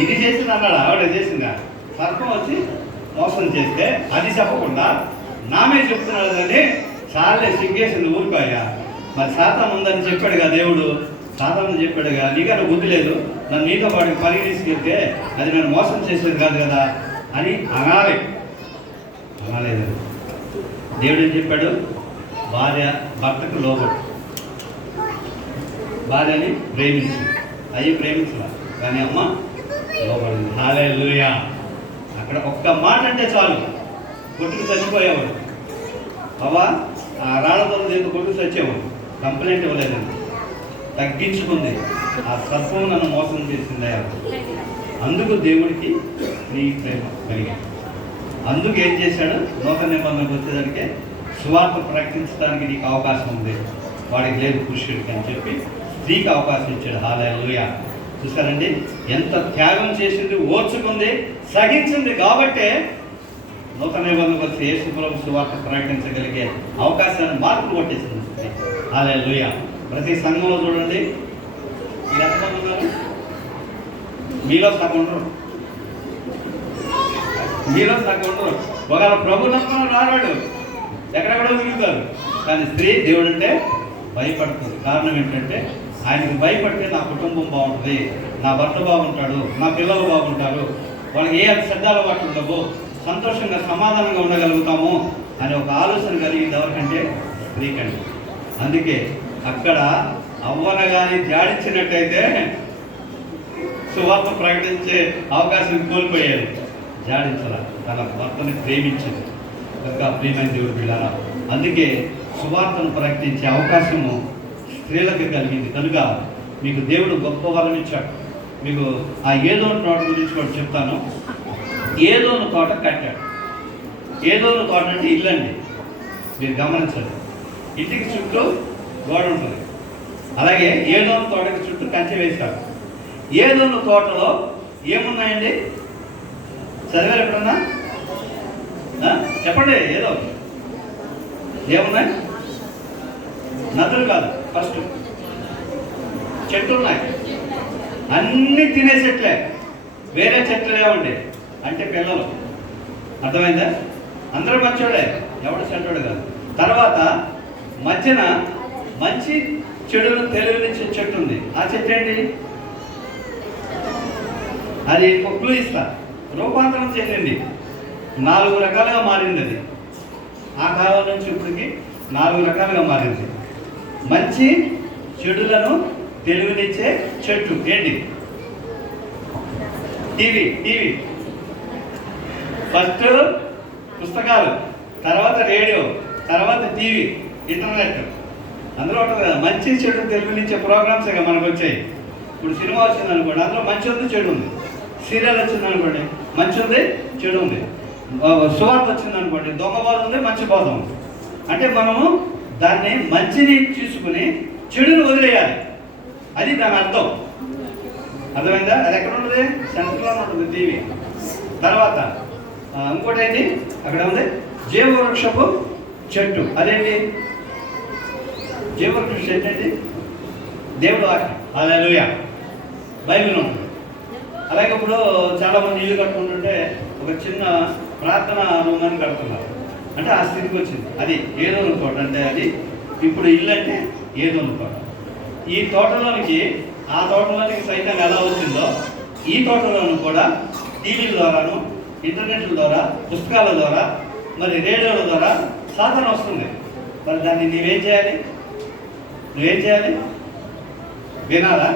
ఇది చేసింది అన్నాడు, ఆవిడ చేసిందా? సర్పం వచ్చి మోసం చేస్తే అది చెప్పకుండా నామే చెప్తున్నాడు కానీ చాలే సిగ్గేసింది ఊరుకోయా. మరి సాతాను ఉందని చెప్పాడుగా దేవుడు, సాతాను చెప్పాడుగా, నీకన్నా బుద్ధి లేదు, నన్ను నీతో పాటు పని తీసుకెళ్తే అది నన్ను మోసం చేసేది కాదు కదా అని అనలేదు. దేవుడు ఏం చెప్పాడు? భార్య భర్తకు లోబడు, భార్యని ప్రేమించు. అయ్యి ప్రేమించలా కానీ అమ్మ లోబడింది. హల్లెలూయా. అక్కడ ఒక్క మాట అంటే చాలు, కొట్టుకు చచ్చిపోయేవాడు. బాబా ఆ రాళ్ళతో దీంతో కొట్టుకు చచ్చేవాడు, కంప్లైంట్ ఇవ్వలేదండి, తగ్గించుకుంది. ఆ సర్పం నన్ను మోసం చేసింది. అందుకు దేవుడికి నీ ప్రేమ కలిగాడు. అందుకు ఏం చేశాడు? నూతన నిబంధనకు వచ్చేదానికే సువార్త ప్రకటించడానికి నీకు అవకాశం ఉంది, వాడికి లేదు పురుషుడికి అని చెప్పి స్త్రీకి అవకాశం ఇచ్చాడు. హల్లెలూయా. చూసారండి ఎంత త్యాగం చేసింది, ఓర్చుకుంది, సహించింది. కాబట్టే నూతన నిబంధనకు వచ్చి యేసు ప్రభువు సువార్త ప్రకటించగలిగే అవకాశాన్ని మార్పులు కొట్టేసింది. హల్లెలూయా. ప్రతి సంఘంలో చూడండి, మీరు ఎంతమంది ఉన్నారు? మీలో సగం ఉండరు, ఒకవేళ ప్రభు నమ్మకం రాడు, ఎక్కడెక్కడో తిరుగుతారు. కానీ స్త్రీ దేవుడు అంటే భయపడుతుంది. కారణం ఏంటంటే ఆయనకి భయపడితే నా కుటుంబం బాగుంటుంది, నా భర్త బాగుంటాడు, నా పిల్లలు బాగుంటారు, వాళ్ళకి ఏ శ్రద్ధ అలవాటు ఉండవు, సంతోషంగా సమాధానంగా ఉండగలుగుతాము అనే ఒక ఆలోచన కలిగింది ఎవరికంటే? స్త్రీకంటే. అందుకే అక్కడ అవ్వన కానీ జాడించినట్టయితే సువార్త ప్రకటించే అవకాశం కోల్పోయారు. జాడించాల, తన భర్తని ప్రేమించింది కనుక ప్రియమైన దేవుడు బిడ్డారా, అందుకే సువార్తను ప్రకటించే అవకాశము స్త్రీలకు కలిగింది. కనుక మీకు దేవుడు గొప్ప వరం ఇచ్చాడు. మీకు ఆ ఏదోను తోట గురించి కూడా చెప్తాను. ఏదోను తోట కట్టాడు. ఏదోను తోట అంటే ఇల్లు అండి, మీరు గమనించాలి. ఇంటికి చుట్టూ గోడ ఉంటుంది, అలాగే ఏదోను తోటకి చుట్టూ కంచె వేశాడు. ఏదోను తోటలో ఏమున్నాయండి? చదివారు ఎప్పుడన్నా? చెప్పండి. ఏదో ఏమున్నాయి? నదులు కాదు, ఫస్ట్ చెట్లు ఉన్నాయి. అన్నీ తినే చెట్లే, వేరే చెట్లు లేవండి. అంటే పిల్లలు. అర్థమైందా? అందరూ మంచోడే, ఎవడు చెడ్డోడు కాదు. తర్వాత మధ్యన మంచి చెడును తెలివినిచ్చే చెట్టు ఉంది. ఆ చెట్టు ఏంటి? అది కొక్కులు ఇస్తా, రూపాంతరం చెందింది, 4 రకాలుగా మారింది. అది ఆ కాలం నుంచి ఇప్పటికి 4 రకాలుగా మారింది. మంచి చెడులను తెలివినిచ్చే చెట్టు ఏంటి? టీవీ. ఫస్ట్ పుస్తకాలు, తర్వాత రేడియో, తర్వాత టీవీ, ఇంటర్నెట్. అందులో ఉంటుంది కదా మంచి చెడు తెలివినిచ్చే ప్రోగ్రామ్స్ ఇక మనకు వచ్చాయి. ఇప్పుడు సినిమా వచ్చింది అనుకోండి, అందులో మంచి ఉంది చెడు ఉంది. సీరియల్ వచ్చింది అనుకోండి, మంచి ఉంది చెడు ఉంది. సువార్త వచ్చింది అనుకోండి, దొంగ బోధ ఉంది, మంచి బోధ ఉంది. అంటే మనము దాన్ని మంచిని తీసుకుని చెడుని వదిలేయాలి. అది దాని అర్థం. అర్థమైందా? అది ఎక్కడ ఉంటుంది? సెంటర్లోనే ఉంటుంది టీవీ. తర్వాత ఇంకోటి ఏంటి అక్కడ ఉంది, జీవవృక్షపు చెట్టు. అదేంటి జీవవృక్ష చెట్టు? ఏంటి? దేవుడు వాక్యం. హల్లెలూయా. బైబిల్ ఉంటుంది. అలాగే ఇప్పుడు చాలామంది ఇల్లు కట్టుకుంటుంటే ఒక చిన్న ప్రార్థన రూమ్ అని కడుతున్నారు. అంటే ఆ స్థితికి వచ్చింది. అది ఏదో తోట. అంటే అది ఇప్పుడు ఇల్లు అంటే ఏదో తోట. ఈ తోటలోనికి ఆ తోటలోనికి సైతం ఎలా వచ్చిందో ఈ తోటలోనూ కూడా టీవీల ద్వారాను, ఇంటర్నెట్ల ద్వారా, పుస్తకాల ద్వారా, మరి రేడియోల ద్వారా సాధన వస్తుంది. మరి దాన్ని నువ్వేం చేయాలి? వినాలా?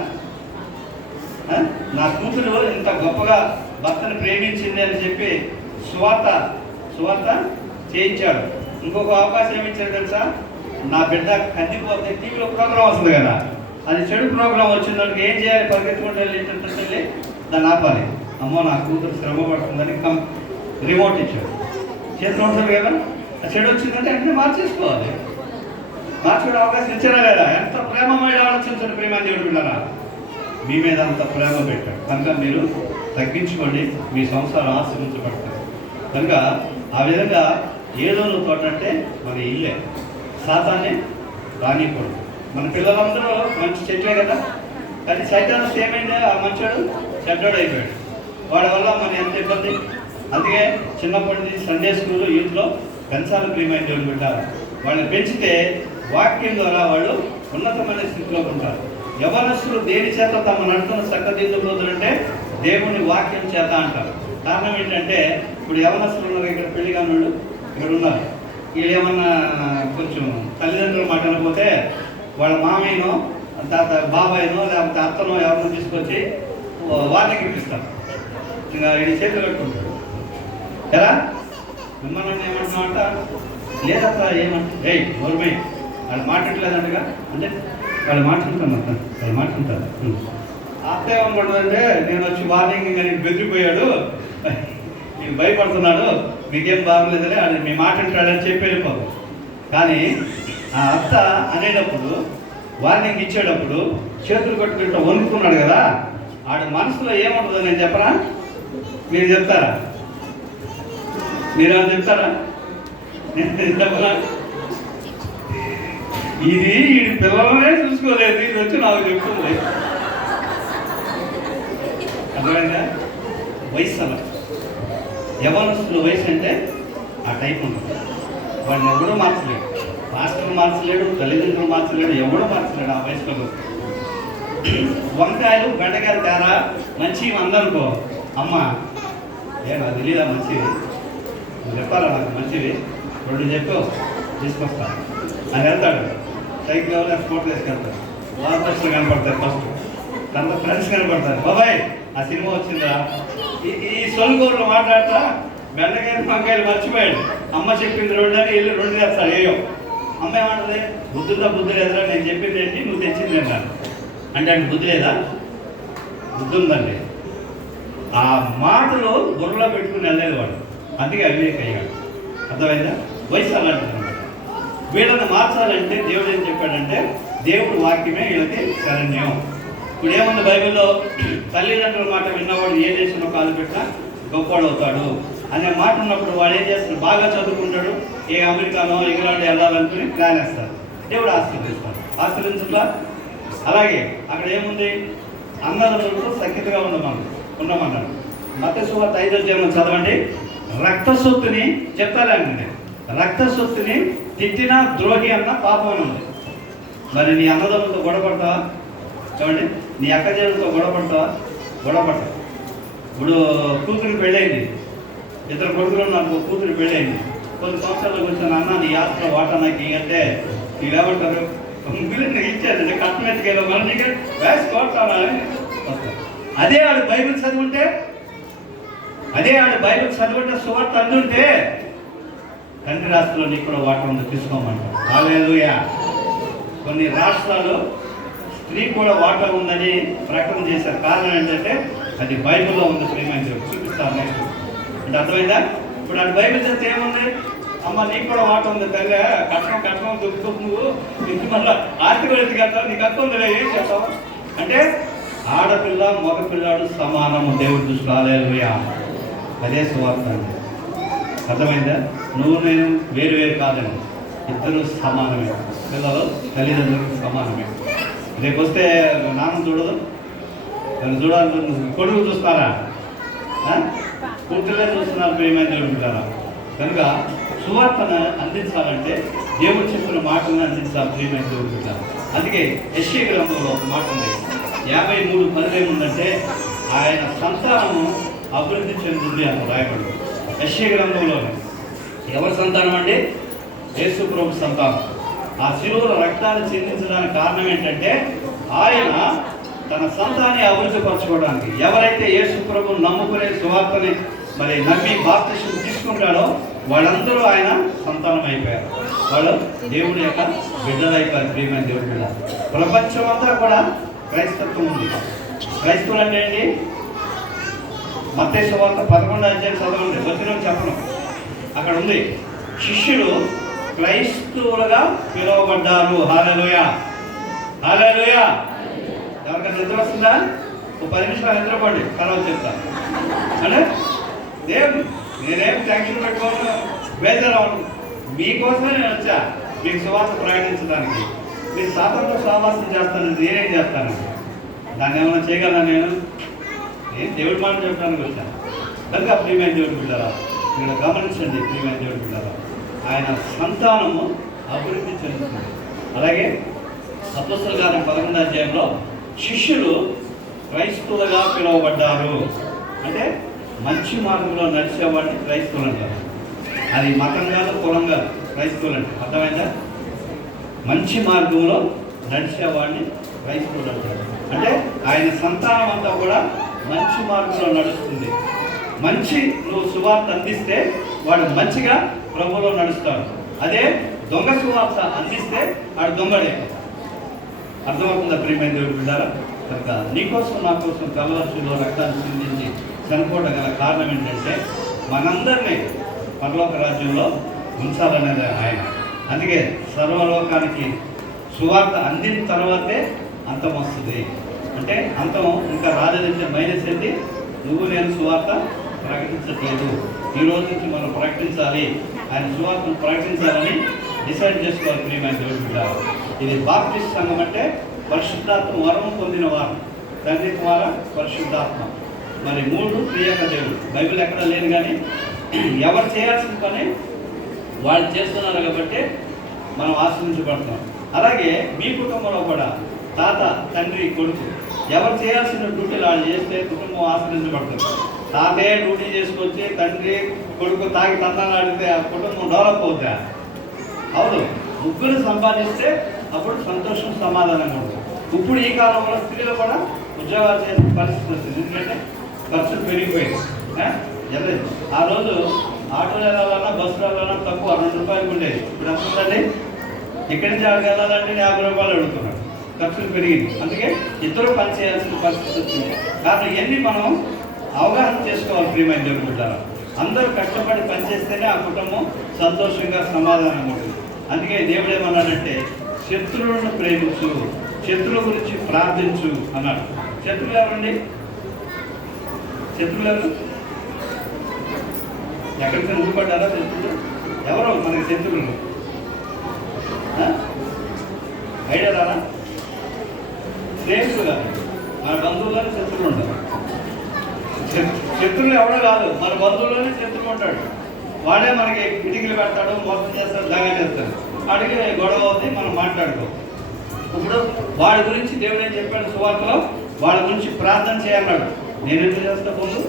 నా కూతురు ఇంత గొప్పగా భర్తను ప్రేమించింది అని చెప్పి సువార్త చేయించాడు. ఇంకొక అవకాశం ఏమిచ్చాడు తెలుసా? నా బిడ్డ కందిపోతే టీవీలో ప్రోగ్రాం వస్తుంది కదా, అది చెడు ప్రోగ్రాం వచ్చిందానికి ఏం చేయాలి? పరిగెత్తుకుంటూ వెళ్ళి దాన్ని ఆపాలి. అమ్మో నా కూతురు శ్రమ పడుతుందని రిమోట్ ఇచ్చాడు. చేతిలో ఉంటుంది కదా, ఆ చెడు వచ్చిందంటే అన్నీ మార్చేసుకోవాలి. మార్చుకునే అవకాశం ఇచ్చారా లేదా? ఎంత ప్రేమమైన ఆలోచించండి. ప్రేమ దేవుడు బిడ్డరా, మీ మీద అంత ప్రేమ పెట్టాడు కనుక మీరు తగ్గించుకోండి, మీ సంసారం ఆశీర్వించబడుతుంది. కనుక ఆ విధంగా ఏదో తోట అంటే మన ఇల్లే. సాతాన్ని రానికూడదు. మన పిల్లలందరూ మంచి చెట్లే కదా, కానీ సైతాన్ ఏమైంది? ఆ మంచోడు చెడ్డోడు అయిపోయాడు. వాడి వల్ల మన ఎంత ఇబ్బంది. అందుకే చిన్నప్పటి నుంచి సండే స్కూల్ యూత్లో పెంచాలి. ప్రియమైన దేవుడు బిడ్డారు, వాళ్ళని పెంచితే వాక్యం ద్వారా వాళ్ళు ఉన్నతమైన స్థితిలోకి ఉంటారు. యవనస్తులు దేని చేత తమ నడుతున్న చక్కదిద్దుకోదులంటే దేవుని వాక్యం చేత అంటారు. కారణం ఏంటంటే ఇప్పుడు యవనస్తులు ఉన్నారు, ఇక్కడ పెళ్లి కానివాళ్ళు ఇక్కడ ఉన్నారు. వీళ్ళు ఏమన్నా కొంచెం తల్లిదండ్రులు మాట అనకపోతే వాళ్ళ మామయ్యనో బాబాయ్నో లేకపోతే అత్తనో ఎవరినో తీసుకొచ్చి వార్నింగ్ ఇప్పిస్తారు. ఇంకా ఇది చేతులు కట్టుకుంటాడు. ఎలా మిమ్మల్ని ఏమంటున్నామంట? లేదత్త ఏమంటే గౌరవై వాళ్ళు మాట్లాడలేదంటగా. అంటే వాళ్ళు మాట్లాడుతారు. అత్త ఏమనుకుంటుందంటే నేను వచ్చి వార్నింగ్ అని బెదిరిపోయాడు, నేను భయపడుతున్నాడు, మీకేం బాగలేదని అది మీ మాట వింటాడని చెప్పి వెళ్ళిపోదు. కానీ ఆ అత్త అనేటప్పుడు వార్నింగ్ ఇచ్చేటప్పుడు చేతులు కట్టుకుంటూ వణుకున్నాడు కదా, ఆడి మనసులో ఏముంటుందో నేను చెప్పరా? మీరు చెప్తారా? మీరు చెప్తారా? నేను చెప్పరా? ఇది ఈ పిల్లలనే చూసుకోలేదు, ఇది వచ్చి నాకు చెప్తుంది. అర్థమైందా? వయసు అలా యవనస్తుల వయసు అంటే ఆ టైప్ ఉంటుంది. వాడిని ఎవడో మార్చలేడు, మాస్టర్ మార్చలేడు, తల్లిదండ్రులు మార్చలేడు, ఎవడో మార్చలేడు ఆ వయసులో. వంకాయలు బెండకాయలు తేరా మంచివి అందనుకో, అమ్మ నాకు తెలియదా మంచివి, నువ్వు చెప్పాలా నాకు మంచివి, 2 చెప్పు తీసుకొస్తా అని వెళ్తాడు. సైకిల్ ఎవరైనా స్పోర్ట్ వేసుకెళ్తాడు. వార్తలు కనపడతారు, ఫస్ట్ దాంతో ఫ్రెండ్స్ కనపడతారు. బాబాయ్ ఆ సినిమా వచ్చిందా? ఈ సొలుగూరులో మాట్లాడతా బెండకాయలు వంకాయలు మర్చిపోయాడు. అమ్మ చెప్పింది 2 అని వెళ్ళి 2 చేస్తాడు. ఏయో అమ్మ ఏమంటది? బుద్ధి లేదురా, నేను చెప్పింది ఏంటి, నువ్వు తెచ్చింది అన్నాను. అంటే ఆయన బుద్ధి లేదా? బుద్ధి ఉందండి. ఆ మాటలు బుర్రలో పెట్టుకుని వెళ్ళలేదు వాడు, అందుకే అవివేక అయ్యాడు. అర్థమైందా? వయసు అలాంటిది అనమాట. వీళ్ళని మార్చాలంటే దేవుడు ఏం చెప్పాడంటే దేవుడు వాక్యమే వీళ్ళకి శరణ్యం. ఇప్పుడు ఏముంది బైబిల్లో? తల్లిదండ్రుల మాట విన్నవాడు ఏ దేశంలో కాలు పెట్టినా గొప్పవాడు అవుతాడు అనే మాట ఉన్నప్పుడు వాడు ఏం చేస్తాడు? బాగా చదువుకుంటాడు, ఏ అమెరికానో ఇంగ్లాండ్ వెళ్ళాలనుకుని ప్లాన్ వేస్తాడు. దేవుడు ఆశీర్వదించులా. అలాగే అక్కడ ఏముంది? అన్నదమ్ములతో సఖ్యతగా ఉండమన్నాడు. మత్తయి సువార్త 5వ అధ్యాయం చదవండి. రక్తసొత్తుని చెప్తారండి, రక్తసొత్తుని తిట్టిన ద్రోహి అన్న పాపం అని ఉంది. మరి నీ అన్నదమ్ములతో గొడవపడతావా? చూడండి, నీ అక్క చెల్లెలతో గొడవపడతావు. ఇప్పుడు కూతురు పెళ్ళయింది, 2 కొడుకులు నాకు కూతురు పెళ్ళయింది. కొన్ని సంవత్సరాలకు వచ్చిన అన్న నీ యాత్ర వాటా నాకు అంటే వీళ్ళేమంటారు? ముగ్గురు ఇచ్చారండి, కట్టం ఎత్తుకెళ్ళి మనం నీకు వేసి కోరుతానా అని వస్తారు. అదే ఆడు బైబిల్ చదువుంటే సువార్త అందుంటే తండ్రి రాష్ట్రంలో నీకు కూడా వాటా ఉంది, తీసుకోమంటారు. హల్లెలూయా. కొన్ని రాష్ట్రాలు స్త్రీ కూడా వాటా ఉందని ప్రకటన చేశారు. కారణం ఏంటంటే అది బైబిల్లో ఉంది. ప్రేమ చూపిస్తారు నెక్స్ట్. అంటే అర్థమైందా? ఇప్పుడు అటు బైబిల్ చదివితే ఏముంది? అమ్మ నీకు కూడా వాట ఉంది తల్లి, కట్నం దొరుకుతుంది, నువ్వు ఇంటి మళ్ళీ ఆర్థిక వెళ్తావు, నీకు అర్థం ఉందిలే, ఏం చేస్తావు అంటే ఆడపిల్ల మగపిల్లాడు సమానము దేవుడి దృష్టిలో. హల్లెలూయా. అదే సువార్త అండి. అర్థమైందా? నువ్వు నేను వేరు వేరు కాదండి, ఇద్దరు సమానమే. పిల్లలు తల్లిదండ్రులకు సమానమే. రేపు వస్తే నాన్న చూడదు, నన్ను చూడాలి, కొడుకు చూస్తారా? పూర్తిగా చూస్తున్నారు ప్రియమైన దేవుడు కదా. కనుక సువార్తను అందించాలంటే దేవుడు చెప్పిన మాటలను అందించాలి ప్రియమైన దేవుడు కదా. అందుకే యెషయా గ్రంథంలో ఒక మాట ఉంది, 53:10 ఏముందంటే ఆయన సంతానము అభివృద్ధి చెందుతుంది అని రాయబడి. యెషయా గ్రంథంలోనే ఎవరి సంతానం అండి? యేసు ప్రభు సంతానం. ఆ శిలువలో రక్తాన్ని చెందించడానికి కారణం ఏంటంటే ఆయన తన సంతానాన్ని అభివృద్ధి పరచుకోవడానికి. ఎవరైతే యేసు ప్రభువును నమ్ముకునే సువార్తని మరి నమ్మి బాప్తిసం తీసుకుంటాడో వాళ్ళందరూ ఆయన సంతానం అయిపోయారు, వాళ్ళు దేవుడి యొక్క బిడ్డలు అయిపోయారు. ప్రియమైన దేవుడి బిడ్డ. ప్రపంచం అంతా కూడా క్రైస్తత్వం ఉంది. క్రైస్తవులు అంటే ఏంటి? మత్తయి సువార్త 11వ అధ్యాయం చదవండి, వచ్చిన చెప్పను, అక్కడ ఉంది శిష్యులు క్రైస్తవులుగా పిలువబడ్డారు. హల్లెలూయా. హల్లెలూయా. ఎవరికైనా నిద్ర వస్తుందా? ఒక 10 నిమిషాలు నిద్రపోండి, తర్వాత చెప్తా. అంటే నేనేం టెన్షన్ పెట్టుకోను, బేజారు. మీకోసమే నేను వచ్చా, మీకు సువార్త ప్రకటించడానికి. మీరు సాతంతో సహవాసం చేస్తాను, నేనేం చేస్తానండి? దాన్ని ఏమైనా చేయగలనా? నేను దేవుడి మాట చెప్పడానికి వచ్చాను. కనుక ప్రియమైన దేవుడి బిడ్డరా, ఇక్కడ గమనించండి ప్రియమైన దేవుడి బిడ్డరా, ఆయన సంతానము అభివృద్ధి చెందుతుంది. అలాగే అపోస్తలుల కార్యం 11వ అధ్యాయంలో శిష్యులు క్రైస్తవులుగా పిలువబడ్డారు. అంటే మంచి మార్గంలో నడిచేవాడిని క్రైస్తవులు అంటారు. అది మతం కాదు, కులం కాదు, క్రైస్తవులు అంటే. అర్థమైందా? మంచి మార్గంలో నడిచేవాడిని క్రైస్తవులు అంటారు. అంటే ఆయన సంతానం అంతా కూడా మంచి మార్గంలో నడుస్తుంది. మంచి నువ్వు సువార్త అందిస్తే వాడు మంచిగా ప్రభువులో నడుస్తాడు. అదే దొంగ సువార్త అందిస్తే వాడు దొంగడే. అర్థమవుతుందా ప్రియమైన దేవుడు బిడ్డారా? కనుక నీకోసం నా కోసం కలవరశిలో రక్తాన్ని చిందించి చనిపోవడం గల కారణం ఏంటంటే మనందరినీ పరలోక రాజ్యంలో ఉంచాలనేది ఆయన. అందుకే సర్వలోకానికి సువార్త అందిన తర్వాతే అంతం వస్తుంది. అంటే అంతం ఇంకా రాలేదంటే మైనస్ ఏంటి? నువ్వు నేను సువార్త ప్రకటించట్లేదు. ఈ రోజు నుంచి మనం ప్రకటించాలి, ఆయన సువార్తను ప్రకటించాలని డిసైడ్ చేసుకోవాలి ప్రియమైన దేవుడు బిడ్డ. ఇది బాప్టిస్ట్ సంఘం అంటే పరిశుద్ధాత్మ వరం పొందిన వారు, తండ్రి కుమార పరిశుద్ధాత్మ. మరి 3 త్రియేక దేవుడు. బైబిల్ ఎక్కడ లేదు, కానీ ఎవరు చేయాల్సిన పని వాళ్ళు చేస్తున్నారు కాబట్టి మనం ఆశ్రయించబడుతున్నాం. అలాగే మీ కుటుంబంలో కూడా తాత, తండ్రి, కొడుకు ఎవరు చేయాల్సిన డ్యూటీలు వాళ్ళు చేస్తే కుటుంబం ఆశ్రయించబడుతుంది. తాతే డ్యూటీ చేసుకొచ్చి తండ్రి కొడుకు తాగి తందాలు ఆడితే ఆ కుటుంబం డెవలప్ అవుతా. అవును, ముగ్గురు సంపాదిస్తే అప్పుడు సంతోషం, సమాధానంగా ఉంటుంది. ఇప్పుడు ఈ కాలంలో స్త్రీలు కూడా ఉద్యోగాలు చేసే పరిస్థితి వస్తుంది. ఎందుకంటే ఖర్చులు పెరిగిపోయాయి. ఆ రోజు ఆటోలు వెళ్ళాలన్నా బస్సులు వెళ్ళాలన్నా తక్కువ 2 రూపాయలు ఉండేది. ఇప్పుడు ఎంత ఉందండి? ఇక్కడి నుంచి అక్కడికి వెళ్ళాలంటే 50 రూపాయలు అడుగుతున్నాడు. ఖర్చులు పెరిగింది. అందుకే ఇద్దరు పని చేయాల్సిన పరిస్థితి వచ్చింది. కాబట్టి ఇవన్నీ మనం అవగాహన చేసుకోవాలి ప్రియమైన దేవుడు బిడ్డలారా. అందరూ కష్టపడి పనిచేస్తేనే ఆ కుటుంబం సంతోషంగా, సమాధానంగా ఉంటుంది. అందుకే దేవుడు ఏమన్నాడంటే శత్రువులను ప్రేమించు, శత్రువుల గురించి ప్రార్థించు అన్నాడు. శత్రువులు ఎవరండి? శత్రువులు ఎవరు? ఎక్కడికి ఊరుపడ్డారా శత్రువులు? ఎవరు మనకి శత్రువులు? ఐడియా రారా? స్నేహితులు కాదు, మన బంధువుల్లోనే శత్రువులు ఉంటారు. శత్రువులు ఎవడో కాదు, మన బంధువుల్లోనే శత్రువు ఉంటాడు. వాడే మనకి కిటికీలు పెడతాడు, మోసం చేస్తాడు, దగా చేస్తాడు. వాడికి గొడవ అవుతుంది, మనం మాట్లాడుకో. ఇప్పుడు వాడి గురించి దేవుడు ఏం చెప్పాడు సువార్తలో? వాళ్ళ గురించి ప్రార్థన చేయన్నాడు. నేను ఎందుకు చేస్తా? ముందు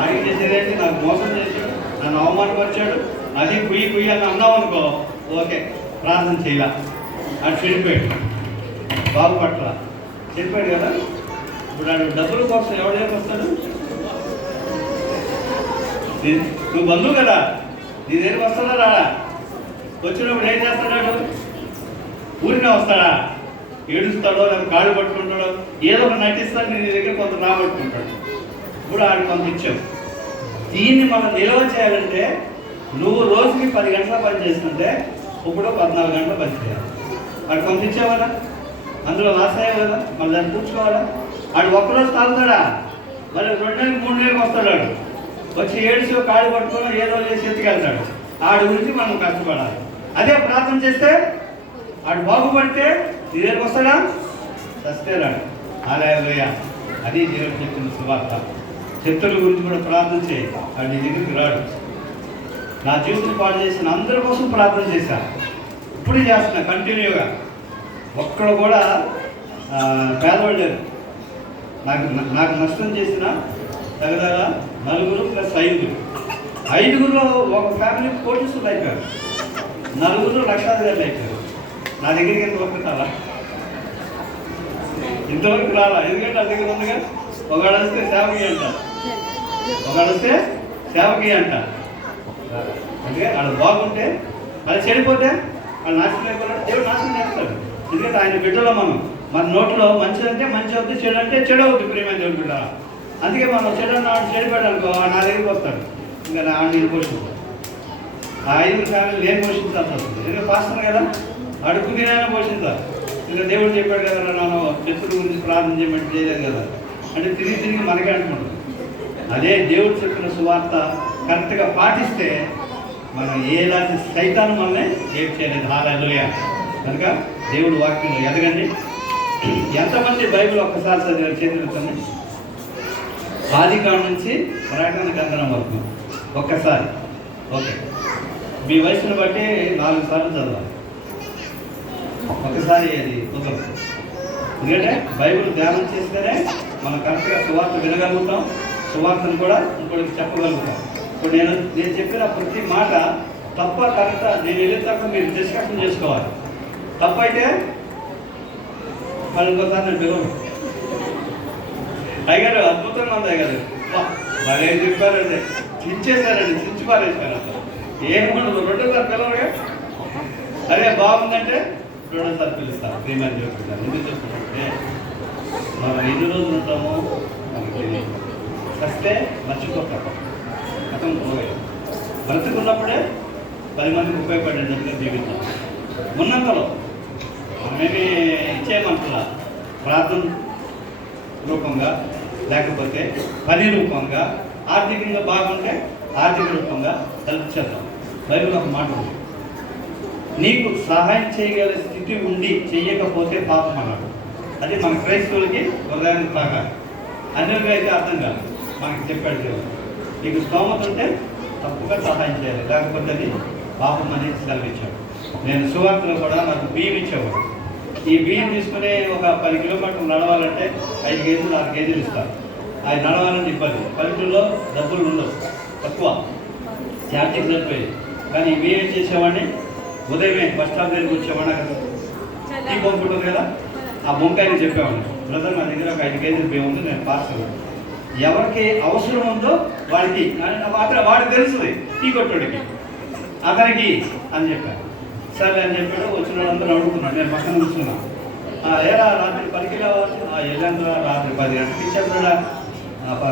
ఆయన చేసేదేంటి? నాకు మోసం చేశాడు, నన్ను అవమానపరిచాడు, అది కుయ్యి అని అన్నావు అనుకో, ఓకే ప్రార్థన చేయాల. అది చెడిపోయాడు, బాగుపట్ల చెప్పాడు కదా. ఇప్పుడు వాడు డబ్బుల కోసం ఎవరు దగ్గరికి వస్తాడు? నువ్వు బంధువు కదా, నీ దగ్గరికి వస్తాడా రాడా? వచ్చినప్పుడు ఏం చేస్తాడు? ఊరినే వస్తాడా? ఏడుస్తాడో, లేదా కాళ్ళు పట్టుకుంటాడో, ఏదో ఒక నటిస్తాడు, నీ దగ్గర కొంత రాబట్టుకుంటాడు. ఇప్పుడు ఆడు కొంత ఇచ్చావు. దీన్ని మనం నిల్వ చేయాలంటే నువ్వు రోజుకి 10 గంటల పని చేస్తుంటే ఇప్పుడు 14 గంటల పని చేయాలి. వాడు పంపించేవాడా? అందులో లాస్ అయ్యావు కదా, మళ్ళీ దాన్ని కూర్చోవాలా? వాడు ఒక్కరోజు తాగుతాడా? మళ్ళీ 2 నెలలు 3 నెలలకు వస్తాడు. వాడు వచ్చి ఏడ్చి కాళ్ళు పట్టుకొని ఏదో చేసి ఎత్తుకెళ్తాడు. ఆడి గురించి మనం కష్టపడాలి. అదే ప్రార్థన చేస్తే ఆడు బాగుపడితే నీ దగ్గరికి వస్తాడా? చస్తే రాడు. హల్లెలూయా. అది దేవుడు చెప్పిన సువార్త. శత్రువుల గురించి కూడా ప్రార్థన చేయి, వాడు నీ దగ్గరికి రాడు. నా జీవితం పాడు చేసిన అందరి కోసం ప్రార్థన చేశాను, ఇప్పుడు చేస్తున్నా కంటిన్యూగా. ఒక్కడు కూడా పేదవాడు లేరు. నాకు నష్టం చేసిన దగ్గర 4 ప్లస్ 5. 5గురిలో ఒక ఫ్యామిలీ కోటీసులు అయిపోయారు, 4 లక్షాధికారులు అయిపోయారు. నా దగ్గరికి ఇంతవరకు రాలా, ఇంతవరకు రాలా. ఎందుకంటే నా దగ్గర ఉందిగా. ఒకడు వస్తే సేవకి అంట, ఒకడు వస్తే సేవకి అంట. అందుకే వాళ్ళు బాగుంటే, వాళ్ళు చెడిపోతే వాళ్ళు నాశనం అయిపోయినట్టు దేవుడు నాశనం చేస్తాడు. ఎందుకంటే ఆయన బిడ్డలో మన నోట్లో మంచిది అంటే మంచి అవుతుంది, చెడు అంటే చెడు అవుతుంది. ప్రియమైన దేవుడు బిడ్డ. అందుకే మనం చెడు అన్న చెడిపోయాడు అనుకో, నా దగ్గరికి వస్తాడు. ఇంకా నా నేను పోషిస్తాను. ఆ 5 ఫ్యామిలీ నేను పోషించాల్సి వస్తుంది. ఎందుకంటే పాస్తాను కదా, అడుగు నేనైనా పోషించాలి. ఇంకా దేవుడు చెప్పాడు కదా, నేను శత్రువు గురించి ప్రార్థన చేయమంటే చేయలేదు కదా అంటే తిరిగి మనకే అనుకుంటుంది. అదే దేవుడు చెప్పిన సువార్త కరెక్ట్గా పాటిస్తే మనం ఏలాంటి సైతాన్ని మనల్ని ఏం చేయలేదు. హల్లెలూయా. కనుక దేవుడు వాక్యంలో ఎదగండి. ఎంతమంది బైబిల్ ఒక్కసారి చదివారు? చేతులుతుంది. ఆదికాండం నుంచి ప్రకటన గ్రంథం వరకు ఒక్కసారి. ఓకే, మీ వయసును బట్టి 4 సార్లు చదవాలి. ఒకసారి అది కుదరదు. ఎందుకంటే బైబిల్ ధ్యానం చేస్తేనే మనం కరెక్ట్గా సువార్త వినగలుగుతాం, సువార్తను కూడా ఇంకోటికి చెప్పగలుగుతాం. ఇప్పుడు నేను చెప్పిన ప్రతి మాట తప్ప కరెక్టా నేను వెళ్ళేదాకా మీరు డిస్కషన్ చేసుకోవాలి. తప్పైతే వాళ్ళు ఇంకోసారి నేను పిలవను. అయ్యారు అద్భుతంగా ఉంది అయ్యారు, బాగా ఏం చెప్పారంటే చించేశారండి, చించి పారేశారు. ఏముండదు, 2సారి పిలవరుగా. అదే బాగుందంటే 2సారి పిలుస్తారు. ప్రియమని చెప్తున్నారు. ఎందుకు చెప్తుంటే మనం ఎన్ని రోజులు ఉంటామో మనకి తెలియదు. వస్తే మర్చిపోతాం. గతం పోయాం. బ్రతుకున్నప్పుడే 10 మందికి ఉపయోగపడేటట్టుగా జీవితం ఉన్నంతలో మనమేమి ఇచ్చేయమంటున్నా. ప్రార్థన రూపంగా, లేకపోతే పని రూపంగా, ఆర్థికంగా బాగుంటే ఆర్థిక రూపంగా హెల్ప్ చేద్దాం. బైబిల్ ఒక మాట ఉంది, నీకు సహాయం చేయగల స్థితి ఉండి చెయ్యకపోతే పాపం అన్నాడు. అది మన క్రైస్తవులకి హృదయాన్ని తాగాలి. అన్యులుగా అయితే అర్థం కాదు. మనకి చెప్పాడు దేవుడు, నీకు స్తోమత ఉంటే తప్పుగా సహాయం చేయాలి, లేకపోతే అది పాపం అనేది సెలవిచ్చాడు. నేను సువార్తలో కూడా నాకు బియ్యం ఇచ్చేవాడు. ఈ బియ్యం తీసుకుని ఒక 10 కిలోమీటర్లు నడవాలంటే 5 కేజీలు 6 కేజీలు ఇస్తారు. అది నడవాలని ఇబ్బంది. పల్లెటూరులో డబ్బులు ఉండవు, తక్కువ, ఛార్జీకి సరిపోయి. కానీ ఈ బియ్యం చేసేవాడిని ఉదయమే బస్ స్టాప్ దగ్గరికి వచ్చేవాడిని. అక్కడ టీ బొంకు ఉంటుంది కదా, ఆ బొంకాయని చెప్పేవాడిని, బ్రదర్ నా దగ్గర ఒక 5 కేజీలు బియ్యం ఉంది, నేను పార్సల్ ఎవరికి అవసరం ఉందో వాడికి మాత్రం వాడికి తెలుస్తుంది, టీ కొట్టుడికి అతనికి అని చెప్పాను. సరే అని చెప్పాడు. వచ్చిన వాళ్ళందరూ అడుగుతున్నాడు. నేను పక్కన కూర్చున్నా. ఏరా రాత్రి 10కి రావచ్చు? వెళ్ళాను రాత్రి 10 గంటలకు ఇచ్చాడు.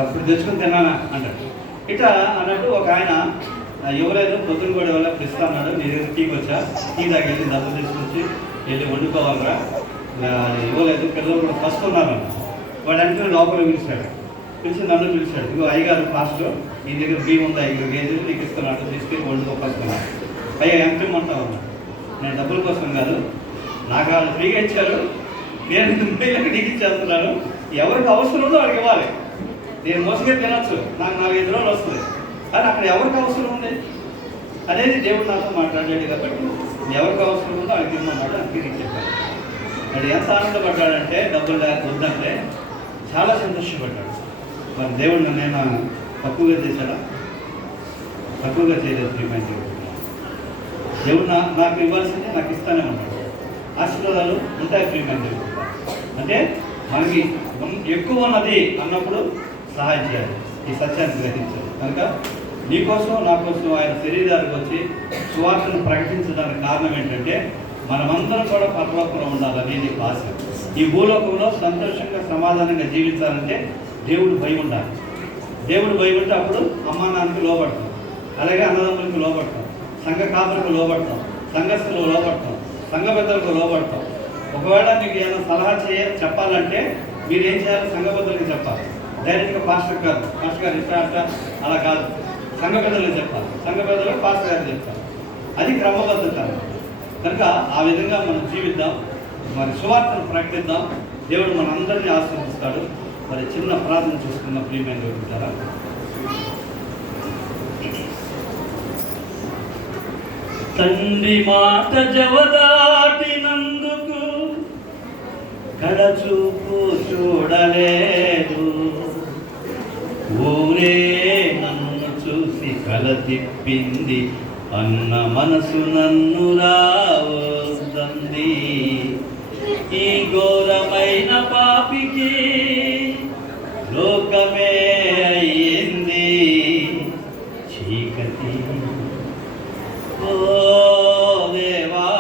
ఇప్పుడు తెచ్చుకుని తిన్నానా అంటాడు. ఇట్లా అన్నట్టు ఒక ఆయన ఇవ్వలేదు, పొద్దున కూడా వల్ల పిస్తా అన్నాడు. నీ దగ్గర టీకి వచ్చా, టీ తాగెళ్ళి డబ్బులు తీసుకొచ్చి వెళ్ళి వండుకోవాలరా, ఇవ్వలేదు, పిల్లలు కూడా ఫస్ట్ ఉన్నారు అన్న. వాడు అంటే లోపల పిలిచాడు. పిలిచి నన్ను పిలిచాడు. ఇగో అయ్యగారు ఫాస్ట్ నీ దగ్గర బియ్యం ఉంది 5 కేజీలు నీకు ఇస్తున్నాడు, తీసుకెళ్ళి వండుకోపస్తున్నాడు. అయ్యా ఎంత ఇమ్మంటావు అన్నా. నేను డబ్బుల కోసం కాదు, నాకు వాళ్ళు ఫ్రీగా ఇచ్చారు, నేను నీకు ఇచ్చేస్తున్నాను. ఎవరికి అవసరం ఉందో వాడికి ఇవ్వాలి. నేను మోసగా తినచ్చు, నాకు 4-5 రోజులు వస్తుంది. కానీ అక్కడ ఎవరికి అవసరం ఉంది అనేది దేవుడు నాతో మాట్లాడాడు. కాబట్టి ఎవరికి అవసరం ఉందో వాడికి ఇమ్మన్నాడు. అందుకే నీకు చెప్పాను. వాడు ఎంత ఆనందపడ్డాడంటే డబ్బులు వద్దంటే చాలా సంతోషపడ్డాడు. మరి దేవుడు నన్ను తక్కువగా చేశాడా? తక్కువగా చేయలేదు. ప్రియమైన దేవుడు నాకు ఇవ్వాల్సిందే నాకు ఇస్తానే ఉన్నాడు. ఆశీర్వాదాలు ఉంటాయి. ప్రియమైన దేవుడు అంటే మనకి ఎక్కువ ఉన్నది అన్నప్పుడు సహాయం చేయాలి, ఈ సత్యాన్ని గ్రహించాలి. కనుక నీకోసం నా కోసం ఆయన శరీరానికి వచ్చి సువార్తను ప్రకటించడానికి కారణం ఏంటంటే మనమందరం కూడా పరలోకంలో ఉండాలని నీకు ఆశ. ఈ భూలోకంలో సంతోషంగా సమాధానంగా జీవించాలంటే దేవుడు భయం ఉండాలి. దేవుడు భయం ఉంటే అప్పుడు అమ్మా నాన్నకి లోపడతాం. అలాగే అన్నదమ్ములకు లోబడతాం, సంఘ కాపులకు లోబడతాం, సంఘస్థులకు లోబడతాం, సంఘ పెద్దలకు లోబడతాం. ఒకవేళ మీకు ఏమైనా సలహా చెప్పాలంటే మీరు ఏం చేయాలి? సంఘ పెద్దలకు చెప్పాలి. డైరెక్ట్గా పాస్టర్ గారు ఇట్లా అలా కాదు, సంఘ పెద్దలకు చెప్పాలి. సంఘ పెద్దలకు పాస్టర్ గారు చెప్తారు. అది క్రమబద్ధత. కనుక ఆ విధంగా మనం జీవిద్దాం, మరి సువార్తను ప్రకటిద్దాం. దేవుడు మనందరినీ ఆశీర్వదిస్తాడు. మరి చిన్న ప్రార్థన చేసుకున్న ప్రియమైన ఉంటారా? తండ్రి మాట జవదాటినందుకు కడచూపు చూడలేదు, ఊరే నన్ను చూసి కల తిప్పింది, అన్న మనసు నన్ను రావద్దంది. ఈ ఘోరమైన పాపికి లోకమే అయ్యింది చీకటి. ఓ దేవా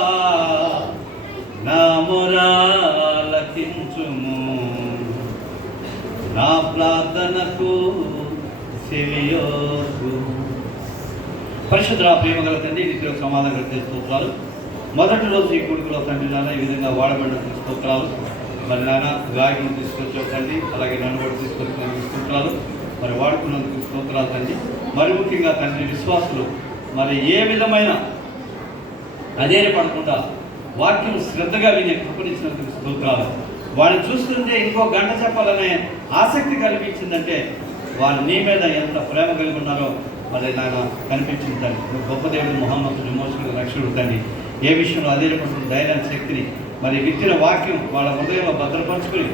నా మొరాలకించుము, నా ప్రార్థనకు చెవియొగ్గు. పరిశుద్ధ ప్రేమగల తండ్రి, నిత్య సమాధానం స్తోత్రాలు. మొదటి రోజు ఈ కొడుకులో తండ్రి నాన్న ఈ విధంగా వాడబడిన స్తోత్రాలు. మరి నాన్న గాయకులను తీసుకొచ్చే తండ్రి, అలాగే నన్ను కూడా తీసుకొచ్చినందుకు స్తోత్రాలు. మరి వాడుకున్నందుకు స్తోత్రాలు తండ్రి. మరి ముఖ్యంగా తండ్రి విశ్వాసులు మరి ఏ విధమైన అధైర్యపడకుండా వాక్యం శ్రద్ధగా విని కృపణించినందుకు స్తోత్రాలు. వాడిని చూస్తుంటే ఇంకో గంట చెప్పాలనే ఆసక్తి కల్పించిందంటే వారు నీ మీద ఎంత ప్రేమ కలిగి ఉన్నారో మరి నాన్న కనిపించింది తండ్రి. గొప్ప దేవుడు, మహోన్నతుడు, విమోచకుడు, రక్షకుడు తండ్రి. ఏ విషయంలో అధైర్యపడుతున్న ధైర్యాన్ని, శక్తిని మరి విత్తిన వాక్యం వాళ్ళ హృదయంలో భద్రపరుచుకుని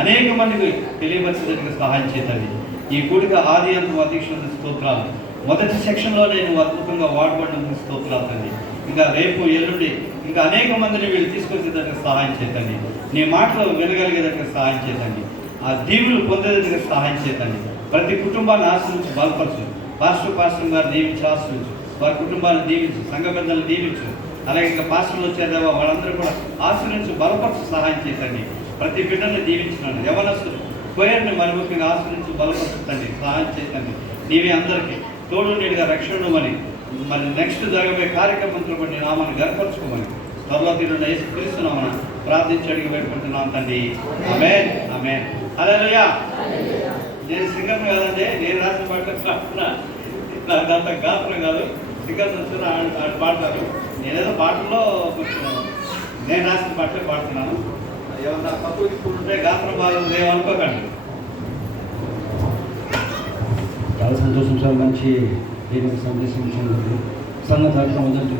అనేక మందికి తెలియపరిచేందుకు సహాయం చేతండి. ఈ కూడిక ఆది అంత అధ్యక్షుల స్తోత్రాలు. మొదటి సెక్షన్లో నేను అద్భుతంగా వాడబడినందుకు స్తోత్రాలు తండ్రి. ఇంకా రేపు ఎల్లుండి ఇంకా అనేక మందిని వీళ్ళు తీసుకొచ్చేదానికి సహాయం చేతండి. నీ మాటలు వినగలిగేదానికి సహాయం చేతండి. ఆ దీవులు పొందేదానికి సహాయం చేతండి. ప్రతి కుటుంబాన్ని ఆశ్రయించి బలపరచు. పాస్టర్ గారు దీవించి ఆశ్రయించు, వారి కుటుంబాన్ని దీవించు, సంఘ పెద్దలను దీవించు. అలాగే ఇంకా పాస్టర్లు వచ్చేదేవా వాళ్ళందరూ కూడా ఆశ్రయించి బలపరచు, సహాయం చేతండి. ప్రతి బిడ్డని దీవించినాను. యవనస్తులు కోయర్ని మరి ముఖ్యంగా ఆశ్రయించి బలపరుచుతండి, సహాయం చేతండి. నీవే అందరికీ తోడు నీడిగా రక్షణమని మరి నెక్స్ట్ జరగబోయే కార్యక్రమంతో కూడా నేను నామాన్ని గర్పరచుకోమని త్వరలో తీరున్న యేసుక్రీస్తునామన ప్రార్థించి అడిగి పెట్టుకుంటున్నాను తండ్రి. ఆమేన్, ఆమేన్, హల్లెలూయా. నేను సింగర్ కాదండి, నేను రాసిన పాట నాకు అంత గాత్రం కాదు. సింగర్స్ వచ్చిన ఆడు పాడతారు. నేనేదో పాటల్లో నేను రాసిన పాటలే పాడుతున్నాను. ఏమన్నా తక్కువ తీసుకుంటుంటే గాత్రం బాగుంది అనుకోకండి. చాలా సంతోషం సార్, మంచి దేవుని సందేశం ఇచ్చినందుకు సంఘ తరఫున మొదలు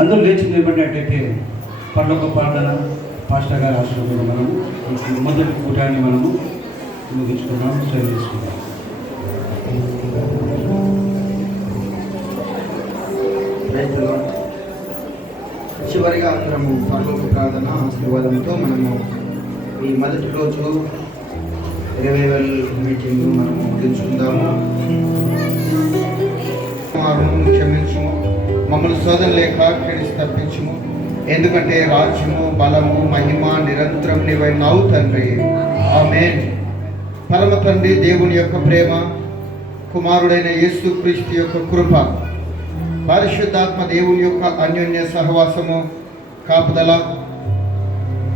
అందరూ లేచి నిలబడినట్టయితే పర్లోక ప్రార్థన పాస్టర్ గారి ఆశ్రమంలో మనము మొదటి కూటాన్ని మనము ముగించుకున్నాం, సేవ చేసుకున్నాం. చివరిగా అందరము పరలోక ప్రార్థన ఆశీర్వాదంతో మనము ఈ మొదటి రోజు రివైవల్ మీటింగ్ మనము ముగించుకుందాము. క్షమించుము, మమ్మల్ని శోధన లేక కేడిసి తప్పించుము. ఎందుకంటే రాజ్యము, బలము, మహిమ నిరంతరం నీవైనావు తండ్రి. ఆమేన్. పరమ తండ్రి దేవుని యొక్క ప్రేమ, కుమారుడైన యేసుక్రీస్తు యొక్క కృప, పరిశుద్ధాత్మ దేవుని యొక్క అన్యోన్య సహవాసము, కాపుదల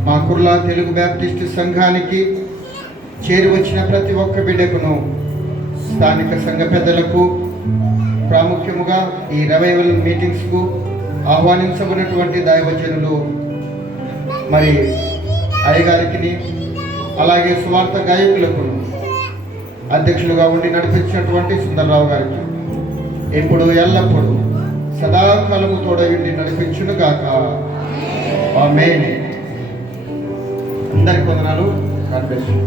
మా కుర్లా తెలుగు బ్యాప్టిస్టు సంఘానికి చేరి వచ్చిన ప్రతి ఒక్క బిడ్డకును, స్థానిక సంఘ పెద్దలకు, ప్రాముఖ్యముగా ఈ రివైవల్ మీటింగ్స్కు ఆహ్వానించబడినటువంటి దైవజనులు మరి అయ్యగారికి, అలాగే సువార్త గాయకులకు అధ్యక్షులుగా ఉండి నడిపించినటువంటి సుందరరావు గారికి ఇప్పుడు ఎల్లప్పుడూ సదాకాలము తోడవిండి నడిపించును గాక. ఆమేన్. అందరికి వందనాలు. God bless you.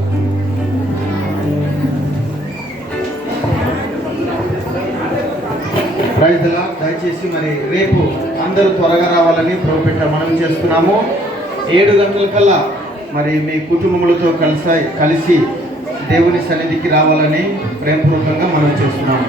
Praise the lord. దయచేసి మరి రేపు అందరూ త్వరగా రావాలని ప్రభుపేట మనం చేస్తున్నాము. 7 గంటలకల్లా మరి మీ కుటుంబములతో కలిసి దేవుని సన్నిధికి రావాలని ప్రేమపూర్వకంగా మనం చేస్తున్నాము.